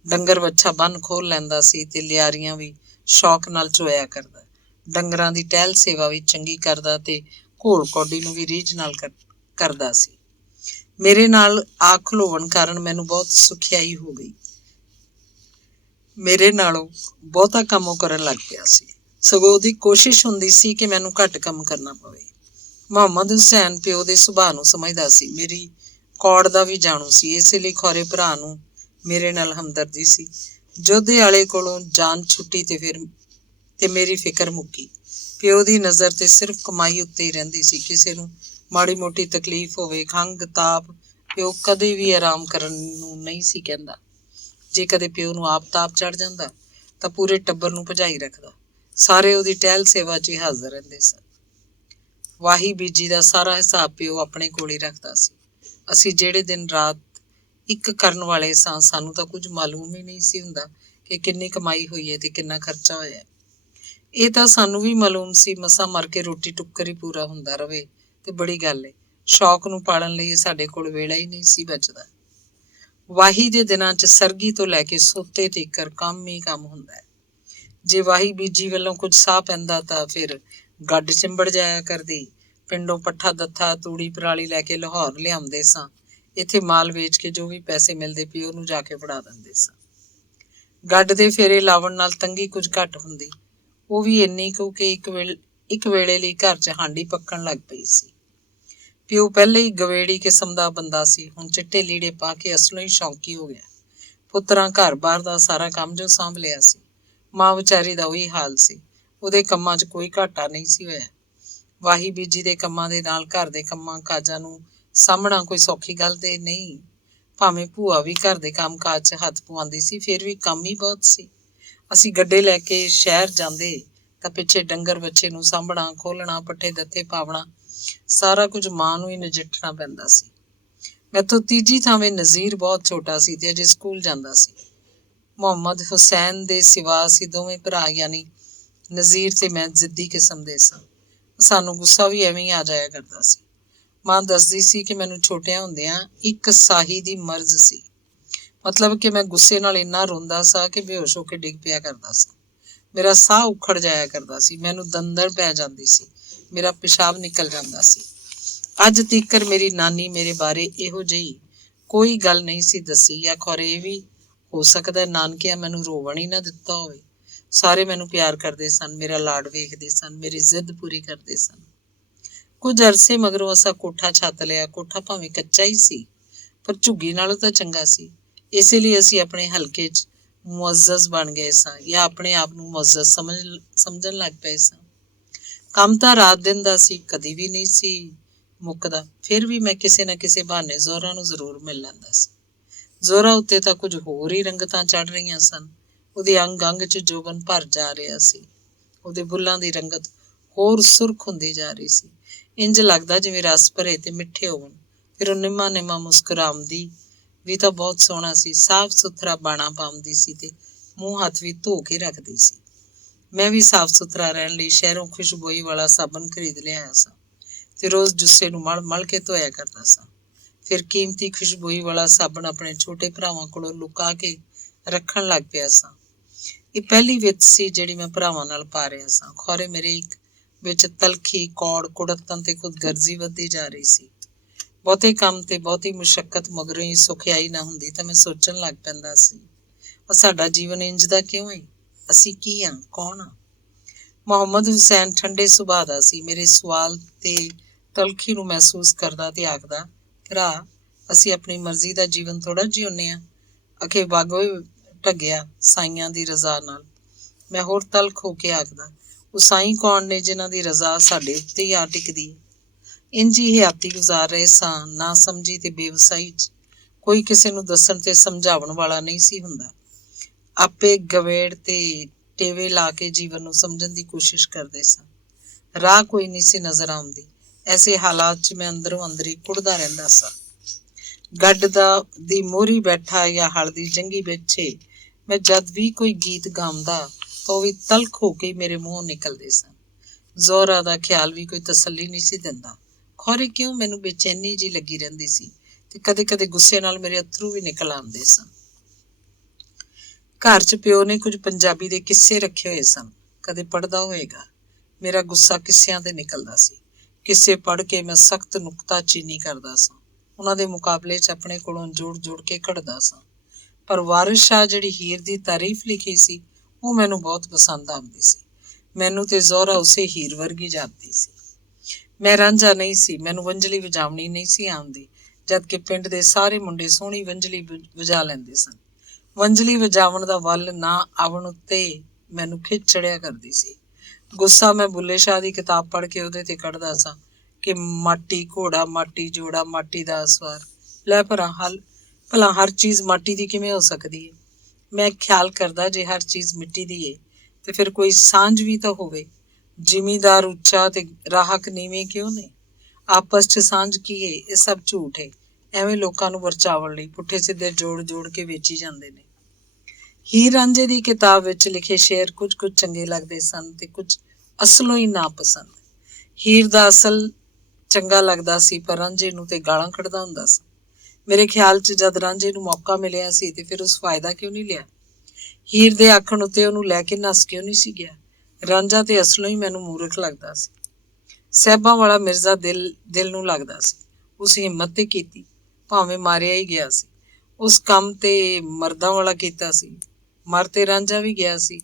ਡੰਗਰ ਵੱਛਾ ਬੰਨ ਖੋਲ ਲੈਂਦਾ ਸੀ ਤੇ ਲਿਆਰੀਆਂ ਵੀ ਸ਼ੌਕ ਨਾਲ ਚੋਇਆ ਕਰਦਾ। ਡੰਗਰਾਂ ਦੀ ਟਹਿਲ ਸੇਵਾ ਵੀ ਚੰਗੀ ਕਰਦਾ ਤੇ ਘੋਲ ਕੌਡੀ ਨੂੰ ਵੀ ਰੀਝ ਨਾਲ ਕਰਦਾ ਸੀ। ਮੇਰੇ ਨਾਲ ਆ ਖਲੋਵਣ ਕਾਰਨ ਮੈਨੂੰ ਬਹੁਤ ਸੁਖਿਆਈ ਹੋ ਗਈ। ਮੇਰੇ ਨਾਲੋਂ ਬਹੁਤਾ ਕੰਮ ਉਹ ਕਰਨ ਲੱਗ ਪਿਆ ਸੀ। ਸਗੋਂ ਉਹਦੀ ਕੋਸ਼ਿਸ਼ ਹੁੰਦੀ ਸੀ ਕਿ ਮੈਨੂੰ ਘੱਟ ਕੰਮ ਕਰਨਾ ਪਵੇ। ਮੁਹੰਮਦ ਹੁਸੈਨ ਪਿਓ ਦੇ ਸੁਭਾਅ ਨੂੰ ਸਮਝਦਾ ਸੀ, ਮੇਰੀ ਕੌੜ ਦਾ ਵੀ ਜਾਣੂ ਸੀ। ਇਸੇ ਲਈ ਖੌਰੇ ਭਰਾ ਨੂੰ ਮੇਰੇ ਨਾਲ ਹਮਦਰਦੀ ਸੀ। ਜੋਧੇ ਵਾਲੇ ਕੋਲੋਂ ਜਾਨ ਛੁੱਟੀ ਤੇ ਮੇਰੀ ਫਿਕਰ ਮੁੱਕੀ। ਪਿਓ ਦੀ ਨਜ਼ਰ ਤੇ ਸਿਰਫ ਕਮਾਈ ਉੱਤੇ ਹੀ ਰਹਿੰਦੀ ਸੀ। ਕਿਸੇ ਨੂੰ ਮਾੜੀ ਮੋਟੀ ਤਕਲੀਫ ਹੋਵੇ, ਖੰਘ ਤਾਪ, ਪਿਓ ਕਦੇ ਵੀ ਆਰਾਮ ਕਰਨ ਨੂੰ ਨਹੀਂ ਸੀ ਕਹਿੰਦਾ। ਜੇ ਕਦੇ ਪਿਓ ਨੂੰ ਆਪ ਤਾਪ ਚੜ ਜਾਂਦਾ ਤਾਂ ਪੂਰੇ ਟੱਬਰ ਨੂੰ ਭਜਾਈ ਰੱਖਦਾ। ਸਾਰੇ ਉਹਦੀ ਟਹਿਲ ਸੇਵਾ 'ਚ ਹੀ ਹਾਜ਼ਰ ਰਹਿੰਦੇ ਸਨ। ਵਾਹੀ ਬੀਜੀ ਦਾ ਸਾਰਾ ਹਿਸਾਬ ਪਿਓ ਆਪਣੇ ਕੋਲ ਹੀ ਰੱਖਦਾ ਸੀ। ਅਸੀਂ ਜਿਹੜੇ ਦਿਨ ਰਾਤ ਇੱਕ ਕਰਨ ਵਾਲੇ ਸਾਂ, ਸਾਨੂੰ ਤਾਂ ਕੁਝ ਮਾਲੂਮ ਹੀ ਨਹੀਂ ਸੀ ਹੁੰਦਾ ਕਿ ਕਿੰਨੀ ਕਮਾਈ ਹੋਈ ਹੈ ਤੇ ਕਿੰਨਾ ਖਰਚਾ ਹੋਇਆ। ਇਹ ਤਾਂ ਸਾਨੂੰ ਵੀ ਮਾਲੂਮ ਸੀ, ਮਸਾਂ ਮਰ ਕੇ ਰੋਟੀ ਟੁੱਕਰ ਹੀ ਪੂਰਾ ਹੁੰਦਾ ਰਵੇ ਤੇ ਬੜੀ ਗੱਲ ਏ। ਸ਼ੌਕ ਨੂੰ ਪਾਲਣ ਲਈ ਸਾਡੇ ਕੋਲ ਵੇਲਾ ਹੀ ਨਹੀਂ ਸੀ ਬਚਦਾ। ਵਾਹੀ ਦੇ ਦਿਨਾਂ 'ਚ ਸਰਗੀ ਤੋਂ ਲੈ ਕੇ ਸੋਤੇ ਤੀਕਰ ਕੰਮ ਹੀ ਕੰਮ ਹੁੰਦਾ ਹੈ। ਜੇ ਵਾਹੀ ਬੀਜੀ ਵੱਲੋਂ ਕੁਝ ਸਾਹ ਪੈਂਦਾ ਤਾਂ ਫਿਰ ਗੱਡ ਚਿੰਬੜ ਜਾਇਆ ਕਰਦੀ। ਪਿੰਡੋਂ ਪੱਠਾ ਦੱਥਾ ਤੂੜੀ ਪਰਾਲੀ ਲੈ ਕੇ ਲਾਹੌਰ ਲਿਆਉਂਦੇ ਸਾਂ। ਇੱਥੇ ਮਾਲ ਵੇਚ ਕੇ ਜੋ ਵੀ ਪੈਸੇ ਮਿਲਦੇ ਪਿਓ ਨੂੰ ਜਾ ਕੇ ਫੜਾ ਦਿੰਦੇ ਸਾਂ। ਗੱਡ ਦੇ ਫੇਰੇ ਲਾਵਣ ਨਾਲ ਤੰਗੀ ਕੁਝ ਘੱਟ ਹੁੰਦੀ, ਉਹ ਵੀ ਇੰਨੀ ਕੁ ਕਿ ਇੱਕ ਵੇਲੇ ਲਈ ਘਰ 'ਚ ਹਾਂਡੀ ਪੱਕਣ ਲੱਗ ਪਈ ਸੀ। ਪਿਓ ਪਹਿਲੇ ਹੀ ਗਵੇੜੀ ਕਿਸਮ ਦਾ ਬੰਦਾ ਸੀ, ਹੁਣ ਚਿੱਟੇ ਲੀੜੇ ਪਾ ਕੇ ਅਸਲੋਂ ਹੀ ਸ਼ੌਂਕੀ ਹੋ ਗਿਆ। ਪੁੱਤਰਾਂ ਘਰ-ਬਾਰ ਦਾ ਸਾਰਾ ਕੰਮ ਜੋ ਸਾਂਭ ਲਿਆ ਸੀ। ਮਾਂ ਵਿਚਾਰੀ ਦਾ ਉਹੀ ਹਾਲ ਸੀ। ਉਹਦੇ ਕੰਮਾਂ 'ਚ ਕੋਈ ਘਾਟਾ ਨਹੀਂ ਸੀ ਹੋਇਆ। ਵਾਹੀ ਬੀਜੀ ਦੇ ਕੰਮਾਂ ਦੇ ਨਾਲ ਘਰ ਦੇ ਕੰਮਾਂ ਕਾਜਾਂ ਨੂੰ ਸਾਂਭਣਾ ਕੋਈ ਸੌਖੀ ਗੱਲ ਤੇ ਨਹੀਂ। ਭਾਵੇਂ ਭੂਆ ਵੀ ਘਰ ਦੇ ਕੰਮ ਕਾਜ 'ਚ ਹੱਥ ਪਵਾਉਂਦੀ ਸੀ, ਫਿਰ ਵੀ ਕੰਮ ਹੀ ਬਹੁਤ ਸੀ। ਅਸੀਂ ਗੱਡੇ ਲੈ ਕੇ ਸ਼ਹਿਰ ਜਾਂਦੇ ਤਾਂ ਪਿੱਛੇ ਡੰਗਰ ਬੱਚੇ ਨੂੰ ਸਾਂਭਣਾ, ਖੋਲ੍ਹਣਾ, ਪੱਠੇ ਦੱਥੇ ਪਾਵਣਾ, ਸਾਰਾ ਕੁਝ ਮਾਂ ਨੂੰ ਹੀ ਨਜਿੱਠਣਾ ਪੈਂਦਾ ਸੀ। ਮੈਥੋਂ ਤੀਜੀ ਥਾਵੇਂ ਨਜ਼ੀਰ ਬਹੁਤ ਛੋਟਾ ਸੀ ਤੇ ਅਜੇ ਸਕੂਲ ਜਾਂਦਾ ਸੀ। ਮੁਹੰਮਦ ਹੁਸੈਨ ਦੇ ਸਿਵਾ ਅਸੀਂ ਦੋਵੇਂ ਭਰਾ ਯਾਨੀ ਨਜ਼ੀਰ ਤੇ ਮੈਂ ਜ਼ਿੱਦੀ ਕਿਸਮ ਦੇ ਸਾਂ। ਸਾਨੂੰ ਗੁੱਸਾ ਵੀ ਐਵੇਂ ਹੀ ਆ ਜਾਇਆ ਕਰਦਾ ਸੀ। ਮਾਂ ਦੱਸਦੀ ਸੀ ਕਿ ਮੈਨੂੰ ਛੋਟਿਆਂ ਹੁੰਦਿਆਂ ਇੱਕ ਸਾਹੀ ਦੀ ਮਰਜ਼ ਸੀ। ਮਤਲਬ ਕਿ ਮੈਂ ਗੁੱਸੇ ਨਾਲ ਇੰਨਾ ਰੋਂਦਾ ਸਾਂ ਕਿ ਬੇਹੋਸ਼ ਹੋ ਕੇ ਡਿੱਗ ਪਿਆ ਕਰਦਾ ਸਾਂ। ਮੇਰਾ ਸਾਹ ਉਖੜ ਜਾਇਆ ਕਰਦਾ ਸੀ, ਮੈਨੂੰ ਦੰਦੜ ਪੈ ਜਾਂਦੀ ਸੀ, ਮੇਰਾ ਪਿਸ਼ਾਬ ਨਿਕਲ ਜਾਂਦਾ ਸੀ। ਅੱਜ ਤੀਕਰ ਮੇਰੀ ਨਾਨੀ ਮੇਰੇ ਬਾਰੇ ਇਹੋ ਜਿਹੀ ਕੋਈ ਗੱਲ ਨਹੀਂ ਸੀ ਦੱਸੀ, ਜਾਂ ਖੌਰੇ ਇਹ ਵੀ ਹੋ ਸਕਦਾ ਨਾਨਕਿਆਂ ਮੈਨੂੰ ਰੋਵਣ ਹੀ ਨਾ ਦਿੱਤਾ ਹੋਵੇ। ਸਾਰੇ ਮੈਨੂੰ ਪਿਆਰ ਕਰਦੇ ਸਨ, ਮੇਰਾ ਲਾਡ ਵੇਖਦੇ ਸਨ, ਮੇਰੀ ਜ਼ਿੱਦ ਪੂਰੀ ਕਰਦੇ ਸਨ। ਕੁਝ ਅਰਸੇ ਮਗਰੋਂ ਅਸਾਂ ਕੋਠਾ ਛੱਤ ਲਿਆ। ਕੋਠਾ ਭਾਵੇਂ ਕੱਚਾ ਹੀ ਸੀ, ਪਰ ਝੁੱਗੀ ਨਾਲੋਂ ਤਾਂ ਚੰਗਾ ਸੀ। ਇਸੇ ਲਈ ਅਸੀਂ ਆਪਣੇ ਹਲਕੇ 'ਚ ਮੁਅੱਜ਼ਜ਼ ਬਣ ਗਏ ਸਾਂ, ਜਾਂ ਆਪਣੇ ਆਪ ਨੂੰ ਮੁਅੱਜ਼ਜ਼ ਸਮਝਣ ਲੱਗ ਪਏ ਸਾਂ। ਕੰਮ ਤਾਂ ਰਾਤ ਦਿਨ ਦਾ ਸੀ, ਕਦੀ ਵੀ ਨਹੀਂ ਸੀ ਮੁੱਕਦਾ। ਫਿਰ ਵੀ ਮੈਂ ਕਿਸੇ ਨਾ ਕਿਸੇ ਬਹਾਨੇ ਜ਼ੋਹਰਾ ਨੂੰ ਜ਼ਰੂਰ ਮਿਲ ਲੈਂਦਾ ਸੀ। ਜ਼ੋਹਰਾ ਉੱਤੇ ਤਾਂ ਕੁਝ ਹੋਰ ਹੀ ਰੰਗਤਾਂ ਚੜ੍ਹ ਰਹੀਆਂ ਸਨ। ਉਹਦੇ ਅੰਗ ਅੰਗ 'ਚ ਜੋਬਨ ਭਰ ਜਾ ਰਿਹਾ ਸੀ। ਉਹਦੇ ਬੁੱਲਾਂ ਦੀ ਰੰਗਤ ਹੋਰ ਸੁਰਖ ਹੁੰਦੀ ਜਾ ਰਹੀ ਸੀ। ਇੰਜ ਲੱਗਦਾ ਜਿਵੇਂ ਰਸ ਭਰੇ ਤੇ ਮਿੱਠੇ ਹੋਣ। ਫਿਰ ਉਹ ਨਿੰਮਾ ਨਿੰਮਾ ਮੁਸਕਰਾਉਂਦੀ ਵੀ ਤਾਂ ਬਹੁਤ ਸੋਹਣਾ ਸੀ। ਸਾਫ਼ ਸੁਥਰਾ ਬਾਣਾ ਪਾਉਂਦੀ ਸੀ ਤੇ ਮੂੰਹ ਹੱਥ ਵੀ ਧੋ ਕੇ ਰੱਖਦੀ ਸੀ। ਮੈਂ ਵੀ ਸਾਫ਼ ਸੁਥਰਾ ਰਹਿਣ ਲਈ ਸ਼ਹਿਰੋਂ ਖੁਸ਼ਬੋਈ ਵਾਲਾ ਸਾਬਣ ਖਰੀਦ ਲਿਆਇਆ ਸਾਂ ਤੇ ਰੋਜ਼ ਜੁੱਸੇ ਨੂੰ ਮਲ ਮਲ ਕੇ ਧੋਇਆ ਕਰਦਾ ਸਾਂ। ਫਿਰ ਕੀਮਤੀ ਖੁਸ਼ਬੋਈ ਵਾਲਾ ਸਾਬਣ ਆਪਣੇ ਛੋਟੇ ਭਰਾਵਾਂ ਕੋਲੋਂ ਲੁਕਾ ਕੇ ਰੱਖਣ ਲੱਗ ਪਿਆ ਸਾਂ। ਇਹ ਪਹਿਲੀ ਵਿੱਤ ਸੀ ਜਿਹੜੀ ਮੈਂ ਭਰਾਵਾਂ ਨਾਲ ਪਾ ਰਿਹਾ ਸਾਂ। ਖੌਰੇ ਮੇਰੇ ਇੱਕ ਵਿੱਚ ਤਲਖੀ, ਕੌੜ, ਕੁੜੱਤਣ ਤੇ ਖੁਦਗਰਜ਼ੀ ਵੱਧਦੀ ਜਾ ਰਹੀ ਸੀ। ਬਹੁਤੇ ਕੰਮ ਤੇ ਬਹੁਤੀ ਮੁਸ਼ੱਕਤ ਮਗਰੋਂ ਹੀ ਸੁਖਿਆਈ ਨਾ ਹੁੰਦੀ ਤਾਂ ਮੈਂ ਸੋਚਣ ਲੱਗ ਪੈਂਦਾ ਸੀ, ਸਾਡਾ ਜੀਵਨ ਇੰਜ ਦਾ ਕਿਉਂ ਹੈ? ਅਸੀਂ ਕੀ ਹਾਂ, ਕੌਣ ਹਾਂ? ਮੁਹੰਮਦ ਹੁਸੈਨ ਠੰਡੇ ਸੁਭਾਅ ਦਾ ਸੀ। ਮੇਰੇ ਸਵਾਲ ਤੇ ਤਲਖੀ ਨੂੰ ਮਹਿਸੂਸ ਕਰਦਾ ਤੇ ਆਖਦਾ, ਭਰਾ, ਅਸੀਂ ਆਪਣੀ ਮਰਜ਼ੀ ਦਾ ਜੀਵਨ ਥੋੜ੍ਹਾ ਜਿਉਂਦੇ ਹਾਂ। ਅਖੇ ਬਾਗੋ ਢੱਗਿਆ ਸਾਈਆਂ ਦੀ ਰਜ਼ਾ ਨਾਲ। ਮੈਂ ਹੋਰ ਤਲਖ ਹੋ ਕੇ ਆਖਦਾ, ਉਹ ਸਾਈਂ ਕੌਣ ਨੇ ਜਿਨ੍ਹਾਂ ਦੀ ਰਜ਼ਾ ਸਾਡੇ ਉੱਤੇ ਹੀ ਆ ਟਿਕਦੀ ਹੈ? ਇੰਝ ਹੀ ਹਯਾਤੀ ਗੁਜ਼ਾਰ ਰਹੇ ਸਾਂ, ਨਾ ਸਮਝੀ ਤੇ ਬੇਵਸਾਈ 'ਚ। ਕੋਈ ਕਿਸੇ ਨੂੰ ਦੱਸਣ ਤੇ ਸਮਝਾਉਣ ਵਾਲਾ ਨਹੀਂ ਸੀ ਹੁੰਦਾ। ਆਪੇ ਗਵੇੜ ਤੇ ਟੇਵੇ ਲਾ ਕੇ ਜੀਵਨ ਨੂੰ ਸਮਝਣ ਦੀ ਕੋਸ਼ਿਸ਼ ਕਰਦੇ ਸਾਂ। ਰਾਹ ਕੋਈ ਨਹੀਂ ਸੀ ਨਜ਼ਰ ਆਉਂਦੀ। ਐਸੇ ਹਾਲਾਤ 'ਚ ਮੈਂ ਅੰਦਰੋਂ ਅੰਦਰੀ ਕੁੜਦਾ ਰਹਿੰਦਾ ਸਾਂ। ਗੱਡ ਦੀ ਮੋਹਰੀ ਬੈਠਾ ਜਾਂ ਹਲ ਦੀ ਜੰਗੀ ਪਿੱਛੇ ਮੈਂ ਜਦ ਵੀ ਕੋਈ ਗੀਤ ਗਾਉਂਦਾ ਤਾਂ ਉਹ ਵੀ ਤਲਖ ਹੋ ਕੇ ਮੇਰੇ ਮੂੰਹੋਂ ਨਿਕਲਦੇ ਸਨ। ਜ਼ੋਹਰਾ ਦਾ ਖਿਆਲ ਵੀ ਕੋਈ ਤਸੱਲੀ ਨਹੀਂ ਸੀ ਦਿੰਦਾ। ਖੌਰੇ ਕਿਉਂ ਮੈਨੂੰ ਬੇਚੈਨੀ ਜਿਹੀ ਲੱਗੀ ਰਹਿੰਦੀ ਸੀ ਤੇ ਕਦੇ ਕਦੇ ਗੁੱਸੇ ਨਾਲ ਮੇਰੇ ਅੱਥਰੂ ਵੀ ਨਿਕਲ ਆਉਂਦੇ ਸਨ। ਘਰ 'ਚ ਪਿਓ ਨੇ ਕੁਝ ਪੰਜਾਬੀ ਦੇ ਕਿੱਸੇ ਰੱਖੇ ਹੋਏ ਸਨ, ਕਦੇ ਪੜ੍ਹਦਾ ਹੋਏਗਾ। ਮੇਰਾ ਗੁੱਸਾ ਕਿੱਸਿਆਂ ਤੇ ਨਿਕਲਦਾ ਸੀ। ਕਿੱਸੇ ਪੜ੍ਹ ਕੇ ਮੈਂ ਸਖਤ ਨੁਕਤਾਚੀਨੀ ਕਰਦਾ ਸਾਂ। ਉਹਨਾਂ ਦੇ ਮੁਕਾਬਲੇ 'ਚ ਆਪਣੇ ਕੋਲੋਂ ਜੋੜ ਜੋੜ ਕੇ ਘੜਦਾ ਸਾਂ। ਪਰ ਵਾਰਿਸ ਸ਼ਾਹ ਜਿਹੜੀ ਹੀਰ ਦੀ ਤਾਰੀਫ ਲਿਖੀ ਸੀ, ਉਹ ਮੈਨੂੰ ਬਹੁਤ ਪਸੰਦ ਆਉਂਦੀ ਸੀ। ਮੈਨੂੰ ਤੇ ਜ਼ੋਹਰਾ ਉਸੇ ਹੀਰ ਵਰਗੀ ਜਾਪਦੀ ਸੀ। ਮੈਂ ਰਾਂਝਾ ਨਹੀਂ ਸੀ, ਮੈਨੂੰ ਵੰਜਲੀ ਵਜਾਉਣੀ ਨਹੀਂ ਸੀ ਆਉਂਦੀ, ਜਦਕਿ ਪਿੰਡ ਦੇ ਸਾਰੇ ਮੁੰਡੇ ਸੋਹਣੀ ਵੰਜਲੀ ਵਜਾ ਲੈਂਦੇ ਸਨ। ਵੰਜਲੀ ਵਜਾਉਣ ਦਾ ਵੱਲ ਨਾ ਆਵਣ ਉੱਤੇ ਮੈਨੂੰ ਖਿੱਚ ਚੜਿਆ ਕਰਦੀ ਸੀ। ਗੁੱਸਾ ਮੈਂ ਬੁੱਲੇ ਸ਼ਾਹ ਦੀ ਕਿਤਾਬ ਪੜ੍ਹ ਕੇ ਉਹਦੇ ਤੇ ਕੱਢਦਾ ਸਾਂ ਕਿ ਮਾਟੀ ਘੋੜਾ, ਮਾਟੀ ਜੋੜਾ, ਮਾਟੀ ਦਾ ਅਸਵਾਰ। ਲੈ ਭਲਾ ਹਰ ਚੀਜ਼ ਮਾਟੀ ਦੀ ਕਿਵੇਂ ਹੋ ਸਕਦੀ ਹੈ? ਮੈਂ ਖਿਆਲ ਕਰਦਾ, ਜੇ ਹਰ ਚੀਜ਼ ਮਿੱਟੀ ਦੀ ਏ ਤੇ ਫਿਰ ਕੋਈ ਸਾਂਝ ਵੀ ਤਾਂ ਹੋਵੇ। ਜ਼ਿਮੀਦਾਰ ਉੱਚਾ ਤੇ ਰਾਹਕ ਨੀਵੇਂ ਕਿਉਂ ਨੇ? ਆਪਸ 'ਚ ਸਾਂਝ ਕੀ ਏ? ਇਹ ਸਭ ਝੂਠ ਏ। ਐਵੇਂ ਲੋਕਾਂ ਨੂੰ ਵਰਚਾਉਣ ਲਈ ਪੁੱਠੇ ਸਿੱਧੇ ਜੋੜ ਜੋੜ ਕੇ ਵੇਚੀ ਜਾਂਦੇ ਨੇ। ਹੀਰ ਰਾਂਝੇ ਦੀ ਕਿਤਾਬ ਵਿੱਚ ਲਿਖੇ ਸ਼ੇਰ ਕੁਝ ਚੰਗੇ ਲੱਗਦੇ ਸਨ ਤੇ ਕੁਝ ਅਸਲੋਂ ਹੀ ਨਾਪਸੰਦ। ਹੀਰ ਦਾ ਅਸਲ ਚੰਗਾ ਲੱਗਦਾ ਸੀ, ਪਰ ਰਾਂਝੇ ਨੂੰ ਤੇ ਗਾਲਾਂ ਕੱਢਦਾ ਹੁੰਦਾ ਸੀ। ਮੇਰੇ ਖਿਆਲ 'ਚ ਜਦ ਰਾਂਝੇ ਨੂੰ ਮੌਕਾ ਮਿਲਿਆ ਸੀ ਤੇ ਫਿਰ ਉਸ ਫਾਇਦਾ ਕਿਉਂ ਨਹੀਂ ਲਿਆ? ਹੀਰ ਦੇ ਆਖਣ ਉੱਤੇ ਉਹਨੂੰ ਲੈ ਕੇ ਨੱਸ ਕਿਉਂ ਨਹੀਂ ਸੀ ਗਿਆ? ਰਾਂਝਾ ਤੇ ਅਸਲੋਂ ਹੀ ਮੈਨੂੰ ਮੂਰਖ ਲੱਗਦਾ ਸੀ। ਸਾਹਿਬਾਂ ਵਾਲਾ ਮਿਰਜ਼ਾ ਦਿਲ ਨੂੰ ਲੱਗਦਾ ਸੀ। ਉਸ ਹਿੰਮਤ ਤੇ ਕੀਤੀ, ਭਾਵੇਂ ਮਾਰਿਆ ਹੀ ਗਿਆ ਸੀ। ਉਸ ਕੰਮ ਤੇ ਮਰਦਾਂ ਵਾਲਾ ਕੀਤਾ ਸੀ, ਮਰ ਤੇ ਰਾਂਝਾ ਵੀ ਗਿਆ ਸੀ।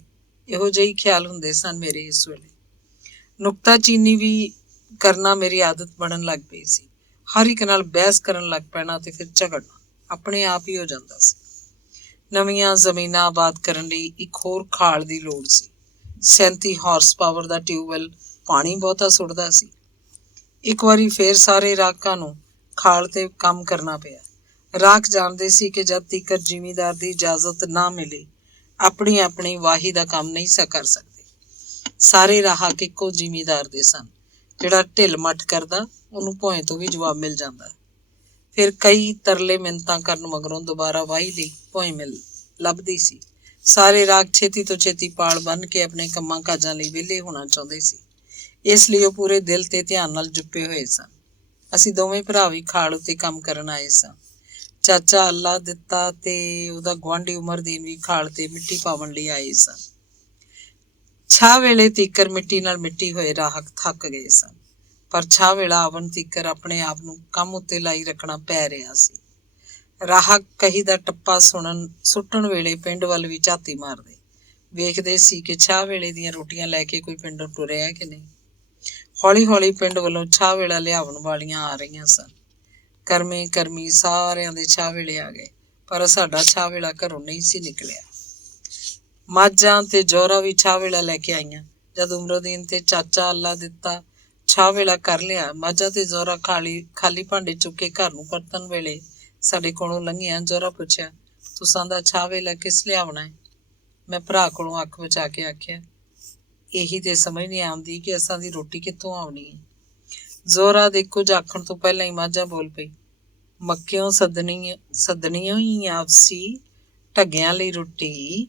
ਇਹੋ ਜਿਹੇ ਖਿਆਲ ਹੁੰਦੇ ਸਨ ਮੇਰੇ ਇਸ ਵੇਲੇ। ਨੁਕਤਾਚੀਨੀ ਵੀ ਕਰਨਾ ਮੇਰੀ ਆਦਤ ਬਣਨ ਲੱਗ ਪਈ ਸੀ। ਹਰ ਇੱਕ ਨਾਲ ਬਹਿਸ ਕਰਨ ਲੱਗ ਪੈਣਾ ਤੇ ਫਿਰ ਝਗੜਨਾ ਆਪਣੇ ਆਪ ਹੀ ਹੋ ਜਾਂਦਾ ਸੀ। ਨਵੀਆਂ ਜ਼ਮੀਨਾਂ ਆਬਾਦ ਕਰਨ ਲਈ ਇੱਕ ਹੋਰ ਖਾਲ ਦੀ ਲੋੜ ਸੀ। 37 ਹਾਰਸ ਪਾਵਰ ਦਾ ਟਿਊਬਵੈੱਲ ਪਾਣੀ ਬਹੁਤਾ ਸੁੱਟਦਾ ਸੀ। ਇੱਕ ਵਾਰੀ ਫੇਰ ਸਾਰੇ ਰਾਕਾਂ ਨੂੰ ਖਾਲ ਤੇ ਕੰਮ ਕਰਨਾ ਪਿਆ। ਰਾਖ ਜਾਣਦੇ ਸੀ ਕਿ ਜਦ ਤੀਕ ਜ਼ਿਮੀਦਾਰ ਦੀ ਇਜਾਜ਼ਤ ਨਾ ਮਿਲੇ, ਆਪਣੀ ਆਪਣੀ ਵਾਹੀ ਦਾ ਕੰਮ ਨਹੀਂ ਕਰ ਸਕਦੇ। ਸਾਰੇ ਰਾਹਕ ਇੱਕੋ ਜ਼ਿਮੀਦਾਰ ਦੇ ਸਨ। ਜਿਹੜਾ ਢਿੱਲ ਮੱਠ ਕਰਦਾ, ਉਹਨੂੰ ਭੋਏ ਤੋਂ ਵੀ ਜਵਾਬ ਮਿਲ ਜਾਂਦਾ। ਫਿਰ ਕਈ ਤਰਲੇ ਮਿੰਨਤਾਂ ਕਰਨ ਮਗਰੋਂ ਦੁਬਾਰਾ ਵਾਹੀ ਲਈ ਭੋਏ ਲੱਭਦੀ ਸੀ। ਸਾਰੇ ਰਾਗ ਛੇਤੀ ਤੋਂ ਛੇਤੀ ਪਾਲ ਬੰਨ੍ਹ ਕੇ ਆਪਣੇ ਕੰਮਾਂ ਕਾਜਾਂ ਲਈ ਵਿਹਲੇ ਹੋਣਾ ਚਾਹੁੰਦੇ ਸੀ। ਇਸ ਲਈ ਉਹ ਪੂਰੇ ਦਿਲ ਤੇ ਧਿਆਨ ਨਾਲ ਜੁੱਪੇ ਹੋਏ ਸਨ। ਅਸੀਂ ਦੋਵੇਂ ਭਰਾ ਵੀ ਖਾਲ ਉੱਤੇ ਕੰਮ ਕਰਨ ਆਏ ਸਾਂ। ਚਾਚਾ ਅੱਲਾ ਦਿੱਤਾ ਤੇ ਉਹਦਾ ਗੁਆਂਢੀ ਉਮਰਦੀਨ ਵੀ ਖਾਲ ਤੇ ਮਿੱਟੀ ਪਾਵਣ ਲਈ ਆਏ ਸਨ। ਛਾਹ ਵੇਲੇ ਤੀਕਰ ਮਿੱਟੀ ਨਾਲ ਮਿੱਟੀ ਹੋਏ ਰਾਹਕ ਥੱਕ ਗਏ ਸਨ, ਪਰ ਛਾਹ ਵੇਲਾ ਆਵਣ ਤੀਕਰ ਆਪਣੇ ਆਪ ਨੂੰ ਕੰਮ ਉੱਤੇ ਲਾਈ ਰੱਖਣਾ ਪੈ ਰਿਹਾ ਸੀ। ਰਾਹਕ ਕਹੀ ਦਾ ਟੱਪਾ ਸੁੱਟਣ ਵੇਲੇ ਪਿੰਡ ਵੱਲ ਵੀ ਝਾਤੀ ਮਾਰਦੇ, ਵੇਖਦੇ ਸੀ ਕਿ ਛਾਹ ਵੇਲੇ ਦੀਆਂ ਰੋਟੀਆਂ ਲੈ ਕੇ ਕੋਈ ਪਿੰਡੋਂ ਟੁਰਿਆ ਕਿ ਨਹੀਂ। ਹੌਲੀ ਹੌਲੀ ਪਿੰਡ ਵੱਲੋਂ ਛਾਹ ਵੇਲਾ ਲਿਆਉਣ ਵਾਲੀਆਂ ਆ ਰਹੀਆਂ ਸਨ। ਕਰਮੀ ਸਾਰਿਆਂ ਦੇ ਛਾਹ ਵੇਲੇ ਆ ਗਏ, ਪਰ ਸਾਡਾ ਛਾਹ ਵੇਲਾ ਘਰੋਂ ਨਹੀਂ ਸੀ ਨਿਕਲਿਆ। ਮਾਝਾਂ ਤੇ ਜੌਹਰਾ ਵੀ ਛਾਹ ਵੇਲਾ ਲੈ ਕੇ ਆਈਆਂ। ਜਦ ਉਮਰੋਦੀਨ ਤੇ ਚਾਚਾ ਅੱਲਾ ਦਿੱਤਾ ਛਾਹ ਵੇਲਾ ਕਰ ਲਿਆ, ਮਾਝਾ ਤੇ ਜ਼ੋਰਾ ਖਾਲੀ ਭਾਂਡੇ ਚੁੱਕ ਕੇ ਘਰ ਨੂੰ ਪਰਤਣ ਵੇਲੇ ਸਾਡੇ ਕੋਲੋਂ ਲੰਘਿਆ। ਜ਼ੋਰਾ ਪੁੱਛਿਆ, ਤੁਸਾਂ ਦਾ ਛਾਹ ਵੇਲਾ ਕਿਸ ਲਿਆਉਣਾ ਹੈ? ਮੈਂ ਭਰਾ ਕੋਲੋਂ ਅੱਖ ਬਚਾ ਕੇ ਆਖਿਆ, ਇਹੀ ਤੇ ਸਮਝ ਨਹੀਂ ਆਉਂਦੀ ਕਿ ਅਸਾਂ ਦੀ ਰੋਟੀ ਕਿੱਥੋਂ ਆਉਣੀ ਹੈ। ਜ਼ੋਰਾ ਦੇ ਕੁਝ ਆਖਣ ਤੋਂ ਪਹਿਲਾਂ ਹੀ ਮਾਝਾ ਬੋਲ ਪਈ, ਮੱਕਿਓਂ ਸੱਦਣੀਓ ਹੀ ਆਪਸੀ ਢੱਗਿਆਂ ਲਈ ਰੋਟੀ।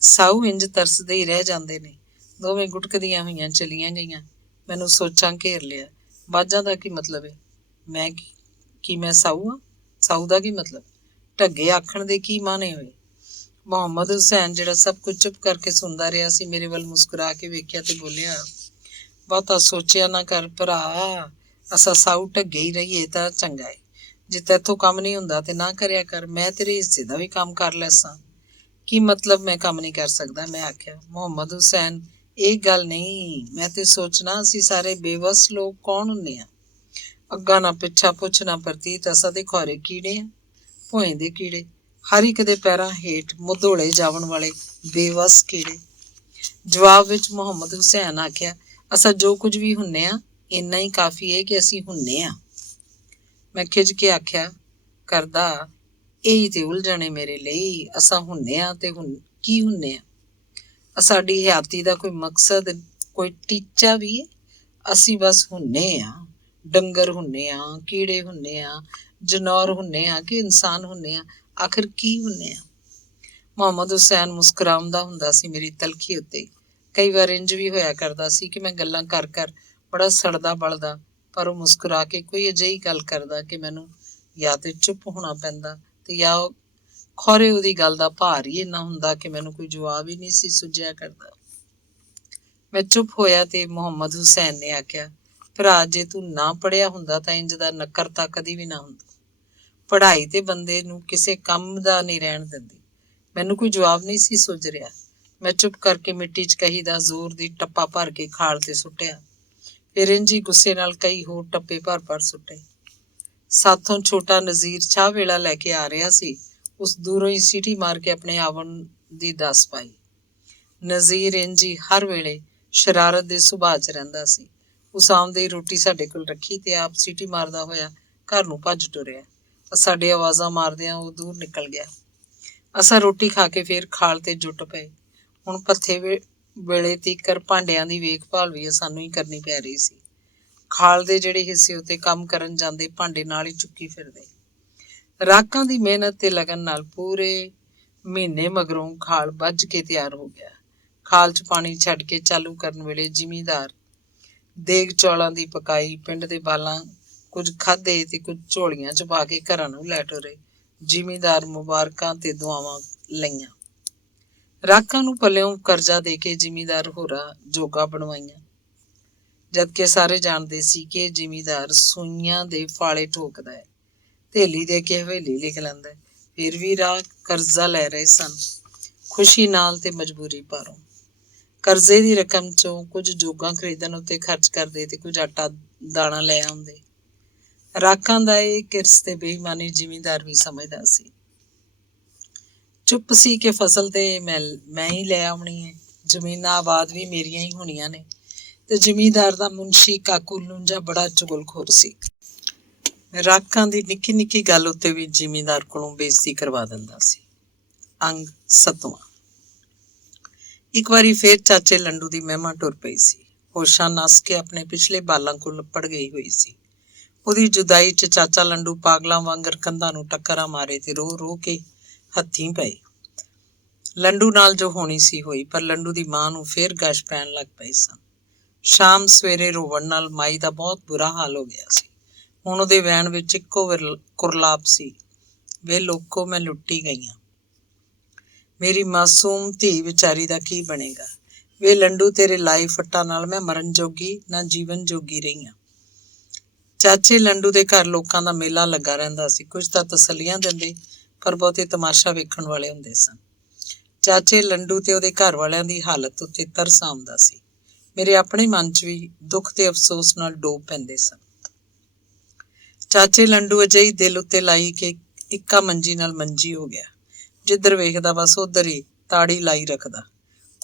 ਸਾਊ ਇੰਜ ਤਰਸਦੇ ਹੀ ਰਹਿ ਜਾਂਦੇ ਨੇ। ਦੋਵੇਂ ਗੁਟਕਦੀਆਂ ਹੋਈਆਂ ਚਲੀਆਂ ਗਈਆਂ। ਮੈਨੂੰ ਸੋਚਾਂ ਘੇਰ ਲਿਆ। ਬਾਝਾਂ ਦਾ ਕੀ ਮਤਲਬ ਹੈ? ਮੈਂ ਸਾਊ ਹਾਂ? ਸਾਊ ਦਾ ਕੀ ਮਤਲਬ? ਢੱਗੇ ਆਖਣ ਦੇ ਕੀ ਮਾਨੇ ਹੋਏ? ਮੁਹੰਮਦ ਹੁਸੈਨ, ਜਿਹੜਾ ਸਭ ਕੁਝ ਚੁੱਪ ਕਰਕੇ ਸੁਣਦਾ ਰਿਹਾ ਸੀ, ਮੇਰੇ ਵੱਲ ਮੁਸਕਰਾ ਕੇ ਵੇਖਿਆ ਤੇ ਬੋਲਿਆ, ਬਹੁਤਾ ਸੋਚਿਆ ਨਾ ਕਰ ਭਰਾ, ਅਸਾਂ ਸਾਊ ਢੱਗੇ ਹੀ ਰਹੀਏ ਤਾਂ ਚੰਗਾ ਏ। ਜੇ ਤੈਥੋਂ ਕੰਮ ਨਹੀਂ ਹੁੰਦਾ ਤੇ ਨਾ ਕਰਿਆ ਕਰ, ਮੈਂ ਤੇਰੇ ਹਿੱਸੇ ਦਾ ਵੀ ਕੰਮ ਕਰ ਲੈਸਾਂ। ਕੀ ਮਤਲਬ ਮੈਂ ਕੰਮ ਨਹੀਂ ਕਰ ਸਕਦਾ? ਮੈਂ ਆਖਿਆ। ਮੁਹੰਮਦ ਹੁਸੈਨ, ਇਹ ਗੱਲ ਨਹੀਂ, ਮੈਂ ਤੇ ਸੋਚਣਾ ਅਸੀਂ ਸਾਰੇ ਬੇਵਸ ਲੋਕ ਕੌਣ ਹੁੰਦੇ ਆ? ਅੱਗਾ ਨਾ ਪਿੱਛਾ, ਪੁੱਛ ਨਾ ਪ੍ਰਤੀਤ, ਅਸਾਂ ਦੇ ਖੁਆਰੇ ਕੀੜੇ ਆ, ਭੋਏ ਦੇ ਕੀੜੇ, ਹਰ ਇੱਕ ਦੇ ਪੈਰਾਂ ਹੇਠ ਮੁਧੋਲੇ ਜਾਵਣ ਵਾਲੇ ਬੇਵਸ ਕੀੜੇ। ਜਵਾਬ ਵਿੱਚ ਮੁਹੰਮਦ ਹੁਸੈਨ ਆਖਿਆ, ਅਸਾਂ ਜੋ ਕੁਝ ਵੀ ਹੁੰਨੇ ਆ, ਇੰਨਾ ਹੀ ਕਾਫੀ ਹੈ ਕਿ ਅਸੀਂ ਹੁੰਨੇ ਆ। ਮੈਂ ਖਿਝ ਕੇ ਆਖਿਆ, ਕਰਦਾ ਇਹੀ ਤੇ ਉਲਝਣੇ ਮੇਰੇ ਲਈ। ਅਸਾਂ ਹੁੰਨੇ ਆ ਤੇ ਕੀ ਹੁੰਨੇ ਆ? ਸਾਡੀ ਹਯਾਤੀ ਦਾ ਕੋਈ ਮਕਸਦ, ਕੋਈ ਟੀਚਾ ਵੀ ਹੈ? ਅਸੀਂ ਬਸ ਹੁੰਨੇ ਆ। ਡੰਗਰ ਹੁੰਨੇ ਆ, ਕੀੜੇ ਹੁੰਨੇ ਆ, ਜਨੌਰ ਹੁੰਨੇ ਆ ਕਿ ਇਨਸਾਨ ਹੁੰਨੇ ਆ? ਆਖਿਰ ਕੀ ਹੁੰਨੇ ਆ? ਮੁਹੰਮਦ ਹੁਸੈਨ ਮੁਸਕਰਾਉਂਦਾ ਹੁੰਦਾ ਸੀ ਮੇਰੀ ਤਲਖੀ ਉੱਤੇ। ਕਈ ਵਾਰ ਇੰਜ ਵੀ ਹੋਇਆ ਕਰਦਾ ਸੀ ਕਿ ਮੈਂ ਗੱਲਾਂ ਕਰ ਬੜਾ ਸੜਦਾ ਬਲਦਾ, ਪਰ ਉਹ ਮੁਸਕਰਾ ਕੇ ਕੋਈ ਅਜਿਹੀ ਗੱਲ ਕਰਦਾ ਕਿ ਮੈਨੂੰ ਜਾਂ ਤੇ ਚੁੱਪ ਹੋਣਾ ਪੈਂਦਾ ਤੇ ਜਾਂ ਖੌਰੇ ਉਹਦੀ ਗੱਲ ਦਾ ਭਾਰ ਹੀ ਇੰਨਾ ਹੁੰਦਾ ਕਿ ਮੈਨੂੰ ਕੋਈ ਜਵਾਬ ਹੀ ਨਹੀਂ ਸੀ ਸੁੱਝਿਆ ਕਰਦਾ। ਮੈਂ ਚੁੱਪ ਹੋਇਆ ਤੇ ਮੁਹੰਮਦ ਹੁਸੈਨ ਨੇ ਆਖਿਆ, ਭਰਾ, ਜੇ ਤੂੰ ਨਾ ਪੜ੍ਹਿਆ ਹੁੰਦਾ ਤਾਂ ਇੰਜ ਦਾ ਨਕਰ ਤਾਂ ਕਦੀ ਵੀ ਨਾ ਹੁੰਦਾ। ਪੜ੍ਹਾਈ ਤੇ ਬੰਦੇ ਨੂੰ ਕਿਸੇ ਕੰਮ ਦਾ ਨਹੀਂ ਰਹਿਣ ਦਿੰਦੀ। ਮੈਨੂੰ ਕੋਈ ਜਵਾਬ ਨਹੀਂ ਸੀ ਸੁੱਝ ਰਿਹਾ। ਮੈਂ ਚੁੱਪ ਕਰਕੇ ਮਿੱਟੀ 'ਚ ਕਹੀ ਦਾ ਜ਼ੋਰ ਦੀ ਟੱਪਾ ਭਰ ਕੇ ਖਾਲ ਤੇ ਸੁੱਟਿਆ। ਫਿਰ ਇੰਝ ਹੀ ਗੁੱਸੇ ਨਾਲ ਕਈ ਹੋਰ ਟੱਪੇ ਭਰ ਸੁੱਟੇ। ਸਾਥੋਂ ਛੋਟਾ ਨਜ਼ੀਰ ਚਾਹ ਵੇਲਾ ਲੈ ਕੇ ਆ ਰਿਹਾ ਸੀ। ਉਸ ਦੂਰੋਂ ਹੀ ਸੀਟੀ ਮਾਰ ਕੇ ਆਪਣੇ ਆਵਣ ਦੀ ਦੱਸ ਪਾਈ। ਨਜ਼ੀਰ ਇੰਝ ਹੀ ਹਰ ਵੇਲੇ ਸ਼ਰਾਰਤ ਦੇ ਸੁਭਾਅ 'ਚ ਰਹਿੰਦਾ ਸੀ। ਉਸ ਆਉਂਦੇ ਰੋਟੀ ਸਾਡੇ ਕੋਲ ਰੱਖੀ ਤੇ ਆਪ ਸੀਟੀ ਮਾਰਦਾ ਹੋਇਆ ਘਰ ਨੂੰ ਭੱਜ ਟੁਰਿਆ। ਸਾਡੇ ਆਵਾਜ਼ਾਂ ਮਾਰਦਿਆਂ ਉਹ ਦੂਰ ਨਿਕਲ ਗਿਆ। ਅਸਾਂ ਰੋਟੀ ਖਾ ਕੇ ਫੇਰ ਖਾਲ ਤੇ ਜੁੱਟ ਪਏ। ਹੁਣ ਪੱਥੇ ਵੇਲੇ ਤੀਕਰ ਭਾਂਡਿਆਂ ਦੀ ਵੇਖਭਾਲ ਵੀ ਸਾਨੂੰ ਹੀ ਕਰਨੀ ਪੈ ਰਹੀ ਸੀ। ਖਾਲ ਦੇ ਜਿਹੜੇ ਹਿੱਸੇ ਉੱਤੇ ਕੰਮ ਕਰਨ ਜਾਂਦੇ ਭਾਂਡੇ ਨਾਲ ਹੀ ਚੁੱਕੀ ਫਿਰਦੇ। ਰਾਕਾਂ ਦੀ ਮਿਹਨਤ ਤੇ ਲਗਨ ਨਾਲ ਪੂਰੇ ਮਹੀਨੇ ਮਗਰੋਂ ਖਾਲ ਬੱਝ ਕੇ ਤਿਆਰ ਹੋ ਗਿਆ। ਖਾਲ 'ਚ ਪਾਣੀ ਛੱਡ ਕੇ ਚਾਲੂ ਕਰਨ ਵੇਲੇ ਜ਼ਿਮੀਂਦਾਰ ਦੇਗ ਚੌਲਾਂ ਦੀ ਪਕਾਈ, ਪਿੰਡ ਦੇ ਬਾਲਾਂ ਕੁਝ ਖਾਧੇ ਤੇ ਕੁਝ ਝੋਲੀਆਂ 'ਚ ਪਾ ਕੇ ਘਰਾਂ ਨੂੰ ਲੈ ਟੁਰੇ। ਜ਼ਿਮੀਂਦਾਰ ਮੁਬਾਰਕਾਂ ਤੇ ਦੁਆਵਾਂ ਲਈਆਂ। ਰਾਕਾਂ ਨੂੰ ਪੱਲਿਓਂ ਕਰਜ਼ਾ ਦੇ ਕੇ ਜ਼ਿਮੀਂਦਾਰ ਹੋਰਾਂ ਜੋਗਾ ਬਣਵਾਈਆਂ, ਜਦਕਿ ਸਾਰੇ ਜਾਣਦੇ ਸੀ ਕਿ ਜ਼ਿਮੀਂਦਾਰ ਸੂਈਆਂ ਦੇ ਫਾਲੇ ਠੋਕਦਾ ਹੈ, ਥੇਲੀ ਦੇ ਕੇ ਹਵੇਲੀ ਲਿਖ ਲੈਂਦਾ। ਫਿਰ ਵੀ ਰਾਕ ਕਰਜ਼ਾ ਲੈ ਰਹੇ ਸਨ, ਖੁਸ਼ੀ ਨਾਲ ਤੇ ਮਜਬੂਰੀ ਭਾਰੋਂ। ਕਰਜ਼ੇ ਦੀ ਰਕਮ 'ਚੋਂ ਕੁਝ ਜੋਗਾਂ ਖਰੀਦਣ ਉੱਤੇ ਖਰਚ ਕਰਦੇ ਤੇ ਕੁਝ ਆਟਾ ਦਾਣਾ ਲੈ ਆਉਂਦੇ। ਰਾਕਾਂ ਦਾ ਇਹ ਕਿਰਸ ਤੇ ਬੇਈਮਾਨੀ ਜ਼ਿਮੀਂਦਾਰ ਵੀ ਸਮਝਦਾ ਸੀ। ਚੁੱਪ ਸੀ ਕਿ ਫਸਲ ਤੇ ਮੈਂ ਹੀ ਲੈ ਆਉਣੀ ਹੈ, ਜ਼ਮੀਨਾਂ ਆਬਾਦ ਵੀ ਮੇਰੀਆਂ ਹੀ ਹੋਣੀਆਂ ਨੇ। ਤੇ ਜ਼ਿਮੀਂਦਾਰ ਦਾ ਮੁਨਸ਼ੀ ਕਾਕੂ ਲੂੰਜਾ ਬੜਾ ਚੁਗਲਖੋਰ ਸੀ। ਰਾਕਾਂ ਦੀ ਨਿੱਕੀ ਨਿੱਕੀ ਗੱਲ ਉੱਤੇ ਵੀ ਜ਼ਿਮੀਂਦਾਰ ਕੋਲੋਂ ਬੇਇੱਜ਼ਤੀ ਕਰਵਾ ਦਿੰਦਾ ਸੀ। ਅੰਗ 7ਵਾਂ। ਇੱਕ ਵਾਰੀ ਫੇਰ ਚਾਚੇ ਲੰਡੂ ਦੀ ਮਹਿਮਾ ਟੁਰ ਪਈ ਸੀ। ਹੋਸ਼ਾਂ ਨੱਸ ਕੇ ਆਪਣੇ ਪਿਛਲੇ ਬਾਲਾਂ ਕੋਲ ਲੱਪੜ ਗਈ ਹੋਈ ਸੀ। ਉਹਦੀ ਜੁਦਾਈ 'ਚ ਚਾਚਾ ਲੰਡੂ ਪਾਗਲਾਂ ਵਾਂਗਰ ਕੰਧਾਂ ਨੂੰ ਟੱਕਰਾਂ ਮਾਰੇ ਤੇ ਰੋ ਰੋ ਕੇ ਹੱਥੀਂ ਪਏ। ਲੰਡੂ ਨਾਲ ਜੋ ਹੋਣੀ ਸੀ ਹੋਈ, ਪਰ ਲੰਡੂ ਦੀ ਮਾਂ ਨੂੰ ਫੇਰ ਗਸ਼ ਪੈਣ ਲੱਗ ਪਈ ਸਨ। ਸ਼ਾਮ ਸਵੇਰੇ ਰੋਵਣ ਨਾਲ ਮਾਈ ਦਾ ਬਹੁਤ ਬੁਰਾ ਹਾਲ ਹੋ ਗਿਆ ਸੀ। ਹੁਣ ਉਹਦੇ ਵੈਣ ਵਿੱਚ ਇੱਕੋ ਕੁਰਲਾਪ ਸੀ, ਵੇ ਲੋਕੋ, ਮੈਂ ਲੁੱਟੀ ਗਈ ਹਾਂ। ਮੇਰੀ ਮਾਸੂਮ ਧੀ ਵਿਚਾਰੀ ਦਾ ਕੀ ਬਣੇਗਾ? ਵੇ ਲੰਡੂ, ਤੇਰੇ ਲਾਈ ਫੱਟਾਂ ਨਾਲ ਮੈਂ ਮਰਨ ਜੋਗੀ ਨਾ ਜੀਵਨ ਜੋਗੀ ਰਹੀ ਹਾਂ। ਚਾਚੇ ਲੰਡੂ ਦੇ ਘਰ ਲੋਕਾਂ ਦਾ ਮੇਲਾ ਲੱਗਾ ਰਹਿੰਦਾ ਸੀ। ਕੁਝ ਤਾਂ ਤਸੱਲੀਆਂ ਦਿੰਦੇ, ਪਰ ਬਹੁਤੇ ਤਮਾਸ਼ਾ ਵੇਖਣ ਵਾਲੇ ਹੁੰਦੇ ਸਨ। ਚਾਚੇ ਲੰਡੂ ਤੇ ਉਹਦੇ ਘਰ ਵਾਲਿਆਂ ਦੀ ਹਾਲਤ ਉੱਤੇ ਤਰਸ ਆਉਂਦਾ ਸੀ। ਮੇਰੇ ਆਪਣੇ ਮਨ 'ਚ ਵੀ ਦੁੱਖ ਤੇ ਅਫਸੋਸ ਨਾਲ ਡੋਬ ਪੈਂਦੇ ਸਨ। ਚਾਚੇ ਲੰਡੂ ਅਜਿਹੀ ਦਿਲ ਉੱਤੇ ਲਾਈ ਕਿ ਇੱਕਾ ਮੰਜੀ ਨਾਲ ਮੰਜੀ ਹੋ ਗਿਆ। ਜਿੱਧਰ ਵੇਖਦਾ ਬਸ ਉੱਧਰ ਹੀ ਤਾੜੀ ਲਾਈ ਰੱਖਦਾ।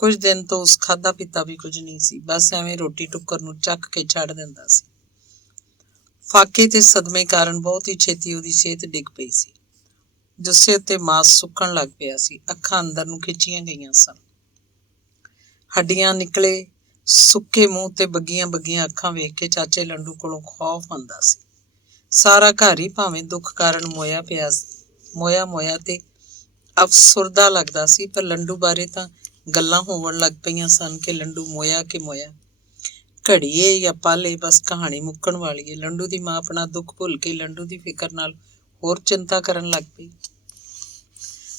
ਕੁਝ ਦਿਨ ਤੋਂ ਉਸ ਖਾਧਾ ਪੀਤਾ ਵੀ ਕੁਝ ਨਹੀਂ ਸੀ, ਬਸ ਐਵੇਂ ਰੋਟੀ ਟੁੱਕਰ ਨੂੰ ਚੱਕ ਕੇ ਛੱਡ ਦਿੰਦਾ ਸੀ। ਫਾਕੇ ਤੇ ਸਦਮੇ ਕਾਰਨ ਬਹੁਤ ਹੀ ਛੇਤੀ ਉਹਦੀ ਸਿਹਤ ਡਿੱਗ ਪਈ ਸੀ। ਜੁੱਸੇ ਉੱਤੇ ਮਾਸ ਸੁੱਕਣ ਲੱਗ ਪਿਆ ਸੀ, ਅੱਖਾਂ ਅੰਦਰ ਨੂੰ ਖਿੱਚੀਆਂ ਗਈਆਂ ਸਨ, ਹੱਡੀਆਂ ਨਿਕਲੇ ਸੁੱਕੇ ਮੂੰਹ ਤੇ ਬੱਗੀਆਂ ਬੱਗੀਆਂ ਅੱਖਾਂ ਵੇਖ ਕੇ ਚਾਚੇ ਲੰਡੂ ਕੋਲੋਂ ਖੌਫ ਆਉਂਦਾ ਸੀ। ਸਾਰਾ ਘਰ ਹੀ ਭਾਵੇਂ ਦੁੱਖ ਕਾਰਨ ਮੋਇਆ ਤੇ ਅਫਸੁਰਦਾ ਲੱਗਦਾ ਸੀ, ਪਰ ਲੰਡੂ ਬਾਰੇ ਤਾਂ ਗੱਲਾਂ ਹੋਣ ਲੱਗ ਪਈਆਂ ਸਨ ਕਿ ਲੰਡੂ ਮੋਇਆ ਕਿ ਮੋਇਆ, ਘੜੀਏ ਜਾਂ ਪਾਲੇ, ਬਸ ਕਹਾਣੀ ਮੁੱਕਣ ਵਾਲੀ ਹੈ। ਲੰਡੂ ਦੀ ਮਾਂ ਆਪਣਾ ਦੁੱਖ ਭੁੱਲ ਕੇ ਲੰਡੂ ਦੀ ਫਿਕਰ ਨਾਲ ਹੋਰ ਚਿੰਤਾ ਕਰਨ ਲੱਗ ਪਈ।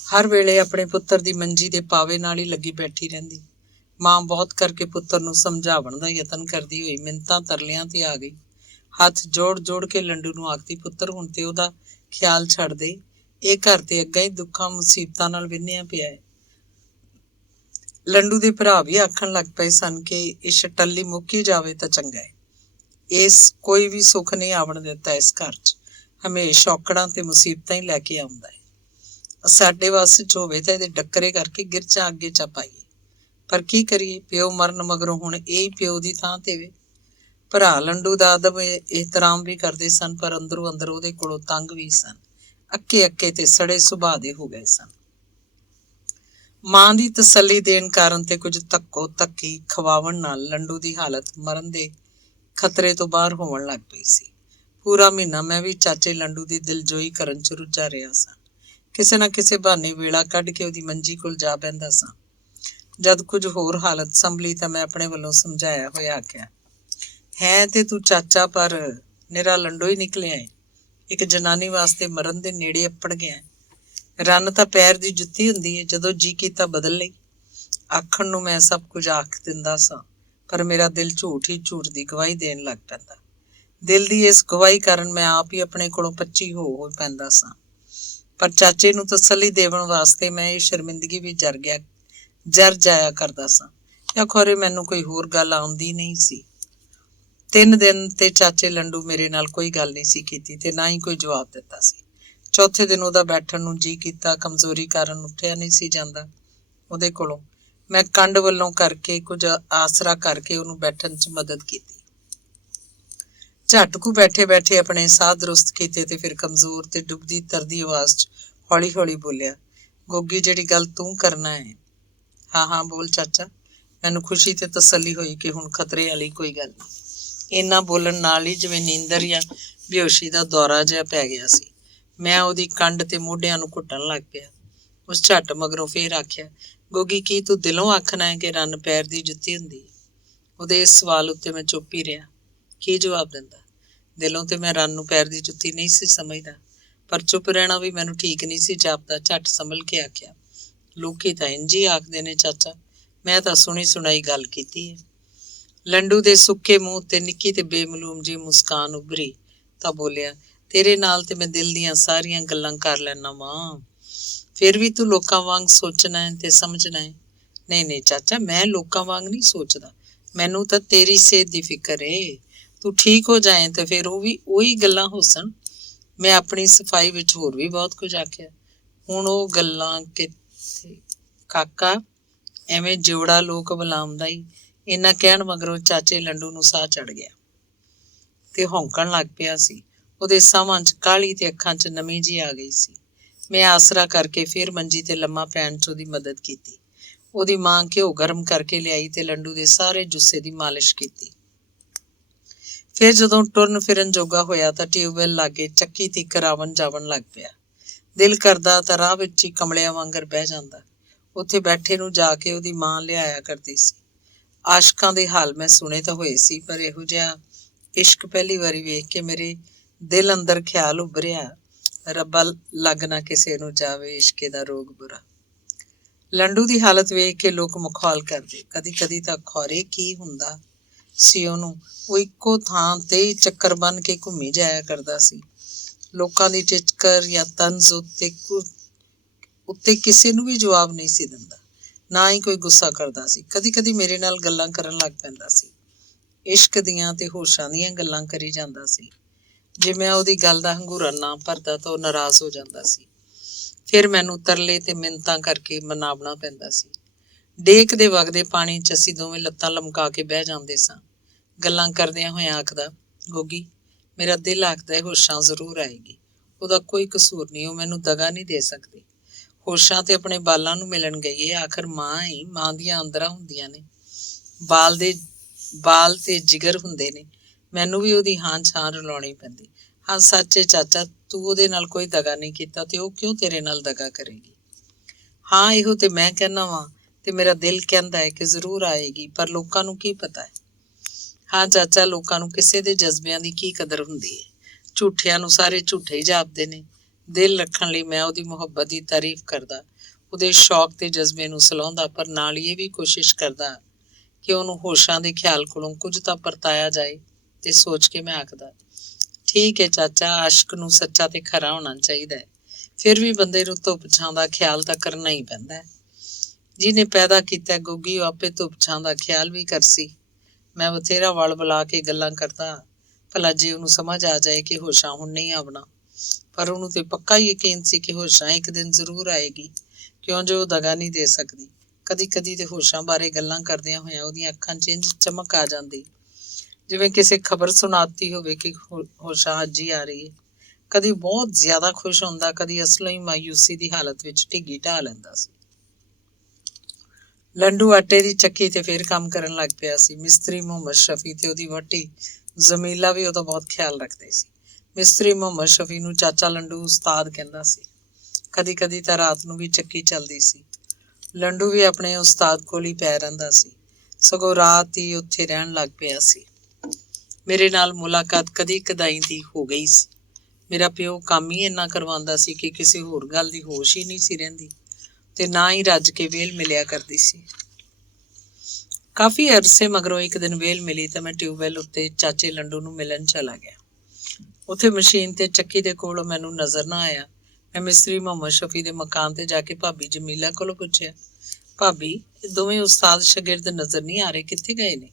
ਹਰ ਵੇਲੇ ਆਪਣੇ ਪੁੱਤਰ ਦੀ ਮੰਜੀ ਦੇ ਪਾਵੇ ਨਾਲ ਹੀ ਲੱਗੀ ਬੈਠੀ ਰਹਿੰਦੀ। ਮਾਂ ਬਹੁਤ ਕਰਕੇ ਪੁੱਤਰ ਨੂੰ ਸਮਝਾਉਣ ਦਾ ਯਤਨ ਕਰਦੀ ਹੋਈ ਮਿੰਨਤਾਂ ਤਰਲਿਆਂ ਤੇ ਆ ਗਈ। ਹੱਥ ਜੋੜ ਜੋੜ ਕੇ ਲੰਡੂ ਨੂੰ ਆਖਦੀ, ਪੁੱਤਰ ਹੁਣ ਤੇ ਉਹਦਾ ਖਿਆਲ ਛੱਡ ਦੇ, ਇਹ ਘਰ ਤੇ ਅੱਗਾ ਹੀ ਦੁੱਖਾਂ ਮੁਸੀਬਤਾਂ ਨਾਲ ਵਿੰਨਿਆ ਪਿਆ ਹੈ। ਲੰਡੂ ਦੇ ਭਰਾ ਵੀ ਆਖਣ ਲੱਗ ਪਏ ਸਨ ਕਿ ਇਹ ਛਟੱਲੀ ਮੁੱਕ ਹੀ ਜਾਵੇ ਤਾਂ ਚੰਗਾ ਹੈ। ਇਸ ਕੋਈ ਵੀ ਸੁੱਖ ਨਹੀਂ ਆਵਣ ਦਿੱਤਾ, ਇਸ ਘਰ 'ਚ ਹਮੇਸ਼ਾ ਔਕੜਾਂ ਤੇ ਮੁਸੀਬਤਾਂ ਹੀ ਲੈ ਕੇ ਆਉਂਦਾ ਹੈ। ਸਾਡੇ ਵਾਸਤੇ 'ਚ ਹੋਵੇ ਤਾਂ ਇਹਦੇ ਡੱਕਰੇ ਕਰਕੇ ਗਿਰਚਾਂ ਅੱਗੇ ਚਾ ਪਾਈਏ, ਪਰ ਕੀ ਕਰੀਏ, ਪਿਓ ਮਰਨ ਮਗਰੋਂ ਹੁਣ ਇਹ ਪਿਓ ਦੀ ਥਾਂ ਤੇ ਵੇ। ਭਰਾ ਲੰਡੂ ਦਾ ਅਦਬ ਇਹਤਰਾਮ ਵੀ ਕਰਦੇ ਸਨ, ਪਰ ਅੰਦਰੋਂ ਅੰਦਰ ਉਹਦੇ ਕੋਲੋਂ ਤੰਗ ਵੀ ਸਨ। ਅੱਕੇ ਅੱਕੇ ਤੇ ਸੜੇ ਸੁਭਾਅ ਦੇ ਹੋ ਗਏ ਸਨ। ਮਾਂ ਦੀ ਤਸੱਲੀ ਦੇਣ ਕਾਰਨ ਤੇ ਕੁਝ ਧੱਕੋ ਧੱਕੀ ਖਵਾਉਣ ਨਾਲ ਲੰਡੂ ਦੀ ਹਾਲਤ ਮਰਨ ਦੇ ਖਤਰੇ ਤੋਂ ਬਾਹਰ ਹੋਣ ਲੱਗ ਪਈ ਸੀ। ਪੂਰਾ ਮਹੀਨਾ ਮੈਂ ਵੀ ਚਾਚੇ ਲੰਡੂ ਦੀ ਦਿਲਜੋਈ ਕਰਨ 'ਚ ਰੁੱਝਾ ਰਿਹਾ ਸਾਂ। ਕਿਸੇ ਨਾ ਕਿਸੇ ਬਹਾਨੇ ਵੇਲਾ ਕੱਢ ਕੇ ਉਹਦੀ ਮੰਜੀ ਕੋਲ ਜਾ ਬਹਿੰਦਾ ਸਾਂ। ਜਦ ਕੁਝ ਹੋਰ ਹਾਲਤ ਸੰਭਲੀ ਤਾਂ ਮੈਂ ਆਪਣੇ ਵੱਲੋਂ ਸਮਝਾਇਆ ਹੋਇਆ ਆਖਿਆ, ਹੈ ਤੇ ਤੂੰ ਚਾਚਾ, ਪਰ ਨਿਰਾ ਲੰਡੋ ਹੀ ਨਿਕਲਿਆ ਏ। ਇੱਕ ਜਨਾਨੀ ਵਾਸਤੇ ਮਰਨ ਦੇ ਨੇੜੇ ਅੱਪੜ ਗਿਆ। ਰੰਨ ਤਾਂ ਪੈਰ ਦੀ ਜੁੱਤੀ ਹੁੰਦੀ ਹੈ, ਜਦੋਂ ਜੀ ਕੀਤਾ ਬਦਲ ਲਈ। ਆਖਣ ਨੂੰ ਮੈਂ ਸਭ ਕੁਝ ਆਖ ਦਿੰਦਾ ਸਾਂ, ਪਰ ਮੇਰਾ ਦਿਲ ਝੂਠ ਹੀ ਝੂਠ ਦੀ ਗਵਾਹੀ ਦੇਣ ਲੱਗ ਪੈਂਦਾ। ਦਿਲ ਦੀ ਇਸ ਗਵਾਹੀ ਕਾਰਨ ਮੈਂ ਆਪ ਹੀ ਆਪਣੇ ਕੋਲੋਂ ਪੱਚੀ ਹੋ ਪੈਂਦਾ ਸਾਂ। ਪਰ ਚਾਚੇ ਨੂੰ ਤਸੱਲੀ ਦੇਵਣ ਵਾਸਤੇ ਮੈਂ ਇਹ ਸ਼ਰਮਿੰਦਗੀ ਵੀ ਜਰ ਜਾਇਆ ਕਰਦਾ ਸਾਂ, ਜਾਂ ਖੌਰੇ ਮੈਨੂੰ ਕੋਈ ਹੋਰ ਗੱਲ ਆਉਂਦੀ ਨਹੀਂ ਸੀ। 3 ਦਿਨ ਤੇ ਚਾਚੇ ਲੰਡੂ ਮੇਰੇ ਨਾਲ ਕੋਈ ਗੱਲ ਨਹੀਂ ਸੀ ਕੀਤੀ ਤੇ ਨਾ ਹੀ ਕੋਈ ਜਵਾਬ ਦਿੱਤਾ ਸੀ। ਚੌਥੇ ਦਿਨ ਉਹਦਾ ਬੈਠਣ ਨੂੰ ਜੀ ਕੀਤਾ, ਕਮਜ਼ੋਰੀ ਕਾਰਨ ਉੱਠਿਆ ਨਹੀਂ ਸੀ ਜਾਂਦਾ ਉਹਦੇ ਕੋਲੋਂ। ਮੈਂ ਕੰਡ ਵੱਲੋਂ ਕਰਕੇ ਕੁਝ ਆਸਰਾ ਕਰਕੇ ਉਹਨੂੰ ਬੈਠਣ 'ਚ ਮਦਦ ਕੀਤੀ। ਝੱਟ ਕੁ ਬੈਠੇ ਬੈਠੇ ਆਪਣੇ ਸਾਹ ਦਰੁਸਤ ਕੀਤੇ ਤੇ ਫਿਰ ਕਮਜ਼ੋਰ ਤੇ ਡੁੱਬਦੀ ਤਰਦੀ ਆਵਾਜ਼ 'ਚ ਹੌਲੀ ਹੌਲੀ ਬੋਲਿਆ, ਗੋਗੀ, ਜਿਹੜੀ ਗੱਲ ਤੂੰ ਕਰਨਾ ਹੈ। ਹਾਂ ਹਾਂ ਬੋਲ ਚਾਚਾ। ਮੈਨੂੰ ਖੁਸ਼ੀ ਤੇ ਤਸੱਲੀ ਹੋਈ ਕਿ ਹੁਣ ਖਤਰੇ ਵਾਲੀ ਕੋਈ ਗੱਲ ਨਹੀਂ। ਇੰਨਾ ਬੋਲਣ ਨਾਲ ਹੀ ਜਿਵੇਂ ਨੀਂਦਰ ਜਾਂ ਬੇਹੋਸ਼ੀ ਦਾ ਦੌਰਾ ਜਿਹਾ ਪੈ ਗਿਆ ਸੀ। ਮੈਂ ਉਹਦੀ ਕੰਡ ਤੇ ਮੋਢਿਆਂ ਨੂੰ ਘੁੱਟਣ ਲੱਗ ਪਿਆ। ਉਸ ਝੱਟ ਮਗਰੋਂ ਫੇਰ ਆਖਿਆ, ਗੋਗੀ, ਕੀ ਤੂੰ ਦਿਲੋਂ ਆਖਣਾ ਹੈ ਕਿ ਰੰਨ ਪੈਰ ਦੀ ਜੁੱਤੀ ਹੁੰਦੀ ਹੈ? ਉਹਦੇ ਇਸ ਸਵਾਲ ਉੱਤੇ ਮੈਂ ਚੁੱਪ ਹੀ ਰਿਹਾ। ਕੀ ਜਵਾਬ ਦਿੰਦਾ? ਦਿਲੋਂ ਤੇ ਮੈਂ ਰੰਨ ਨੂੰ ਪੈਰ ਦੀ ਜੁੱਤੀ ਨਹੀਂ ਸੀ ਸਮਝਦਾ, ਪਰ ਚੁੱਪ ਰਹਿਣਾ ਵੀ ਮੈਨੂੰ ਠੀਕ ਨਹੀਂ ਸੀ ਜਾਪਦਾ। ਝੱਟ ਸੰਭਲ ਕੇ ਆਖਿਆ, ਲੋਕੀ ਤਾਂ ਇੰਝ ਹੀ ਆਖਦੇ ਨੇ ਚਾਚਾ, ਮੈਂ ਤਾਂ ਸੁਣੀ ਸੁਣਾਈ ਗੱਲ ਕੀਤੀ ਹੈ। ਲੰਡੂ ਦੇ ਸੁੱਕੇ ਮੂੰਹ ਤੇ ਨਿੱਕੀ ਤੇ ਬੇਮਲੂਮ ਜੀ ਮੁਸਕਾਨ ਉੱਭਰੀ ਤਾਂ ਬੋਲਿਆ, ਤੇਰੇ ਨਾਲ ਤੇ ਮੈਂ ਦਿਲ ਦੀਆਂ ਸਾਰੀਆਂ ਗੱਲਾਂ ਕਰ ਲੈਣਾ ਵਾਂ, ਫਿਰ ਵੀ ਤੂੰ ਲੋਕਾਂ ਵਾਂਗ ਸੋਚਣਾ ਹੈ ਤੇ ਸਮਝਣਾ ਹੈ। ਨਹੀਂ ਨਹੀਂ ਚਾਚਾ, ਮੈਂ ਲੋਕਾਂ ਵਾਂਗ ਨਹੀਂ ਸੋਚਦਾ, ਮੈਨੂੰ ਤਾਂ ਤੇਰੀ ਸਿਹਤ ਦੀ ਫਿਕਰ ਏ। ਤੂੰ ਠੀਕ ਹੋ ਜਾਏ ਤੇ ਫਿਰ ਉਹ ਵੀ ਉਹੀ ਗੱਲਾਂ ਹੋਸਣ। ਮੈਂ ਆਪਣੀ ਸਫਾਈ ਵਿੱਚ ਹੋਰ ਵੀ ਬਹੁਤ ਕੁਝ ਆਖਿਆ। ਹੁਣ ਉਹ ਗੱਲਾਂ ਕਿੱਥੇ ਕਾਕਾ, ਐਵੇਂ ਜੋੜਾ ਲੋਕ ਬੁਲਾਉਂਦਾ ਹੀ। ਇੰਨਾ ਕਹਿਣ ਮਗਰੋਂ ਚਾਚੇ ਲੰਡੂ ਨੂੰ ਸਾਹ ਚੜ ਗਿਆ ਤੇ ਹੌਂਕਣ ਲੱਗ ਪਿਆ ਸੀ। ਉਹਦੇ ਸਾਹਾਂ 'ਚ ਕਾਹਲੀ ਤੇ ਅੱਖਾਂ 'ਚ ਨਮੀ ਜੀ ਆ ਗਈ ਸੀ। ਮੈਂ ਆਸਰਾ ਕਰਕੇ ਫਿਰ ਮੰਜੀ ਤੇ ਲੰਮਾ ਪੈਣ 'ਚ ਉਹਦੀ ਮਦਦ ਕੀਤੀ। ਉਹਦੀ ਮਾਂ ਘਿਓ ਗਰਮ ਕਰਕੇ ਲਿਆਈ ਤੇ ਲੰਡੂ ਦੇ ਸਾਰੇ ਜੁੱਸੇ ਦੀ ਮਾਲਿਸ਼ ਕੀਤੀ। ਫਿਰ ਜਦੋਂ ਟੁਰਨ ਫਿਰਨ ਜੋਗਾ ਹੋਇਆ ਤਾਂ ਟਿਊਬਵੈੱਲ ਲਾਗੇ ਚੱਕੀ ਤੀਕਰ ਆਵਣ ਜਾਵਣ ਲੱਗ ਪਿਆ। ਦਿਲ ਕਰਦਾ ਤਾਂ ਰਾਹ ਵਿੱਚ ਹੀ ਕਮਲਿਆਂ ਵਾਂਗਰ ਬਹਿ ਜਾਂਦਾ। ਉੱਥੇ ਬੈਠੇ ਨੂੰ ਜਾ ਕੇ ਉਹਦੀ ਮਾਂ ਲਿਆਇਆ ਕਰਦੀ ਸੀ। ਆਸ਼ਕਾਂ ਦੇ ਹਾਲ ਮੈਂ ਸੁਣੇ ਤਾਂ ਹੋਏ ਸੀ, ਪਰ ਇਹੋ ਜਿਹਾ ਇਸ਼ਕ ਪਹਿਲੀ ਵਾਰੀ ਵੇਖ ਕੇ ਮੇਰੇ ਦਿਲ ਅੰਦਰ ਖਿਆਲ ਉੱਭਰਿਆ, ਰੱਬਾ ਲੱਗ ਨਾ ਕਿਸੇ ਨੂੰ ਜਾਵੇ ਇਸ਼ਕੇ ਦਾ ਰੋਗ ਬੁਰਾ। ਲੰਡੂ ਦੀ ਹਾਲਤ ਵੇਖ ਕੇ ਲੋਕ ਮਖੌਲ ਕਰਦੇ। ਕਦੀ ਕਦੀ ਤਾਂ ਖੌਰੇ ਕੀ ਹੁੰਦਾ ਸੀ ਉਹਨੂੰ, ਉਹ ਇੱਕੋ ਥਾਂ ਤੇ ਹੀ ਚੱਕਰ ਬੰਨ ਕੇ ਘੁੰਮੀ ਜਾਇਆ ਕਰਦਾ ਸੀ। ਲੋਕਾਂ ਦੀ ਟਿਚਕਰ ਜਾਂ ਤੰਜ਼ ਉੱਤੇ ਕਿਸੇ ਨੂੰ ਵੀ ਜਵਾਬ ਨਹੀਂ ਸੀ ਦਿੰਦਾ, ਨਾ ਹੀ ਕੋਈ ਗੁੱਸਾ ਕਰਦਾ ਸੀ। ਕਦੀ ਕਦੀ ਮੇਰੇ ਨਾਲ ਗੱਲਾਂ ਕਰਨ ਲੱਗ ਪੈਂਦਾ ਸੀ, ਇਸ਼ਕ ਦੀਆਂ ਤੇ ਹੋਸ਼ਾਂ ਦੀਆਂ ਗੱਲਾਂ ਕਰੀ ਜਾਂਦਾ ਸੀ। ਜੇ ਮੈਂ ਉਹਦੀ ਗੱਲ ਦਾ ਹੰਗੂਰਾ ਨਾ ਭਰਦਾ ਤਾਂ ਉਹ ਨਾਰਾਜ਼ ਹੋ ਜਾਂਦਾ ਸੀ। ਫਿਰ ਮੈਨੂੰ ਤਰਲੇ ਤੇ ਮਿੰਨਤਾਂ ਕਰਕੇ ਮਨਾਵਣਾ ਪੈਂਦਾ ਸੀ। ਡੇਕ ਦੇ ਵਗਦੇ ਪਾਣੀ 'ਚ ਅਸੀਂ ਦੋਵੇਂ ਲੱਤਾਂ ਲਮਕਾ ਕੇ ਬਹਿ ਜਾਂਦੇ ਸਾਂ। ਗੱਲਾਂ ਕਰਦਿਆਂ ਹੋਇਆਂ ਆਖਦਾ, ਗੋਗੀ, ਮੇਰਾ ਦਿਲ ਆਖਦਾ ਹੈ ਹੋਸ਼ਾਂ ਜ਼ਰੂਰ ਆਏਗੀ। ਉਹਦਾ ਕੋਈ ਕਸੂਰ ਨਹੀਂ, ਉਹ ਮੈਨੂੰ ਦਗਾ ਨਹੀਂ ਦੇ ਸਕਦੀ। ਹੋਸ਼ਾਂ ਤੇ ਆਪਣੇ ਬਾਲਾਂ ਨੂੰ ਮਿਲਣ ਗਈ ਏ। ਆਖਰ ਮਾਂ ਹੀ, ਮਾਂ ਦੀਆਂ ਅੰਦਰਾਂ ਹੁੰਦੀਆਂ ਨੇ। ਬਾਲ ਤੇ ਜਿਗਰ ਹੁੰਦੇ ਨੇ। ਮੈਨੂੰ ਵੀ ਉਹਦੀ ਹਾਂ ਛਾਂ ਰਲਾਉਣੀ ਪੈਂਦੀ। ਹਾਂ ਸੱਚ ਏ ਚਾਚਾ, ਤੂੰ ਉਹਦੇ ਨਾਲ ਕੋਈ ਦਗਾ ਨਹੀਂ ਕੀਤਾ ਤੇ ਉਹ ਕਿਉਂ ਤੇਰੇ ਨਾਲ ਦਗਾ ਕਰੇਗੀ? ਹਾਂ ਇਹੋ ਤੇ ਮੈਂ ਕਹਿੰਦਾ ਵਾਂ ਤੇ ਮੇਰਾ ਦਿਲ ਕਹਿੰਦਾ ਹੈ ਕਿ ਜ਼ਰੂਰ ਆਏਗੀ, ਪਰ ਲੋਕਾਂ ਨੂੰ ਕੀ ਪਤਾ ਹੈ? ਹਾਂ ਚਾਚਾ, ਲੋਕਾਂ ਨੂੰ ਕਿਸੇ ਦੇ ਜਜ਼ਬਿਆਂ ਦੀ ਕੀ ਕਦਰ ਹੁੰਦੀ ਹੈ? ਝੂਠਿਆਂ ਨੂੰ ਸਾਰੇ ਝੂਠੇ ਹੀ ਜਾਪਦੇ ਨੇ। ਦਿਲ ਰੱਖਣ ਲਈ ਮੈਂ ਉਹਦੀ ਮੁਹੱਬਤ ਦੀ ਤਾਰੀਫ ਕਰਦਾ, ਉਹਦੇ ਸ਼ੌਕ ਤੇ ਜਜ਼ਬੇ ਨੂੰ ਸਲਾਹੁੰਦਾ, ਪਰ ਨਾਲ ਇਹ ਵੀ ਕੋਸ਼ਿਸ਼ ਕਰਦਾ ਕਿ ਉਹਨੂੰ ਹੋਸ਼ਾਂ ਦੇ ਖਿਆਲ ਕੋਲੋਂ ਕੁਝ ਤਾਂ ਪਰਤਾਇਆ ਜਾਏ। ਤੇ ਸੋਚ ਕੇ ਮੈਂ ਆਖਦਾ, ਠੀਕ ਹੈ ਚਾਚਾ, ਆਸ਼ਕ ਨੂੰ ਸੱਚਾ ਤੇ ਖਰਾ ਹੋਣਾ ਚਾਹੀਦਾ ਹੈ। ਫਿਰ ਵੀ ਬੰਦੇ ਨੂੰ ਧੁੱਪ ਛਾਂ ਦਾ ਖਿਆਲ ਤਾਂ ਕਰਨਾ ਹੀ ਪੈਂਦਾ ਹੈ। ਜਿਹਨੇ ਪੈਦਾ ਕੀਤਾ ਗੋਗੀ, ਉਹ ਆਪੇ ਧੁੱਪ ਛਾਂ ਦਾ ਖਿਆਲ ਵੀ ਕਰਸੀ। ਮੈਂ ਬਥੇਰਾ ਵਲ ਬੁਲਾ ਕੇ ਗੱਲਾਂ ਕਰਦਾ, ਭਲਾ ਜੇ ਉਹਨੂੰ ਸਮਝ ਆ ਜਾਏ ਕਿ ਹੋਸ਼ਾਂ ਹੁਣ ਨਹੀਂ ਆਉਣਾ। ਪਰ ਉਹਨੂੰ ਤੇ ਪੱਕਾ ਹੀ ਯਕੀਨ ਸੀ ਕਿ ਹੋਸ਼ਾਂ ਇੱਕ ਦਿਨ ਜ਼ਰੂਰ ਆਏਗੀ, ਕਿਉਂ ਜੋ ਉਹ ਦਗਾ ਨਹੀਂ ਦੇ ਸਕਦੀ। ਕਦੀ ਕਦੀ ਤੇ ਹੋਸ਼ਾਂ ਬਾਰੇ ਗੱਲਾਂ ਕਰਦਿਆਂ ਹੋਇਆਂ ਉਹਦੀਆਂ ਅੱਖਾਂ 'ਚ ਇੰਝ ਚਮਕ ਆ ਜਾਂਦੀ, ਜਿਵੇਂ ਕਿਸੇ ਖਬਰ ਸੁਣਾਤੀ ਹੋਵੇ ਕਿ ਹੋਸ਼ਾਂ ਅੱਜ ਹੀ ਆ ਰਹੀ ਹੈ। ਕਦੀ ਬਹੁਤ ਜ਼ਿਆਦਾ ਖੁਸ਼ ਹੁੰਦਾ, ਕਦੀ ਅਸਲੋਂ ਹੀ ਮਾਯੂਸੀ ਦੀ ਹਾਲਤ ਵਿੱਚ ਢਿੱਗੀ ਢਾਹ ਲੈਂਦਾ ਸੀ। ਲੰਡੂ ਆਟੇ ਦੀ ਚੱਕੀ ਤੇ ਫੇਰ ਕੰਮ ਕਰਨ ਲੱਗ ਪਿਆ ਸੀ। ਮਿਸਤਰੀ ਮੁਹੰਮਦ ਸ਼ਫੀ ਤੇ ਉਹਦੀ ਵਹੁਟੀ ਜ਼ਮੀਲਾ ਵੀ ਉਹਦਾ ਬਹੁਤ ਖਿਆਲ ਰੱਖਦੇ ਸੀ। ਮਿਸਤਰੀ ਮੁਹੰਮਦ ਸ਼ਫੀ ਨੂੰ ਚਾਚਾ ਲੰਡੂ ਉਸਤਾਦ ਕਹਿੰਦਾ ਸੀ। ਕਦੀ ਕਦੀ ਤਾਂ ਰਾਤ ਨੂੰ ਵੀ ਚੱਕੀ ਚੱਲਦੀ ਸੀ। ਲੰਡੂ ਵੀ ਆਪਣੇ ਉਸਤਾਦ ਕੋਲ ਹੀ ਪੈ ਰਹਿੰਦਾ ਸੀ, ਸਗੋਂ ਰਾਤ ਹੀ ਉੱਥੇ ਰਹਿਣ ਲੱਗ ਪਿਆ ਸੀ। ਮੇਰੇ ਨਾਲ ਮੁਲਾਕਾਤ ਕਦੀ ਕਦਾਈ ਦੀ ਹੋ ਗਈ ਸੀ। ਮੇਰਾ ਪਿਓ ਕੰਮ ਹੀ ਇੰਨਾ ਕਰਵਾਉਂਦਾ ਸੀ ਕਿ ਕਿਸੇ ਹੋਰ ਗੱਲ ਦੀ ਹੋਸ਼ ਹੀ ਨਹੀਂ ਸੀ ਰਹਿੰਦੀ ਤੇ ਨਾ ਹੀ ਰੱਜ ਕੇ ਵੇਲ ਮਿਲਿਆ ਕਰਦੀ ਸੀ। ਕਾਫੀ ਅਰਸੇ ਮਗਰੋਂ ਇੱਕ ਦਿਨ ਵੇਲ ਮਿਲੀ ਤਾਂ ਮੈਂ ਟਿਊਬਵੈੱਲ ਉੱਤੇ ਚਾਚੇ ਲੰਡੂ ਨੂੰ ਮਿਲਣ ਚਲਾ ਗਿਆ। ਉੱਥੇ ਮਸ਼ੀਨ ਤੇ ਚੱਕੀ ਦੇ ਕੋਲੋਂ ਮੈਨੂੰ ਨਜ਼ਰ ਨਾ ਆਇਆ। ਮੈਂ ਮਿਸਤਰੀ ਮੁਹੰਮਦ ਸ਼ਫੀ ਦੇ ਮਕਾਨ ਤੇ ਜਾ ਕੇ ਭਾਬੀ ਜਮੀਲਾ ਕੋਲੋਂ ਪੁੱਛਿਆ, ਭਾਬੀ, ਇਹ ਦੋਵੇਂ ਉਸਤਾਦ ਸ਼ਾਗਿਰਦ ਨਜ਼ਰ ਨਹੀਂ ਆ ਰਹੇ, ਕਿੱਥੇ ਗਏ ਨੇ?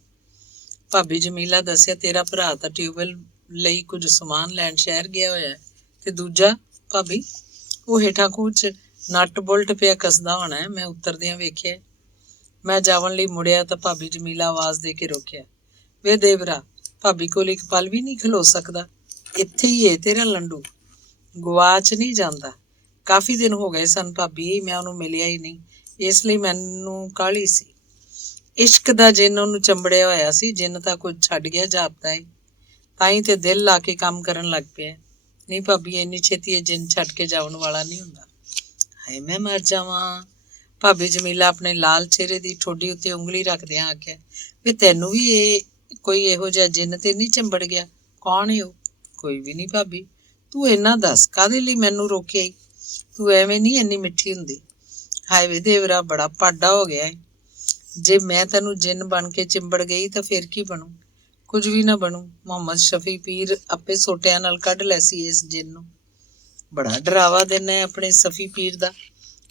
ਭਾਬੀ ਜਮੀਲਾ ਦੱਸਿਆ, ਤੇਰਾ ਭਰਾ ਤਾਂ ਟਿਊਬਵੈੱਲ ਲਈ ਕੁਝ ਸਮਾਨ ਲੈਣ ਸ਼ਹਿਰ ਗਿਆ ਹੋਇਆ ਤੇ ਦੂਜਾ ਭਾਬੀ, ਉਹ ਹੇਠਾਂ ਖੂਹ 'ਚ ਨੱਟ ਬੁਲਟ ਪਿਆ ਕੱਸਦਾ ਹੋਣਾ ਹੈ, ਮੈਂ ਉਤਰਦਿਆਂ ਵੇਖਿਆ। ਮੈਂ ਜਾਵਣ ਲਈ ਮੁੜਿਆ ਤਾਂ ਭਾਬੀ ਜਮੀਲਾ ਆਵਾਜ਼ ਦੇ ਕੇ ਰੋਕਿਆ, ਵੇ ਦੇਵਰਾ, ਭਾਬੀ ਕੋਲ ਇੱਕ ਪਲ ਵੀ ਨਹੀਂ ਖਲੋ ਸਕਦਾ? ਇੱਥੇ ਹੀ ਏ ਤੇਰਾ ਲੰਡੂ, ਗੁਆਚ ਨਹੀਂ ਜਾਂਦਾ। ਕਾਫੀ ਦਿਨ ਹੋ ਗਏ ਸਨ ਭਾਬੀ, ਮੈਂ ਉਹਨੂੰ ਮਿਲਿਆ ਹੀ ਨਹੀਂ, ਇਸ ਲਈ ਮੈਨੂੰ ਕਾਹਲੀ ਸੀ। ਇਸ਼ਕ ਦਾ ਜਿੰਨ ਉਹਨੂੰ ਚੰਬੜਿਆ ਹੋਇਆ ਸੀ, ਜਿੰਨ ਤਾਂ ਕੁਝ ਛੱਡ ਗਿਆ ਜਾਪਦਾ ਏ, ਤਾਂ ਹੀ ਤੇ ਦਿਲ ਲਾ ਕੇ ਕੰਮ ਕਰਨ ਲੱਗ ਪਿਆ। ਨਹੀਂ ਭਾਬੀ, ਇੰਨੀ ਛੇਤੀ ਇਹ ਜਿੰਨ ਛੱਡ ਕੇ ਜਾਣ ਵਾਲਾ ਨਹੀਂ ਹੁੰਦਾ। ਹਾਏ ਮੈਂ ਮਰ ਜਾਵਾਂ। ਭਾਬੀ ਜਮੀਲਾ ਆਪਣੇ ਲਾਲ ਚਿਹਰੇ ਦੀ ਠੋਡੀ ਉੱਤੇ ਉਂਗਲੀ ਰੱਖਦਿਆਂ ਆਖਿਆ, ਵੀ ਤੈਨੂੰ ਵੀ ਕੋਈ ਇਹੋ ਜਿਹਾ ਜਿੰਨ ਤੇ ਨਹੀਂ ਚੰਬੜ ਗਿਆ? ਕੌਣ ਏ ਉਹ? ਕੋਈ ਵੀ ਨਹੀਂ ਭਾਬੀ, ਤੂੰ ਇੰਨਾ ਦੱਸ, ਕਾਹਦੇ ਲਈ ਮੈਨੂੰ ਰੋਕਿਆ ਈ? ਤੂੰ ਐਵੇਂ ਨਹੀਂ ਇੰਨੀ ਮਿੱਠੀ ਹੁੰਦੀ। ਹਾਏ ਵੇ ਦੇਵਰਾ, ਬੜਾ ਪਾਡਾ ਹੋ ਗਿਆ ਏ। ਜੇ ਮੈਂ ਤੈਨੂੰ ਜਿੰਨ ਬਣ ਕੇ ਚਿੰਬੜ ਗਈ ਤਾਂ ਫਿਰ ਕੀ ਬਣੂ? ਕੁਝ ਵੀ ਨਾ ਬਣੂ। ਮੁਹੰਮਦ ਸ਼ਫੀ ਪੀਰ ਆਪੇ ਸੋਟਿਆਂ ਨਾਲ ਕੱਢ ਲੈ ਸੀ ਇਸ ਜਿੰਨ ਨੂੰ। ਬੜਾ ਡਰਾਵਾ ਦਿਨ ਹੈ ਆਪਣੇ ਸਫੀ ਪੀਰ ਦਾ,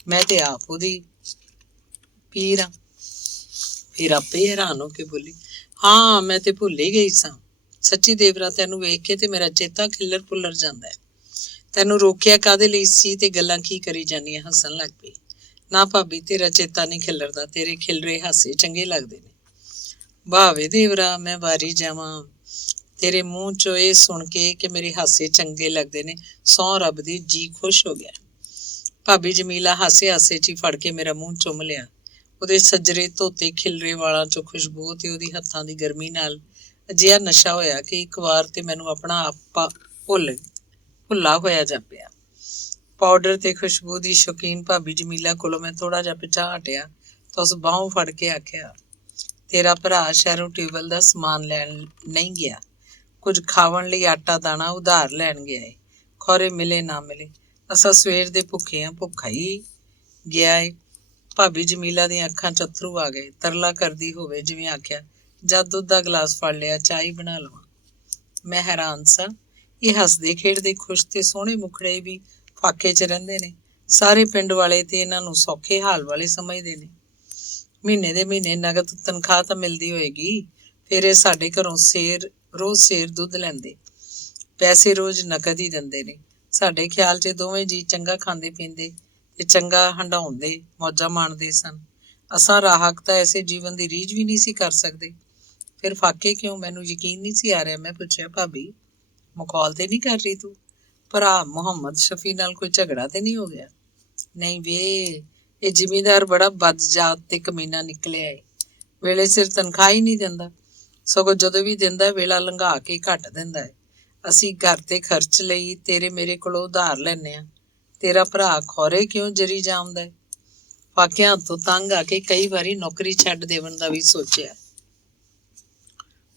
ਮੈਂ ਤੇ ਆਪ ਉਹਦੀ ਪੀਰ ਹਾਂ। ਫਿਰ ਆਪੇ ਹੈਰਾਨ ਹੋ ਕੇ ਬੋਲੀ, ਹਾਂ ਮੈਂ ਤੇ ਭੁੱਲ ਹੀ ਗਈ ਸਾਂ। ਸੱਚੀ ਦੇਵਰਾ, ਤੈਨੂੰ ਵੇਖ ਕੇ ਤੇ ਮੇਰਾ ਚੇਤਾ ਖਿੱਲਰ ਪੁੱਲਰ ਜਾਂਦਾ ਹੈ। ਤੈਨੂੰ ਰੋਕਿਆ ਕਾਹਦੇ ਲਈ ਸੀ ਤੇ ਗੱਲਾਂ ਕੀ ਕਰੀ ਜਾਂਦੀਆਂ? ਹੱਸਣ ਲੱਗ ਪਈ। ਨਾ ਭਾਬੀ, ਤੇਰਾ ਚੇਤਾ ਨਹੀਂ ਖਿਲਰਦਾ, ਤੇਰੇ ਖਿਲਰੇ ਹਾਸੇ ਚੰਗੇ ਲੱਗਦੇ ਨੇ। ਵਾਹ ਵੇ ਦੇਵਰਾ, ਮੈਂ ਵਾਰੀ ਜਾਵਾਂ ਤੇਰੇ ਮੂੰਹ ਚੋਂ ਇਹ ਸੁਣ ਕੇ ਕਿ ਮੇਰੇ ਹਾਸੇ ਚੰਗੇ ਲੱਗਦੇ ਨੇ। ਸਹੁੰ ਰੱਬ ਦੀ, ਜੀ ਖੁਸ਼ ਹੋ ਗਿਆ। ਭਾਬੀ ਜਮੀਲਾ ਹਾਸੇ ਹਾਸੇ 'ਚ ਹੀ ਫੜ ਕੇ ਮੇਰਾ ਮੂੰਹ ਚੁੰਮ ਲਿਆ। ਉਹਦੇ ਸੱਜਰੇ ਧੋਤੇ ਖਿਲਰੇ ਵਾਲਾਂ 'ਚੋਂ ਖੁਸ਼ਬੂ ਤੇ ਉਹਦੀ ਹੱਥਾਂ ਦੀ ਗਰਮੀ ਨਾਲ ਅਜਿਹਾ ਨਸ਼ਾ ਹੋਇਆ ਕਿ ਇੱਕ ਵਾਰ ਤੇ ਮੈਨੂੰ ਆਪਣਾ ਆਪਾ ਭੁੱਲਾ ਹੋਇਆ ਜਾਪਿਆ। ਪਾਊਡਰ ਤੇ ਖੁਸ਼ਬੂ ਦੀ ਸ਼ੌਕੀਨ ਭਾਬੀ ਜਮੀਲਾ ਕੋਲੋਂ ਮੈਂ ਥੋੜਾ ਜਿਹਾ ਪਿਛਾਂਹ ਹਟਿਆ ਤਾਂ ਉਸ ਬਾਹੋਂ ਫੜ ਕੇ ਆਖਿਆ, ਤੇਰਾ ਭਰਾ ਸ਼ਹਿਰੋਂ ਟਿਊਬਵੈੱਲ ਦਾ ਸਮਾਨ ਲੈਣ ਨਹੀਂ ਗਿਆ, ਕੁਝ ਖਾਵਣ ਲਈ ਆਟਾ ਦਾਣਾ ਉਧਾਰ ਲੈਣ ਗਿਆ ਏ। ਖੌਰੇ ਮਿਲੇ ਨਾ ਮਿਲੇ, ਅਸਾਂ ਸਵੇਰ ਦੇ ਭੁੱਖੇ ਹਾਂ, ਭੁੱਖਾ ਹੀ ਗਿਆ ਏ। ਭਾਬੀ ਜਮੀਲਾ ਦੀਆਂ ਅੱਖਾਂ 'ਚ ਅੱਥਰੂ ਆ ਗਏ। ਤਰਲਾ ਕਰਦੀ ਹੋਵੇ ਜਿਵੇਂ ਆਖਿਆ, ਜਦ ਦੁੱਧ ਦਾ ਗਲਾਸ ਫੜ ਲਿਆ, ਚਾਹ ਹੀ ਬਣਾ ਲਵਾਂ। ਮੈਂ ਹੈਰਾਨ ਸਾਂ। ਇਹ ਹੱਸਦੇ ਖੇਡਦੇ ਖੁਸ਼ ਤੇ ਸੋਹਣੇ ਮੁਖੜੇ ਵੀ ਫਾਕੇ 'ਚ ਰਹਿੰਦੇ ਨੇ। ਸਾਰੇ ਪਿੰਡ ਵਾਲੇ ਤੇ ਇਹਨਾਂ ਨੂੰ ਸੌਖੇ ਹਾਲ ਵਾਲੇ ਸਮਝਦੇ ਨੇ। ਮਹੀਨੇ ਦੇ ਮਹੀਨੇ ਨਗਦ ਤਨਖਾਹ ਤਾਂ ਮਿਲਦੀ ਹੋਏਗੀ, ਫਿਰ ਇਹ ਸਾਡੇ ਘਰੋਂ ਰੋਜ਼ ਸੇਰ ਦੁੱਧ ਲੈਂਦੇ, ਪੈਸੇ ਰੋਜ਼ ਨਕਦ ਹੀ ਦਿੰਦੇ ਨੇ। ਸਾਡੇ ਖਿਆਲ 'ਚ ਦੋਵੇਂ ਜੀ ਚੰਗਾ ਖਾਂਦੇ ਪੀਂਦੇ ਤੇ ਚੰਗਾ ਹੰਡਾਉਂਦੇ, ਮੌਜਾਂ ਮਾਣਦੇ ਸਨ। ਅਸਾਂ ਰਾਹਕ ਤਾਂ ਐਸੇ ਜੀਵਨ ਦੀ ਰੀਝ ਵੀ ਨਹੀਂ ਸੀ ਕਰ ਸਕਦੇ। ਫਿਰ ਫਾਕੇ ਕਿਉਂ? ਮੈਨੂੰ ਯਕੀਨ ਨਹੀਂ ਸੀ ਆ ਰਿਹਾ। ਮੈਂ ਪੁੱਛਿਆ, ਭਾਬੀ ਮਖੌਲ ਤੇ ਨਹੀਂ ਕਰ ਰਹੀ ਤੂੰ? ਭਰਾ ਮੁਹੰਮਦ ਸ਼ਫੀ ਨਾਲ ਕੋਈ ਝਗੜਾ ਤੇ ਨਹੀਂ ਹੋ ਗਿਆ? ਨਹੀਂ ਵੇ, ਇਹ ਜ਼ਿਮੀਂਦਾਰ ਬੜਾ ਬਦਜਾਤ ਤੇ ਕਮੀਨਾ ਨਿਕਲਿਆ ਏ। ਵੇਲੇ ਸਿਰ ਤਨਖਾਹ ਹੀ ਨਹੀਂ ਦਿੰਦਾ, ਸਗੋਂ ਜਦੋਂ ਵੀ ਦਿੰਦਾ ਵੇਲਾ ਲੰਘਾ ਕੇ ਘੱਟ ਦਿੰਦਾ ਹੈ। ਅਸੀਂ ਘਰ ਤੇ ਖਰਚ ਲਈ ਤੇਰੇ ਮੇਰੇ ਕੋਲੋਂ ਉਧਾਰ ਲੈਂਦੇ ਹਾਂ। ਤੇਰਾ ਭਰਾ ਖੌਰੇ ਕਿਉਂ ਜਰੀ ਜਾਮਦਾ ਹੈ। ਫਾਕਿਆਂ ਤੋਂ ਤੰਗ ਆ ਕੇ ਕਈ ਵਾਰੀ ਨੌਕਰੀ ਛੱਡ ਦੇਵਣ ਦਾ ਵੀ ਸੋਚਿਆ।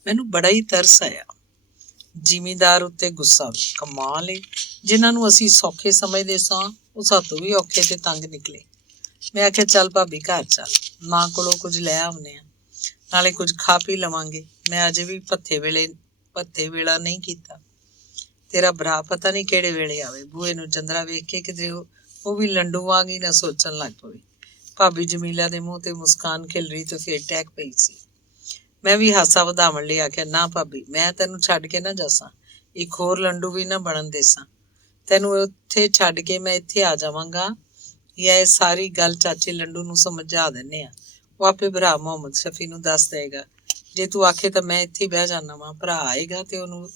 ਮੈਨੂੰ ਬੜਾ ਹੀ ਤਰਸ ਆਇਆ। ਜ਼ਿਮੀਂਦਾਰ ਉੱਤੇ ਗੁੱਸਾ ਵੀ ਕਮਾਲ ਏ। ਜਿਨ੍ਹਾਂ ਨੂੰ ਅਸੀਂ ਸੌਖੇ ਸਮਝਦੇ ਸਾਂ ਉਹ ਸਾਤੋਂ ਵੀ ਔਖੇ ਤੇ ਤੰਗ ਨਿਕਲੇ। ਮੈਂ ਆਖਿਆ, ਚੱਲ ਭਾਬੀ ਘਰ ਚੱਲ, ਮਾਂ ਕੋਲੋਂ ਕੁਝ ਲੈ ਆਉਂਦੇ ਹਾਂ, ਨਾਲੇ ਕੁਝ ਖਾ ਪੀ ਲਵਾਂਗੇ। ਮੈਂ ਅਜੇ ਵੀ ਭੱਥੇ ਵੇਲਾ ਨਹੀਂ ਕੀਤਾ। ਤੇਰਾ ਭਰਾ ਪਤਾ ਨਹੀਂ ਕਿਹੜੇ ਵੇਲੇ ਆਵੇ। ਬੂਹੇ ਨੂੰ ਚੰਦਰਾ ਵੇਖ ਕੇ ਕਿਤੇ ਉਹ ਵੀ ਲੰਡੂ ਵਾਂਗ ਹੀ ਨਾ ਸੋਚਣ ਲੱਗ ਪਵੇ। ਭਾਬੀ ਜਮੀਲਾ ਦੇ ਮੂੰਹ ਤੇ ਮੁਸਕਾਨ ਖਿਲ ਰਹੀ ਤੇ ਫੇਰ ਟਹਿਕ ਪਈ ਸੀ। ਮੈਂ ਵੀ ਹਾਸਾ ਵਧਾਉਣ ਲਈ ਆਖਿਆ, ਨਾ ਭਾਬੀ, ਮੈਂ ਤੈਨੂੰ ਛੱਡ ਕੇ ਨਾ ਜਾਸਾਂ, ਇੱਕ ਹੋਰ ਲੰਡੂ ਵੀ ਨਾ ਬਣਨ ਦੇਸਾਂ। ਤੈਨੂੰ ਉੱਥੇ ਛੱਡ ਕੇ ਮੈਂ ਇੱਥੇ ਆ ਜਾਵਾਂਗਾ ਜਾਂ ਇਹ ਸਾਰੀ ਗੱਲ ਚਾਚੇ ਲੰਡੂ ਨੂੰ ਸਮਝਾ ਦਿੰਦੇ ਆ, ਉਹ ਆਪੇ ਭਰਾ ਮੁਹੰਮਦ ਸ਼ਫੀ ਨੂੰ ਦੱਸ ਦੇਗਾ। ਜੇ ਤੂੰ ਆਖੇ ਤਾਂ ਮੈਂ ਇੱਥੇ ਬਹਿ ਜਾਣਾ ਵਾਂ, ਭਰਾ ਆਏਗਾ ਤੇ ਉਹਨੂੰ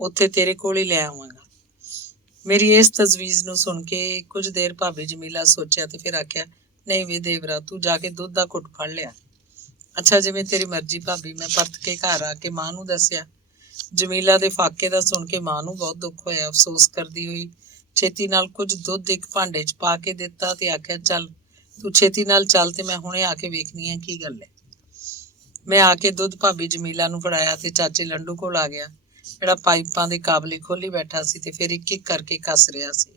ਉੱਥੇ ਤੇਰੇ ਕੋਲ ਹੀ ਲੈ ਆਵਾਂਗਾ। ਮੇਰੀ ਇਸ ਤਜਵੀਜ਼ ਨੂੰ ਸੁਣ ਕੇ ਕੁਝ ਦੇਰ ਭਾਬੀ ਜਮੀਲਾ ਸੋਚਿਆ ਤੇ ਫਿਰ ਆਖਿਆ, ਨਹੀਂ ਵੇ ਦੇਵਰਾ, ਤੂੰ ਜਾ ਕੇ ਦੁੱਧ ਦਾ ਘੁੱਟ ਫੜ ਲਿਆ। ਅੱਛਾ, ਜਿਵੇਂ ਤੇਰੀ ਮਰਜ਼ੀ ਭਾਬੀ। ਮੈਂ ਪਰਤ ਕੇ ਘਰ ਆ ਕੇ ਮਾਂ ਨੂੰ ਦੱਸਿਆ। ਜਮੀਲਾ ਦੇ ਫਾਕੇ ਦਾ ਸੁਣ ਕੇ ਮਾਂ ਨੂੰ ਬਹੁਤ ਦੁੱਖ ਹੋਇਆ। ਅਫਸੋਸ ਕਰਦੀ ਹੋਈ ਛੇਤੀ ਨਾਲ ਕੁਝ ਦੁੱਧ ਇੱਕ ਭਾਂਡੇ 'ਚ ਪਾ ਕੇ ਦਿੱਤਾ ਤੇ ਆਖਿਆ, ਚੱਲ ਤੂੰ ਛੇਤੀ ਨਾਲ ਚੱਲ ਤੇ ਮੈਂ ਹੁਣੇ ਆ ਕੇ ਵੇਖਣੀ ਹੈ ਕੀ ਗੱਲ ਹੈ। ਮੈਂ ਆ ਕੇ ਦੁੱਧ ਭਾਬੀ ਜਮੀਲਾ ਨੂੰ ਫੜਾਇਆ ਤੇ ਚਾਚੇ ਲੰਡੂ ਕੋਲ ਆ ਗਿਆ, ਜਿਹੜਾ ਪਾਈਪਾਂ ਦੇ ਕਾਬਲੇ ਖੋਲੀ ਬੈਠਾ ਸੀ ਤੇ ਫਿਰ ਇੱਕ ਇੱਕ ਕਰਕੇ ਕੱਸ ਰਿਹਾ ਸੀ।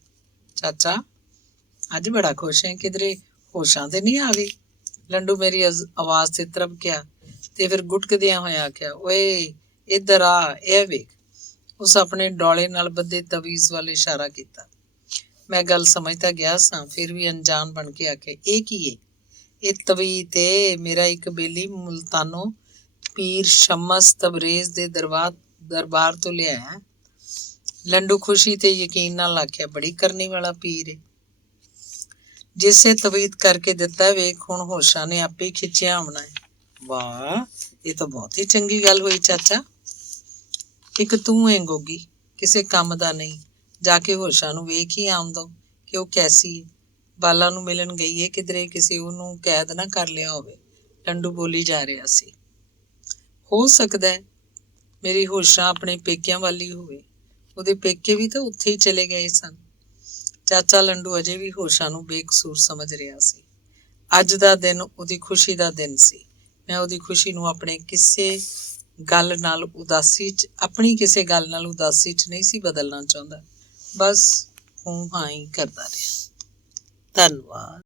ਚਾਚਾ, ਅੱਜ ਬੜਾ ਖੁਸ਼ ਹੈ, ਕਿਧਰੇ ਹੋਸ਼ਾਂ ਤੇ ਨਹੀਂ ਆ ਗਈ? ਲੰਡੂ ਮੇਰੀ ਆਵਾਜ਼ ਤੇ ਤਰਬਕਿਆ ਤੇ ਫਿਰ ਗੁਟਕਦਿਆਂ ਹੋਇਆ ਆਖਿਆ, ਓਏ ਇੱਧਰ ਆ, ਇਹ ਵੇਖ। ਉਸ ਆਪਣੇ ਡੋਲੇ ਨਾਲ ਬੱਧੇ ਤਵੀਜ਼ ਵੱਲ ਇਸ਼ਾਰਾ ਕੀਤਾ। ਮੈਂ ਗੱਲ ਸਮਝ ਤਾਂ ਗਿਆ ਸਾਂ, ਫਿਰ ਵੀ ਅਣਜਾਣ ਬਣ ਕੇ ਆਖਿਆ, ਇਹ ਕੀ ਏ? ਇਹ ਤਵੀਜ਼ ਤੇ ਮੇਰਾ ਇੱਕ ਬੇਲੀ ਮੁਲਤਾਨੋਂ ਪੀਰ ਸ਼ਮਸ ਤਬਰੇਜ਼ ਦੇ ਦਰਬਾਰ ਤੋਂ ਲਿਆਇਆ। ਲੰਡੂ ਖੁਸ਼ੀ ਤੇ ਯਕੀਨ ਨਾਲ ਆਖਿਆ, ਬੜੀ ਕਰਨੀ ਵਾਲਾ ਪੀਰ ਏ। ਜਿਸੇ ਤਵੀਤ ਕਰਕੇ ਦਿੱਤਾ, ਵੇਖ ਹੁਣ ਹੋਸ਼ਾਂ ਨੇ ਆਪੇ ਖਿੱਚਿਆ ਆਉਣਾ ਹੈ। ਵਾਹ, ਇਹ ਤਾਂ ਬਹੁਤ ਹੀ ਚੰਗੀ ਗੱਲ ਹੋਈ ਚਾਚਾ। ਇੱਕ ਤੂੰ ਏ ਗੋਗੀ, ਕਿਸੇ ਕੰਮ ਦਾ ਨਹੀਂ। ਜਾ ਕੇ ਹੋਸ਼ਾਂ ਨੂੰ ਵੇਖ ਹੀ ਆਉਣ ਦੋ ਕਿ ਉਹ ਕੈਸੀ ਹੈ। ਬਾਲਾ ਨੂੰ ਮਿਲਣ ਗਈ ਹੈ, ਕਿਧਰੇ ਕਿਸੇ ਉਹਨੂੰ ਕੈਦ ਨਾ ਕਰ ਲਿਆ ਹੋਵੇ। ਲੰਡੂ ਬੋਲੀ ਜਾ ਰਿਹਾ ਸੀ। ਹੋ ਸਕਦਾ ਹੈ ਮੇਰੀ ਹੋਸ਼ਾਂ ਆਪਣੇ ਪੇਕਿਆਂ ਵੱਲ ਹੀ ਹੋਵੇ। ਉਹਦੇ ਪੇਕੇ ਵੀ ਤਾਂ ਉੱਥੇ ਹੀ ਚਲੇ ਗਏ ਸਨ। ਚਾਚਾ ਲੰਡੂ ਅਜੇ ਵੀ ਹੋਸ਼ਾਂ ਨੂੰ ਬੇਕਸੂਰ ਸਮਝ ਰਿਹਾ ਸੀ। ਅੱਜ ਦਾ ਦਿਨ ਉਹਦੀ ਖੁਸ਼ੀ ਦਾ ਦਿਨ ਸੀ। ਮੈਂ ਉਹਦੀ ਖੁਸ਼ੀ ਨੂੰ ਆਪਣੀ ਕਿਸੇ ਗੱਲ ਨਾਲ ਉਦਾਸੀ 'ਚ ਨਹੀਂ ਸੀ ਬਦਲਣਾ ਚਾਹੁੰਦਾ। ਬਸ ਹੂੰ ਹਾਂ ਹੀ ਕਰਦਾ ਰਿਹਾ। ਧੰਨਵਾਦ।